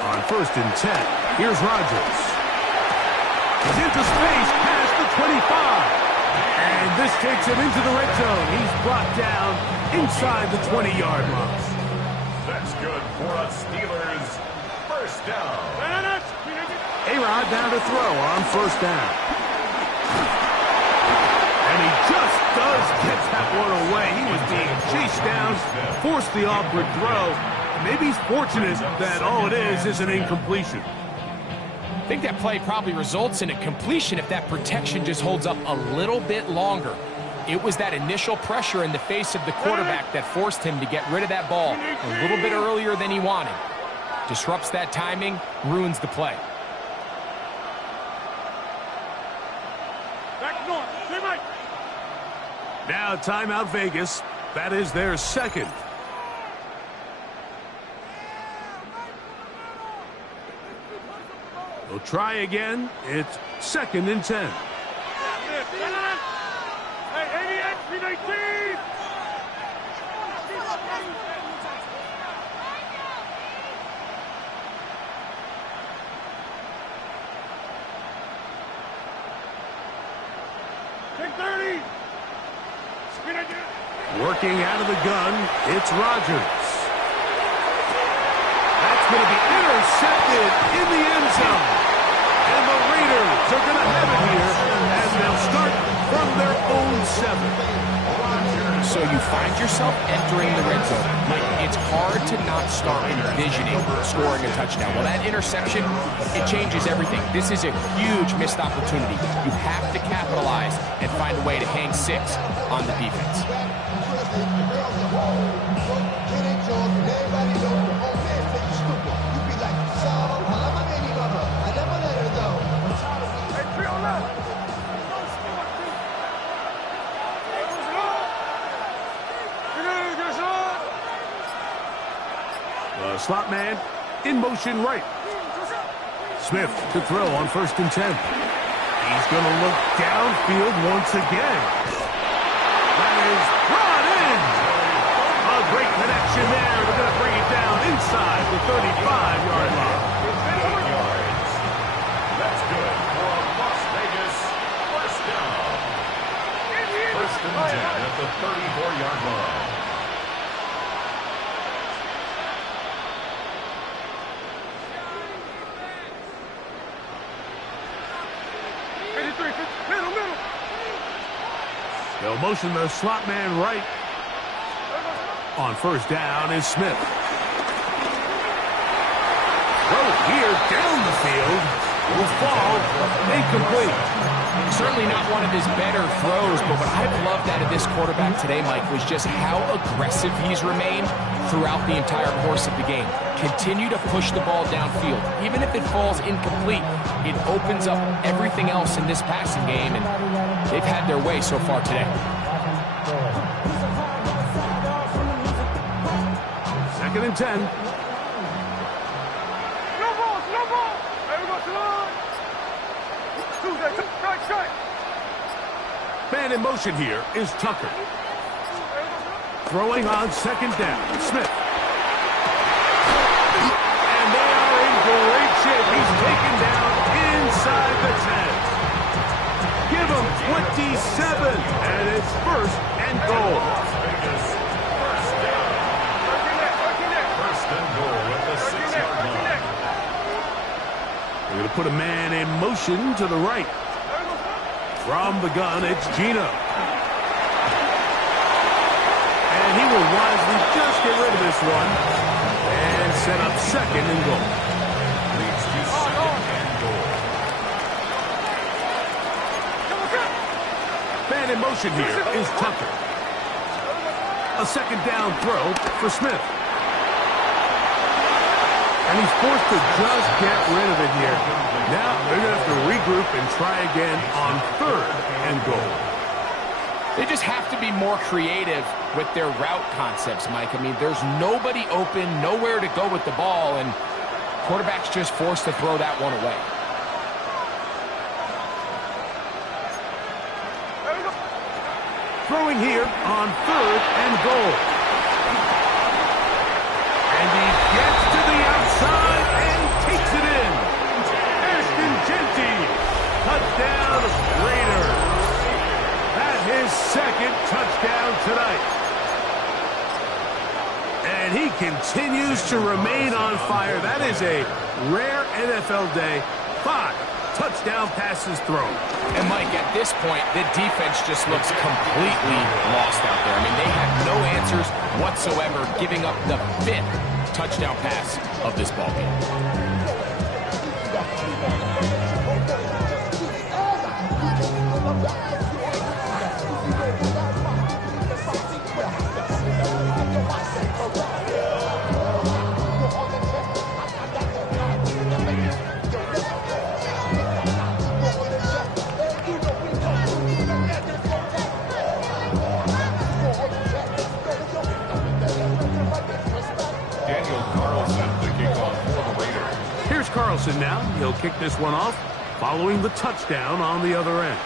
On 1st and 10, here's Rodgers. He's into space past the 25. And this takes him into the red zone. He's brought down inside the 20-yard line. That's good for a Steelers first down. A-Rod down to throw on first down. And he just does get that one away. He was being chased down, forced the awkward throw. Maybe he's fortunate that all it is an incompletion. I think that play probably results in a completion if that protection just holds up a little bit longer. It was that initial pressure in the face of the quarterback that forced him to get rid of that ball a little bit earlier than he wanted. Disrupts that timing, ruins the play. Now timeout Vegas. That is their second. They'll try again. It's 2nd and 10. Working out of the gun, it's Rodgers. That's going to be intercepted in the end zone. And the Raiders are going to have it here as they'll start from their own 7. So you find yourself entering the red zone. Mike, it's hard to not start envisioning scoring a touchdown. Well, that interception, it changes everything. This is a huge missed opportunity. You have to capitalize and find a way to hang 6 on the defense. The slot man in motion right. Smith to throw on 1st and 10. He's going to look downfield once again. That is brought in. A great connection there. We're going to bring it down inside the 35-yard line. 8 yards. That's good for a Las Vegas first down. 1st and 10 at the 34-yard line. They'll motion the slot man right. On 1st down is Smith. Throw here down the field. Will fall incomplete. Certainly not one of his better throws, but what I've loved out of this quarterback today, Mike, was just how aggressive he's remained throughout the entire course of the game. Continue to push the ball downfield. Even if it falls incomplete, it opens up everything else in this passing game, and they've had their way so far today. 2nd and 10. Man in motion here is Tucker. Throwing on 2nd down, Smith. And they are in great shape. He's taken down inside the 10. Give him 27, and it's 1st and goal. First down. 1st and goal at the 6-yard line. They're going to put a man in motion to the right. From the gun, it's Gino. And he will wisely just get rid of this one and set up 2nd and goal. Leads to 2nd and goal. Man in motion here is Tucker. A 2nd down throw for Smith. And he's forced to just get rid of it here. Now they're going to have to regroup and try again on 3rd and goal. They just have to be more creative with their route concepts, Mike. I mean, there's nobody open, nowhere to go with the ball, and quarterback's just forced to throw that one away. Throwing here on 3rd and goal. And he gets to the outside and takes it in. Ashton Genty, touchdown Raiders. That's his 2nd touchdown tonight. And he continues to remain on fire. That is a rare NFL day. 5 touchdown passes thrown. And, Mike, at this point, the defense just looks completely lost out there. I mean, they have no answers whatsoever, giving up the 5th touchdown pass of this ballgame. Carlson now. He'll kick this one off following the touchdown on the other end.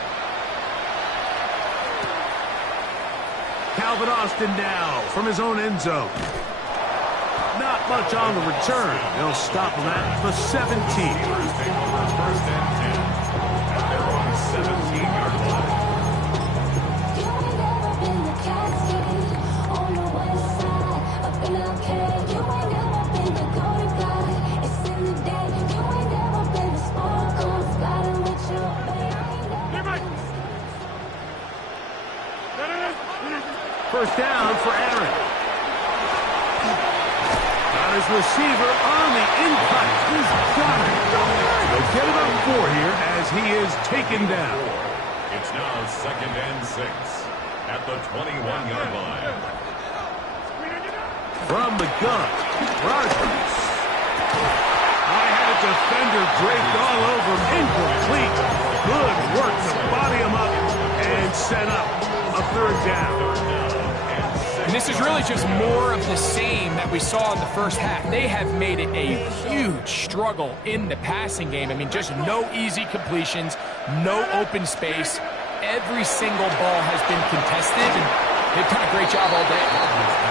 Calvin Austin now from his own end zone. Not much on the return. They'll stop him at the 17. First and 10 at their own 17-yard line. First down for Aaron. Got his receiver on the in-cut. He's got it. They'll get about 4 here as he is taken down. It's now 2nd and 6 at the 21-yard line. From the gun, Rodgers. I had a defender draped all over him. Incomplete. Good work to body him up and set up a 3rd down. And this is really just more of the same that we saw in the first half. They have made it a huge struggle in the passing game. I mean, just no easy completions, no open space. Every single ball has been contested, and they've done a great job all day.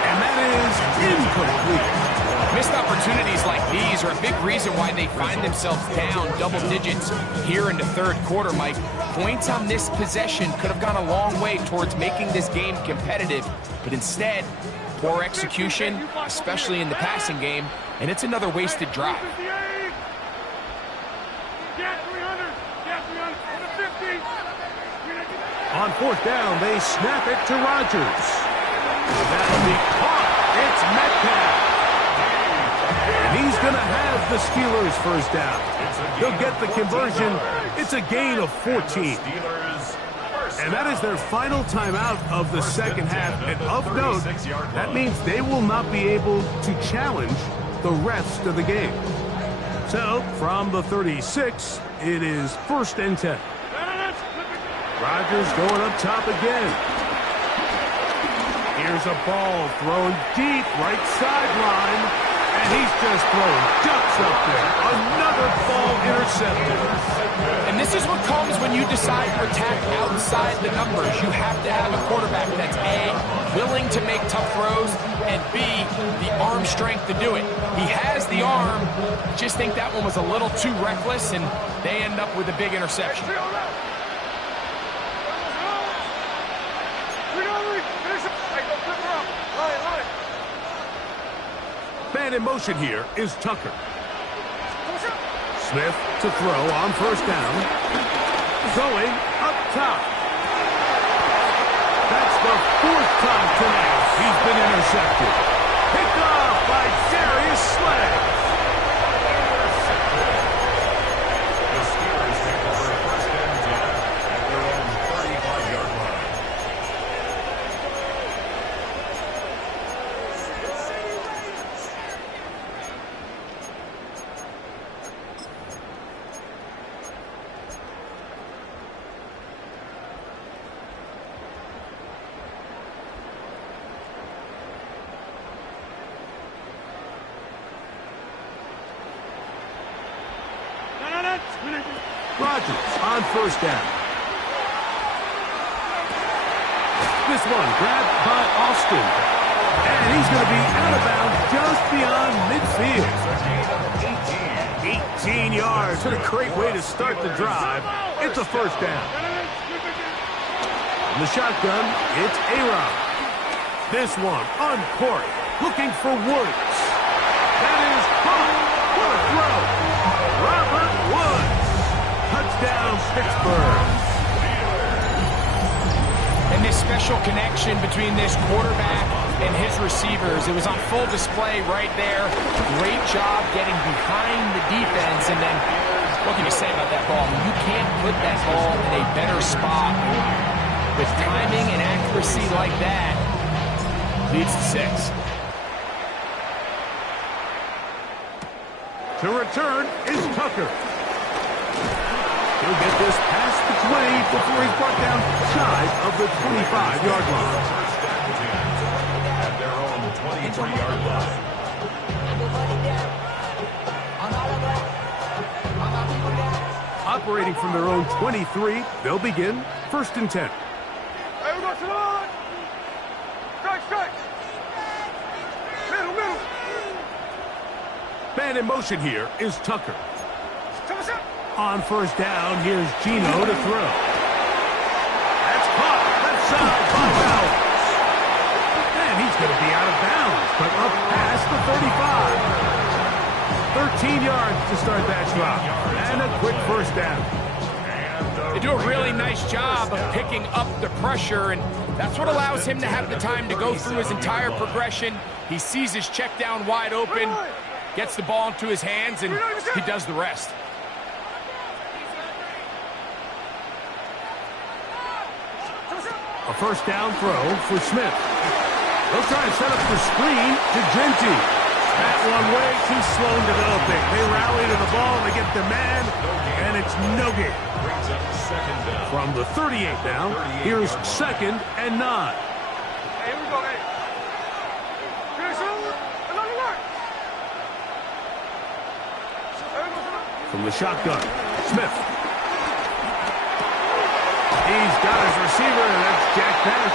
And that is incomplete. Missed opportunities like these are a big reason why they find themselves down double digits here in the 3rd quarter, Mike. Points on this possession could have gone a long way towards making this game competitive, but instead, poor execution, especially in the passing game, and it's another wasted drive. On 4th down, they snap it to Rodgers. That'll be caught. It's Metcalf. And he's going to have the Steelers' first down. They'll get the conversion. It's a gain of 14. And that is their final timeout of the second half. And of note, that means they will not be able to challenge the rest of the game. So, from the 36, it is 1st and 10. Rodgers going up top again. Here's a ball thrown deep, right sideline. And he's just throwing ducks up there. Another ball intercepted. And this is what comes when you decide to attack outside the numbers. You have to have a quarterback that's A, willing to make tough throws, and B, the arm strength to do it. He has the arm. Just think that one was a little too reckless, and they end up with a big interception. Man in motion here is Tucker. Smith to throw on 1st down. Going up top. That's the 4th time tonight he's been intercepted. Picked off by Darius Slay. The Steelers take over 1st and 10 at their own 35-yard line. Rodgers on 1st down. This one grabbed by Austin. And he's going to be out of bounds just beyond midfield. 18 yards. What a great way to start the drive. It's a 1st down. In the shotgun, it's A-Rod. This one uncorked. looking for Woods. That is caught. What a throw. Robert Woods. Touchdown, Pittsburgh. And this special connection between this quarterback and his receivers, it was on full display right there. Great job getting behind the defense. And then, what can you say about that ball? You can't put that ball in a better spot. With timing and accuracy like that, leads to 6. To return is Tucker. He'll get this past the 20 before he's brought down shy of the 25-yard line. At their own 23-yard line. Operating from their own 23, they'll begin 1st and 10. Hey, we got to the line. Strike. Middle. Man in motion here is Tucker. Come on, On 1st down, here's Gino to throw. That's caught left side by Bowers. And he's going to be out of bounds, but up past the 35. 13 yards to start that drive. And a quick 1st down. They do a really nice job of picking up the pressure, and that's what allows him to have the time to go through his entire progression. He sees his check down wide open, gets the ball into his hands, and he does the rest. A 1st down throw for Smith. They'll try to set up the screen to Genty. That one way too slow in developing. They rally to the ball, they get the man, and it's no gain. Brings up 2nd down. From the 38 now, here's 2nd and 9. Hey, here we go, hey. Finish over. Another one. From the shotgun, Smith. He's got his receiver, and that's Jack Bash.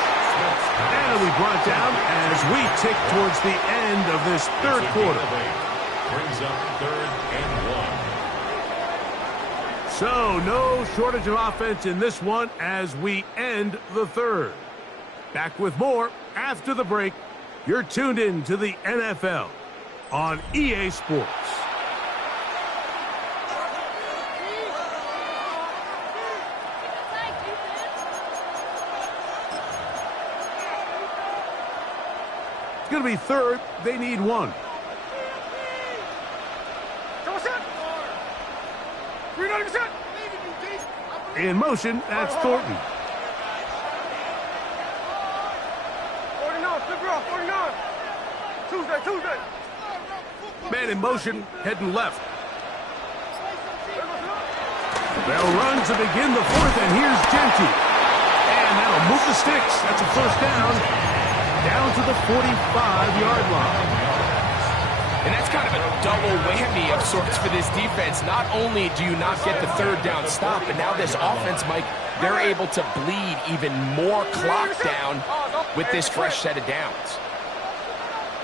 And he'll be brought down as we tick towards the end of this 3rd quarter. Brings up 3rd and 1. So, no shortage of offense in this one as we end the 3rd. Back with more after the break. You're tuned in to the NFL on EA Sports. It's going to be 3rd. They need 1. In motion, that's Thornton. 49, flip it off, 49. Tuesday. Man in motion, heading left. They'll run to begin the 4th, and here's Genty. And that'll move the sticks. That's a 1st down. Down to the 45-yard line. And that's kind of a double whammy of sorts for this defense. Not only do you not get the 3rd down stop, but now this offense, Mike, they're able to bleed even more clock down with this fresh set of downs.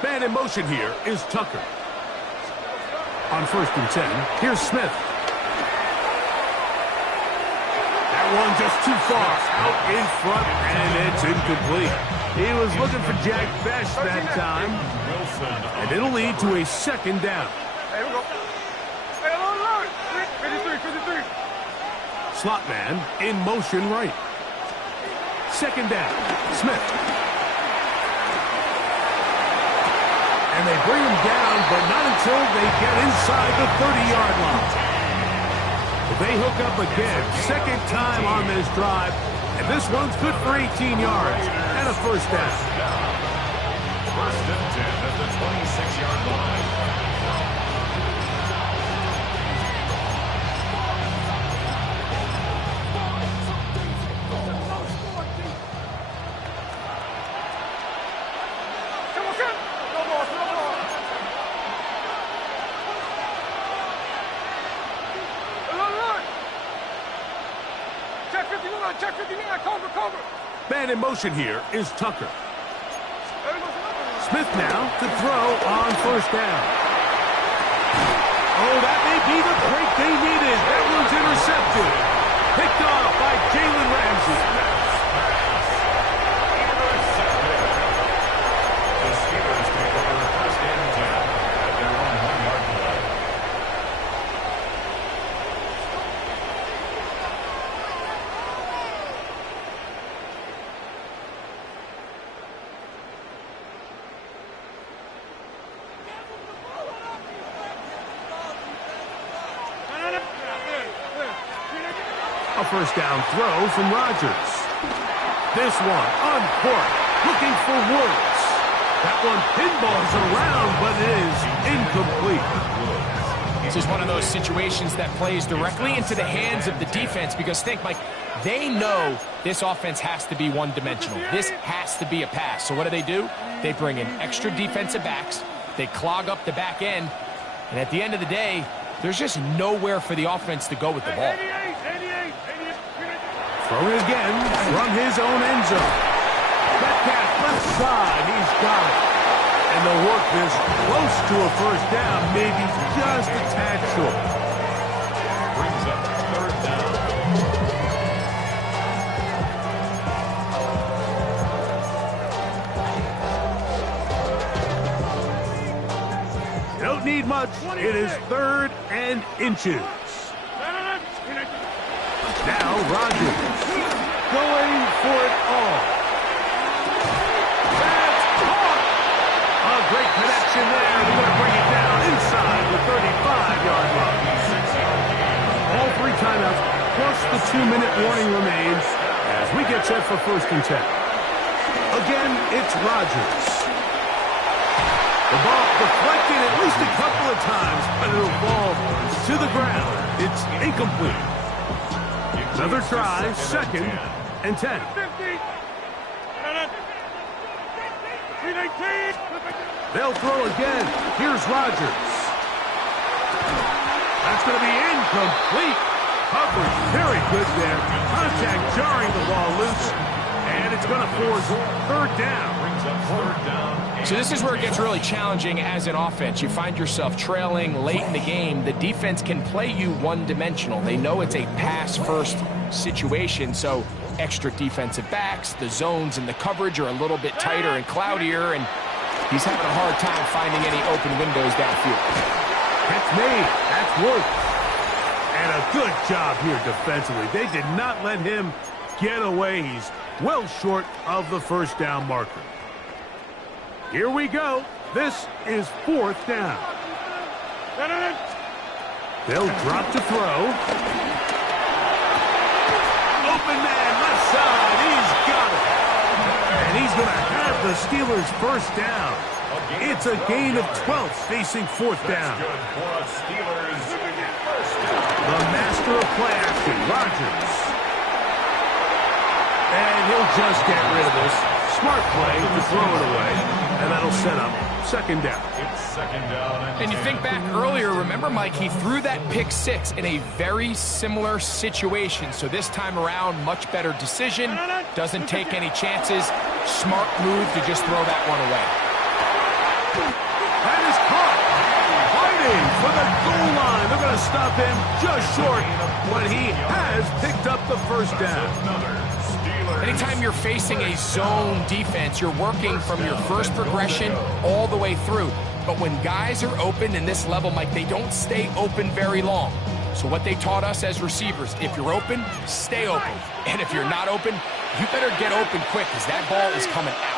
Man in motion here is Tucker. On 1st and 10, here's Smith. That one just too far out in front, and it's incomplete. He was looking for Jack Best that time, and it'll lead to a 2nd down. Hey, we go. Hey, line. 53. Slot man in motion right. 2nd down, Smith. And they bring him down, but not until they get inside the 30-yard line. They hook up again, 2nd time on this drive, and this one's good for 18 yards and a 1st down. 1st and 10 at the 26-yard line. Check 59, cover. Man in motion here is Tucker. Smith now to throw on 1st down. Oh, that may be the break they needed. That one's intercepted. Picked off by Jalen Ramsey. The Steelers take over first down throw from Rodgers. This one, uncorked, looking for Woods. That one pinballs around, but it is incomplete. This is one of those situations that plays directly into the hands of the defense because think, Mike, they know this offense has to be one-dimensional. This has to be a pass. So what do? They bring in extra defensive backs. They clog up the back end. And at the end of the day, there's just nowhere for the offense to go with the ball. Throwing again from his own end zone. Metcalf left side, he's got it. And they'll work this close to a first down, maybe just a tad short. Brings up third down. You don't need much. It is 3rd and inches. Now Rodgers going for it all. That's caught. A great connection there. They're going to bring it down inside the 35-yard line. All 3 timeouts plus the 2-minute warning remains as we get set for 1st and 10. Again, it's Rodgers. The ball deflected at least a couple of times, but it'll fall to the ground. It's incomplete. Another try, 2nd and 10. They'll throw again. Here's Rodgers. That's going to be incomplete. Coverage very good there. Contact jarring the ball loose. And it's going to force 3rd down. Brings up 3rd down. So this is where it gets really challenging as an offense. You find yourself trailing late in the game. The defense can play you one-dimensional. They know it's a pass-first situation, so extra defensive backs, the zones and the coverage are a little bit tighter and cloudier, and he's having a hard time finding any open windows downfield. That's made. That's Woods. And a good job here defensively. They did not let him get away. He's well short of the first down marker. Here we go. This is 4th down. They'll drop to throw. Open man, left side. He's got it. And he's going to have the Steelers' first down. It's a gain of 12 facing 4th down. The master of play action, Rodgers. And he'll just get rid of this. Smart play to throw it away. And that'll set up 2nd down. It's 2nd down. And you think back earlier, remember, Mike, he threw that pick 6 in a very similar situation. So this time around, much better decision. Doesn't take any chances. Smart move to just throw that one away. That is caught. Fighting for the goal line. They're going to stop him just short, but he has picked up the first down. Anytime you're facing a zone defense, you're working from your first progression all the way through. But when guys are open in this level, Mike, they don't stay open very long. So what they taught us as receivers, if you're open, stay open. And if you're not open, you better get open quick because that ball is coming out.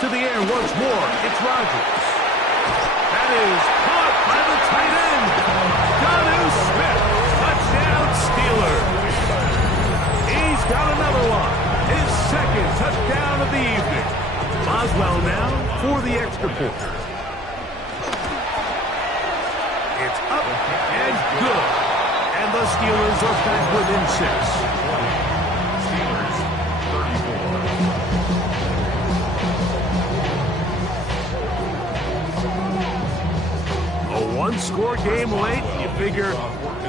To the air once more, it's Rodgers. That is caught by the tight end. Jonnu Smith. Touchdown, Steelers. He's got another one. His 2nd touchdown of the evening. Boswell now for the extra point. It's up and good. And the Steelers are back within 6. Steelers 34. A one-score game late. You figure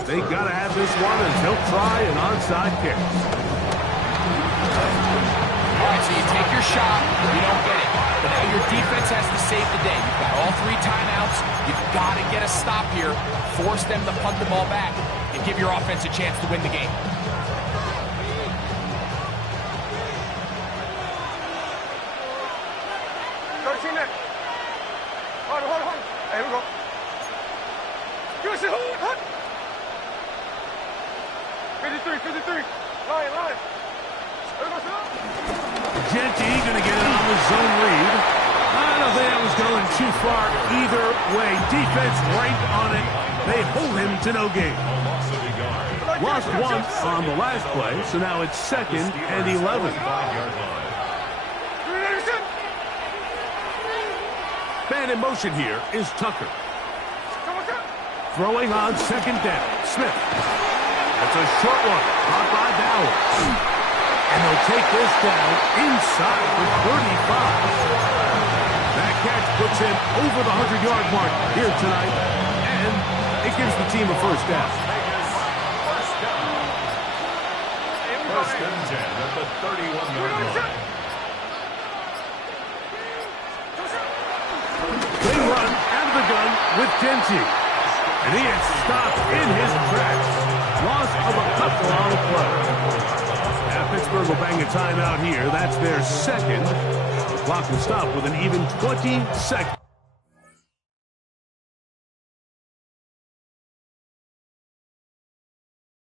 they got to have this one, and he'll try an onside kick. All right, so you take your shot, you don't get it. But now your defense has to save the day. You've got all 3 timeouts. You've got to get a stop here, force them to punt the ball back, and give your offense a chance to win the game. Hey, we go. Give us a hold. 53. Line. Genty going to get it on the zone read. I don't think that was going too far either way. Defense right on it. They hold him to no gain. Loss of the yard. Lost one on the last play, so now it's 2nd and 11. Man in motion here is Tucker. Throwing on 2nd down. Smith. That's a short one. Caught by Bauer. And they'll take this down inside the 35. That catch puts him over the 100-yard mark here tonight. And it gives the team a first down. First and 10 at the 31-yard line. They run out of the gun with Genty. And he is stopped in his tracks. Loss of a couple on the play. Now Pittsburgh will bang a timeout here. That's their second. The clock will stop with an even 20 seconds.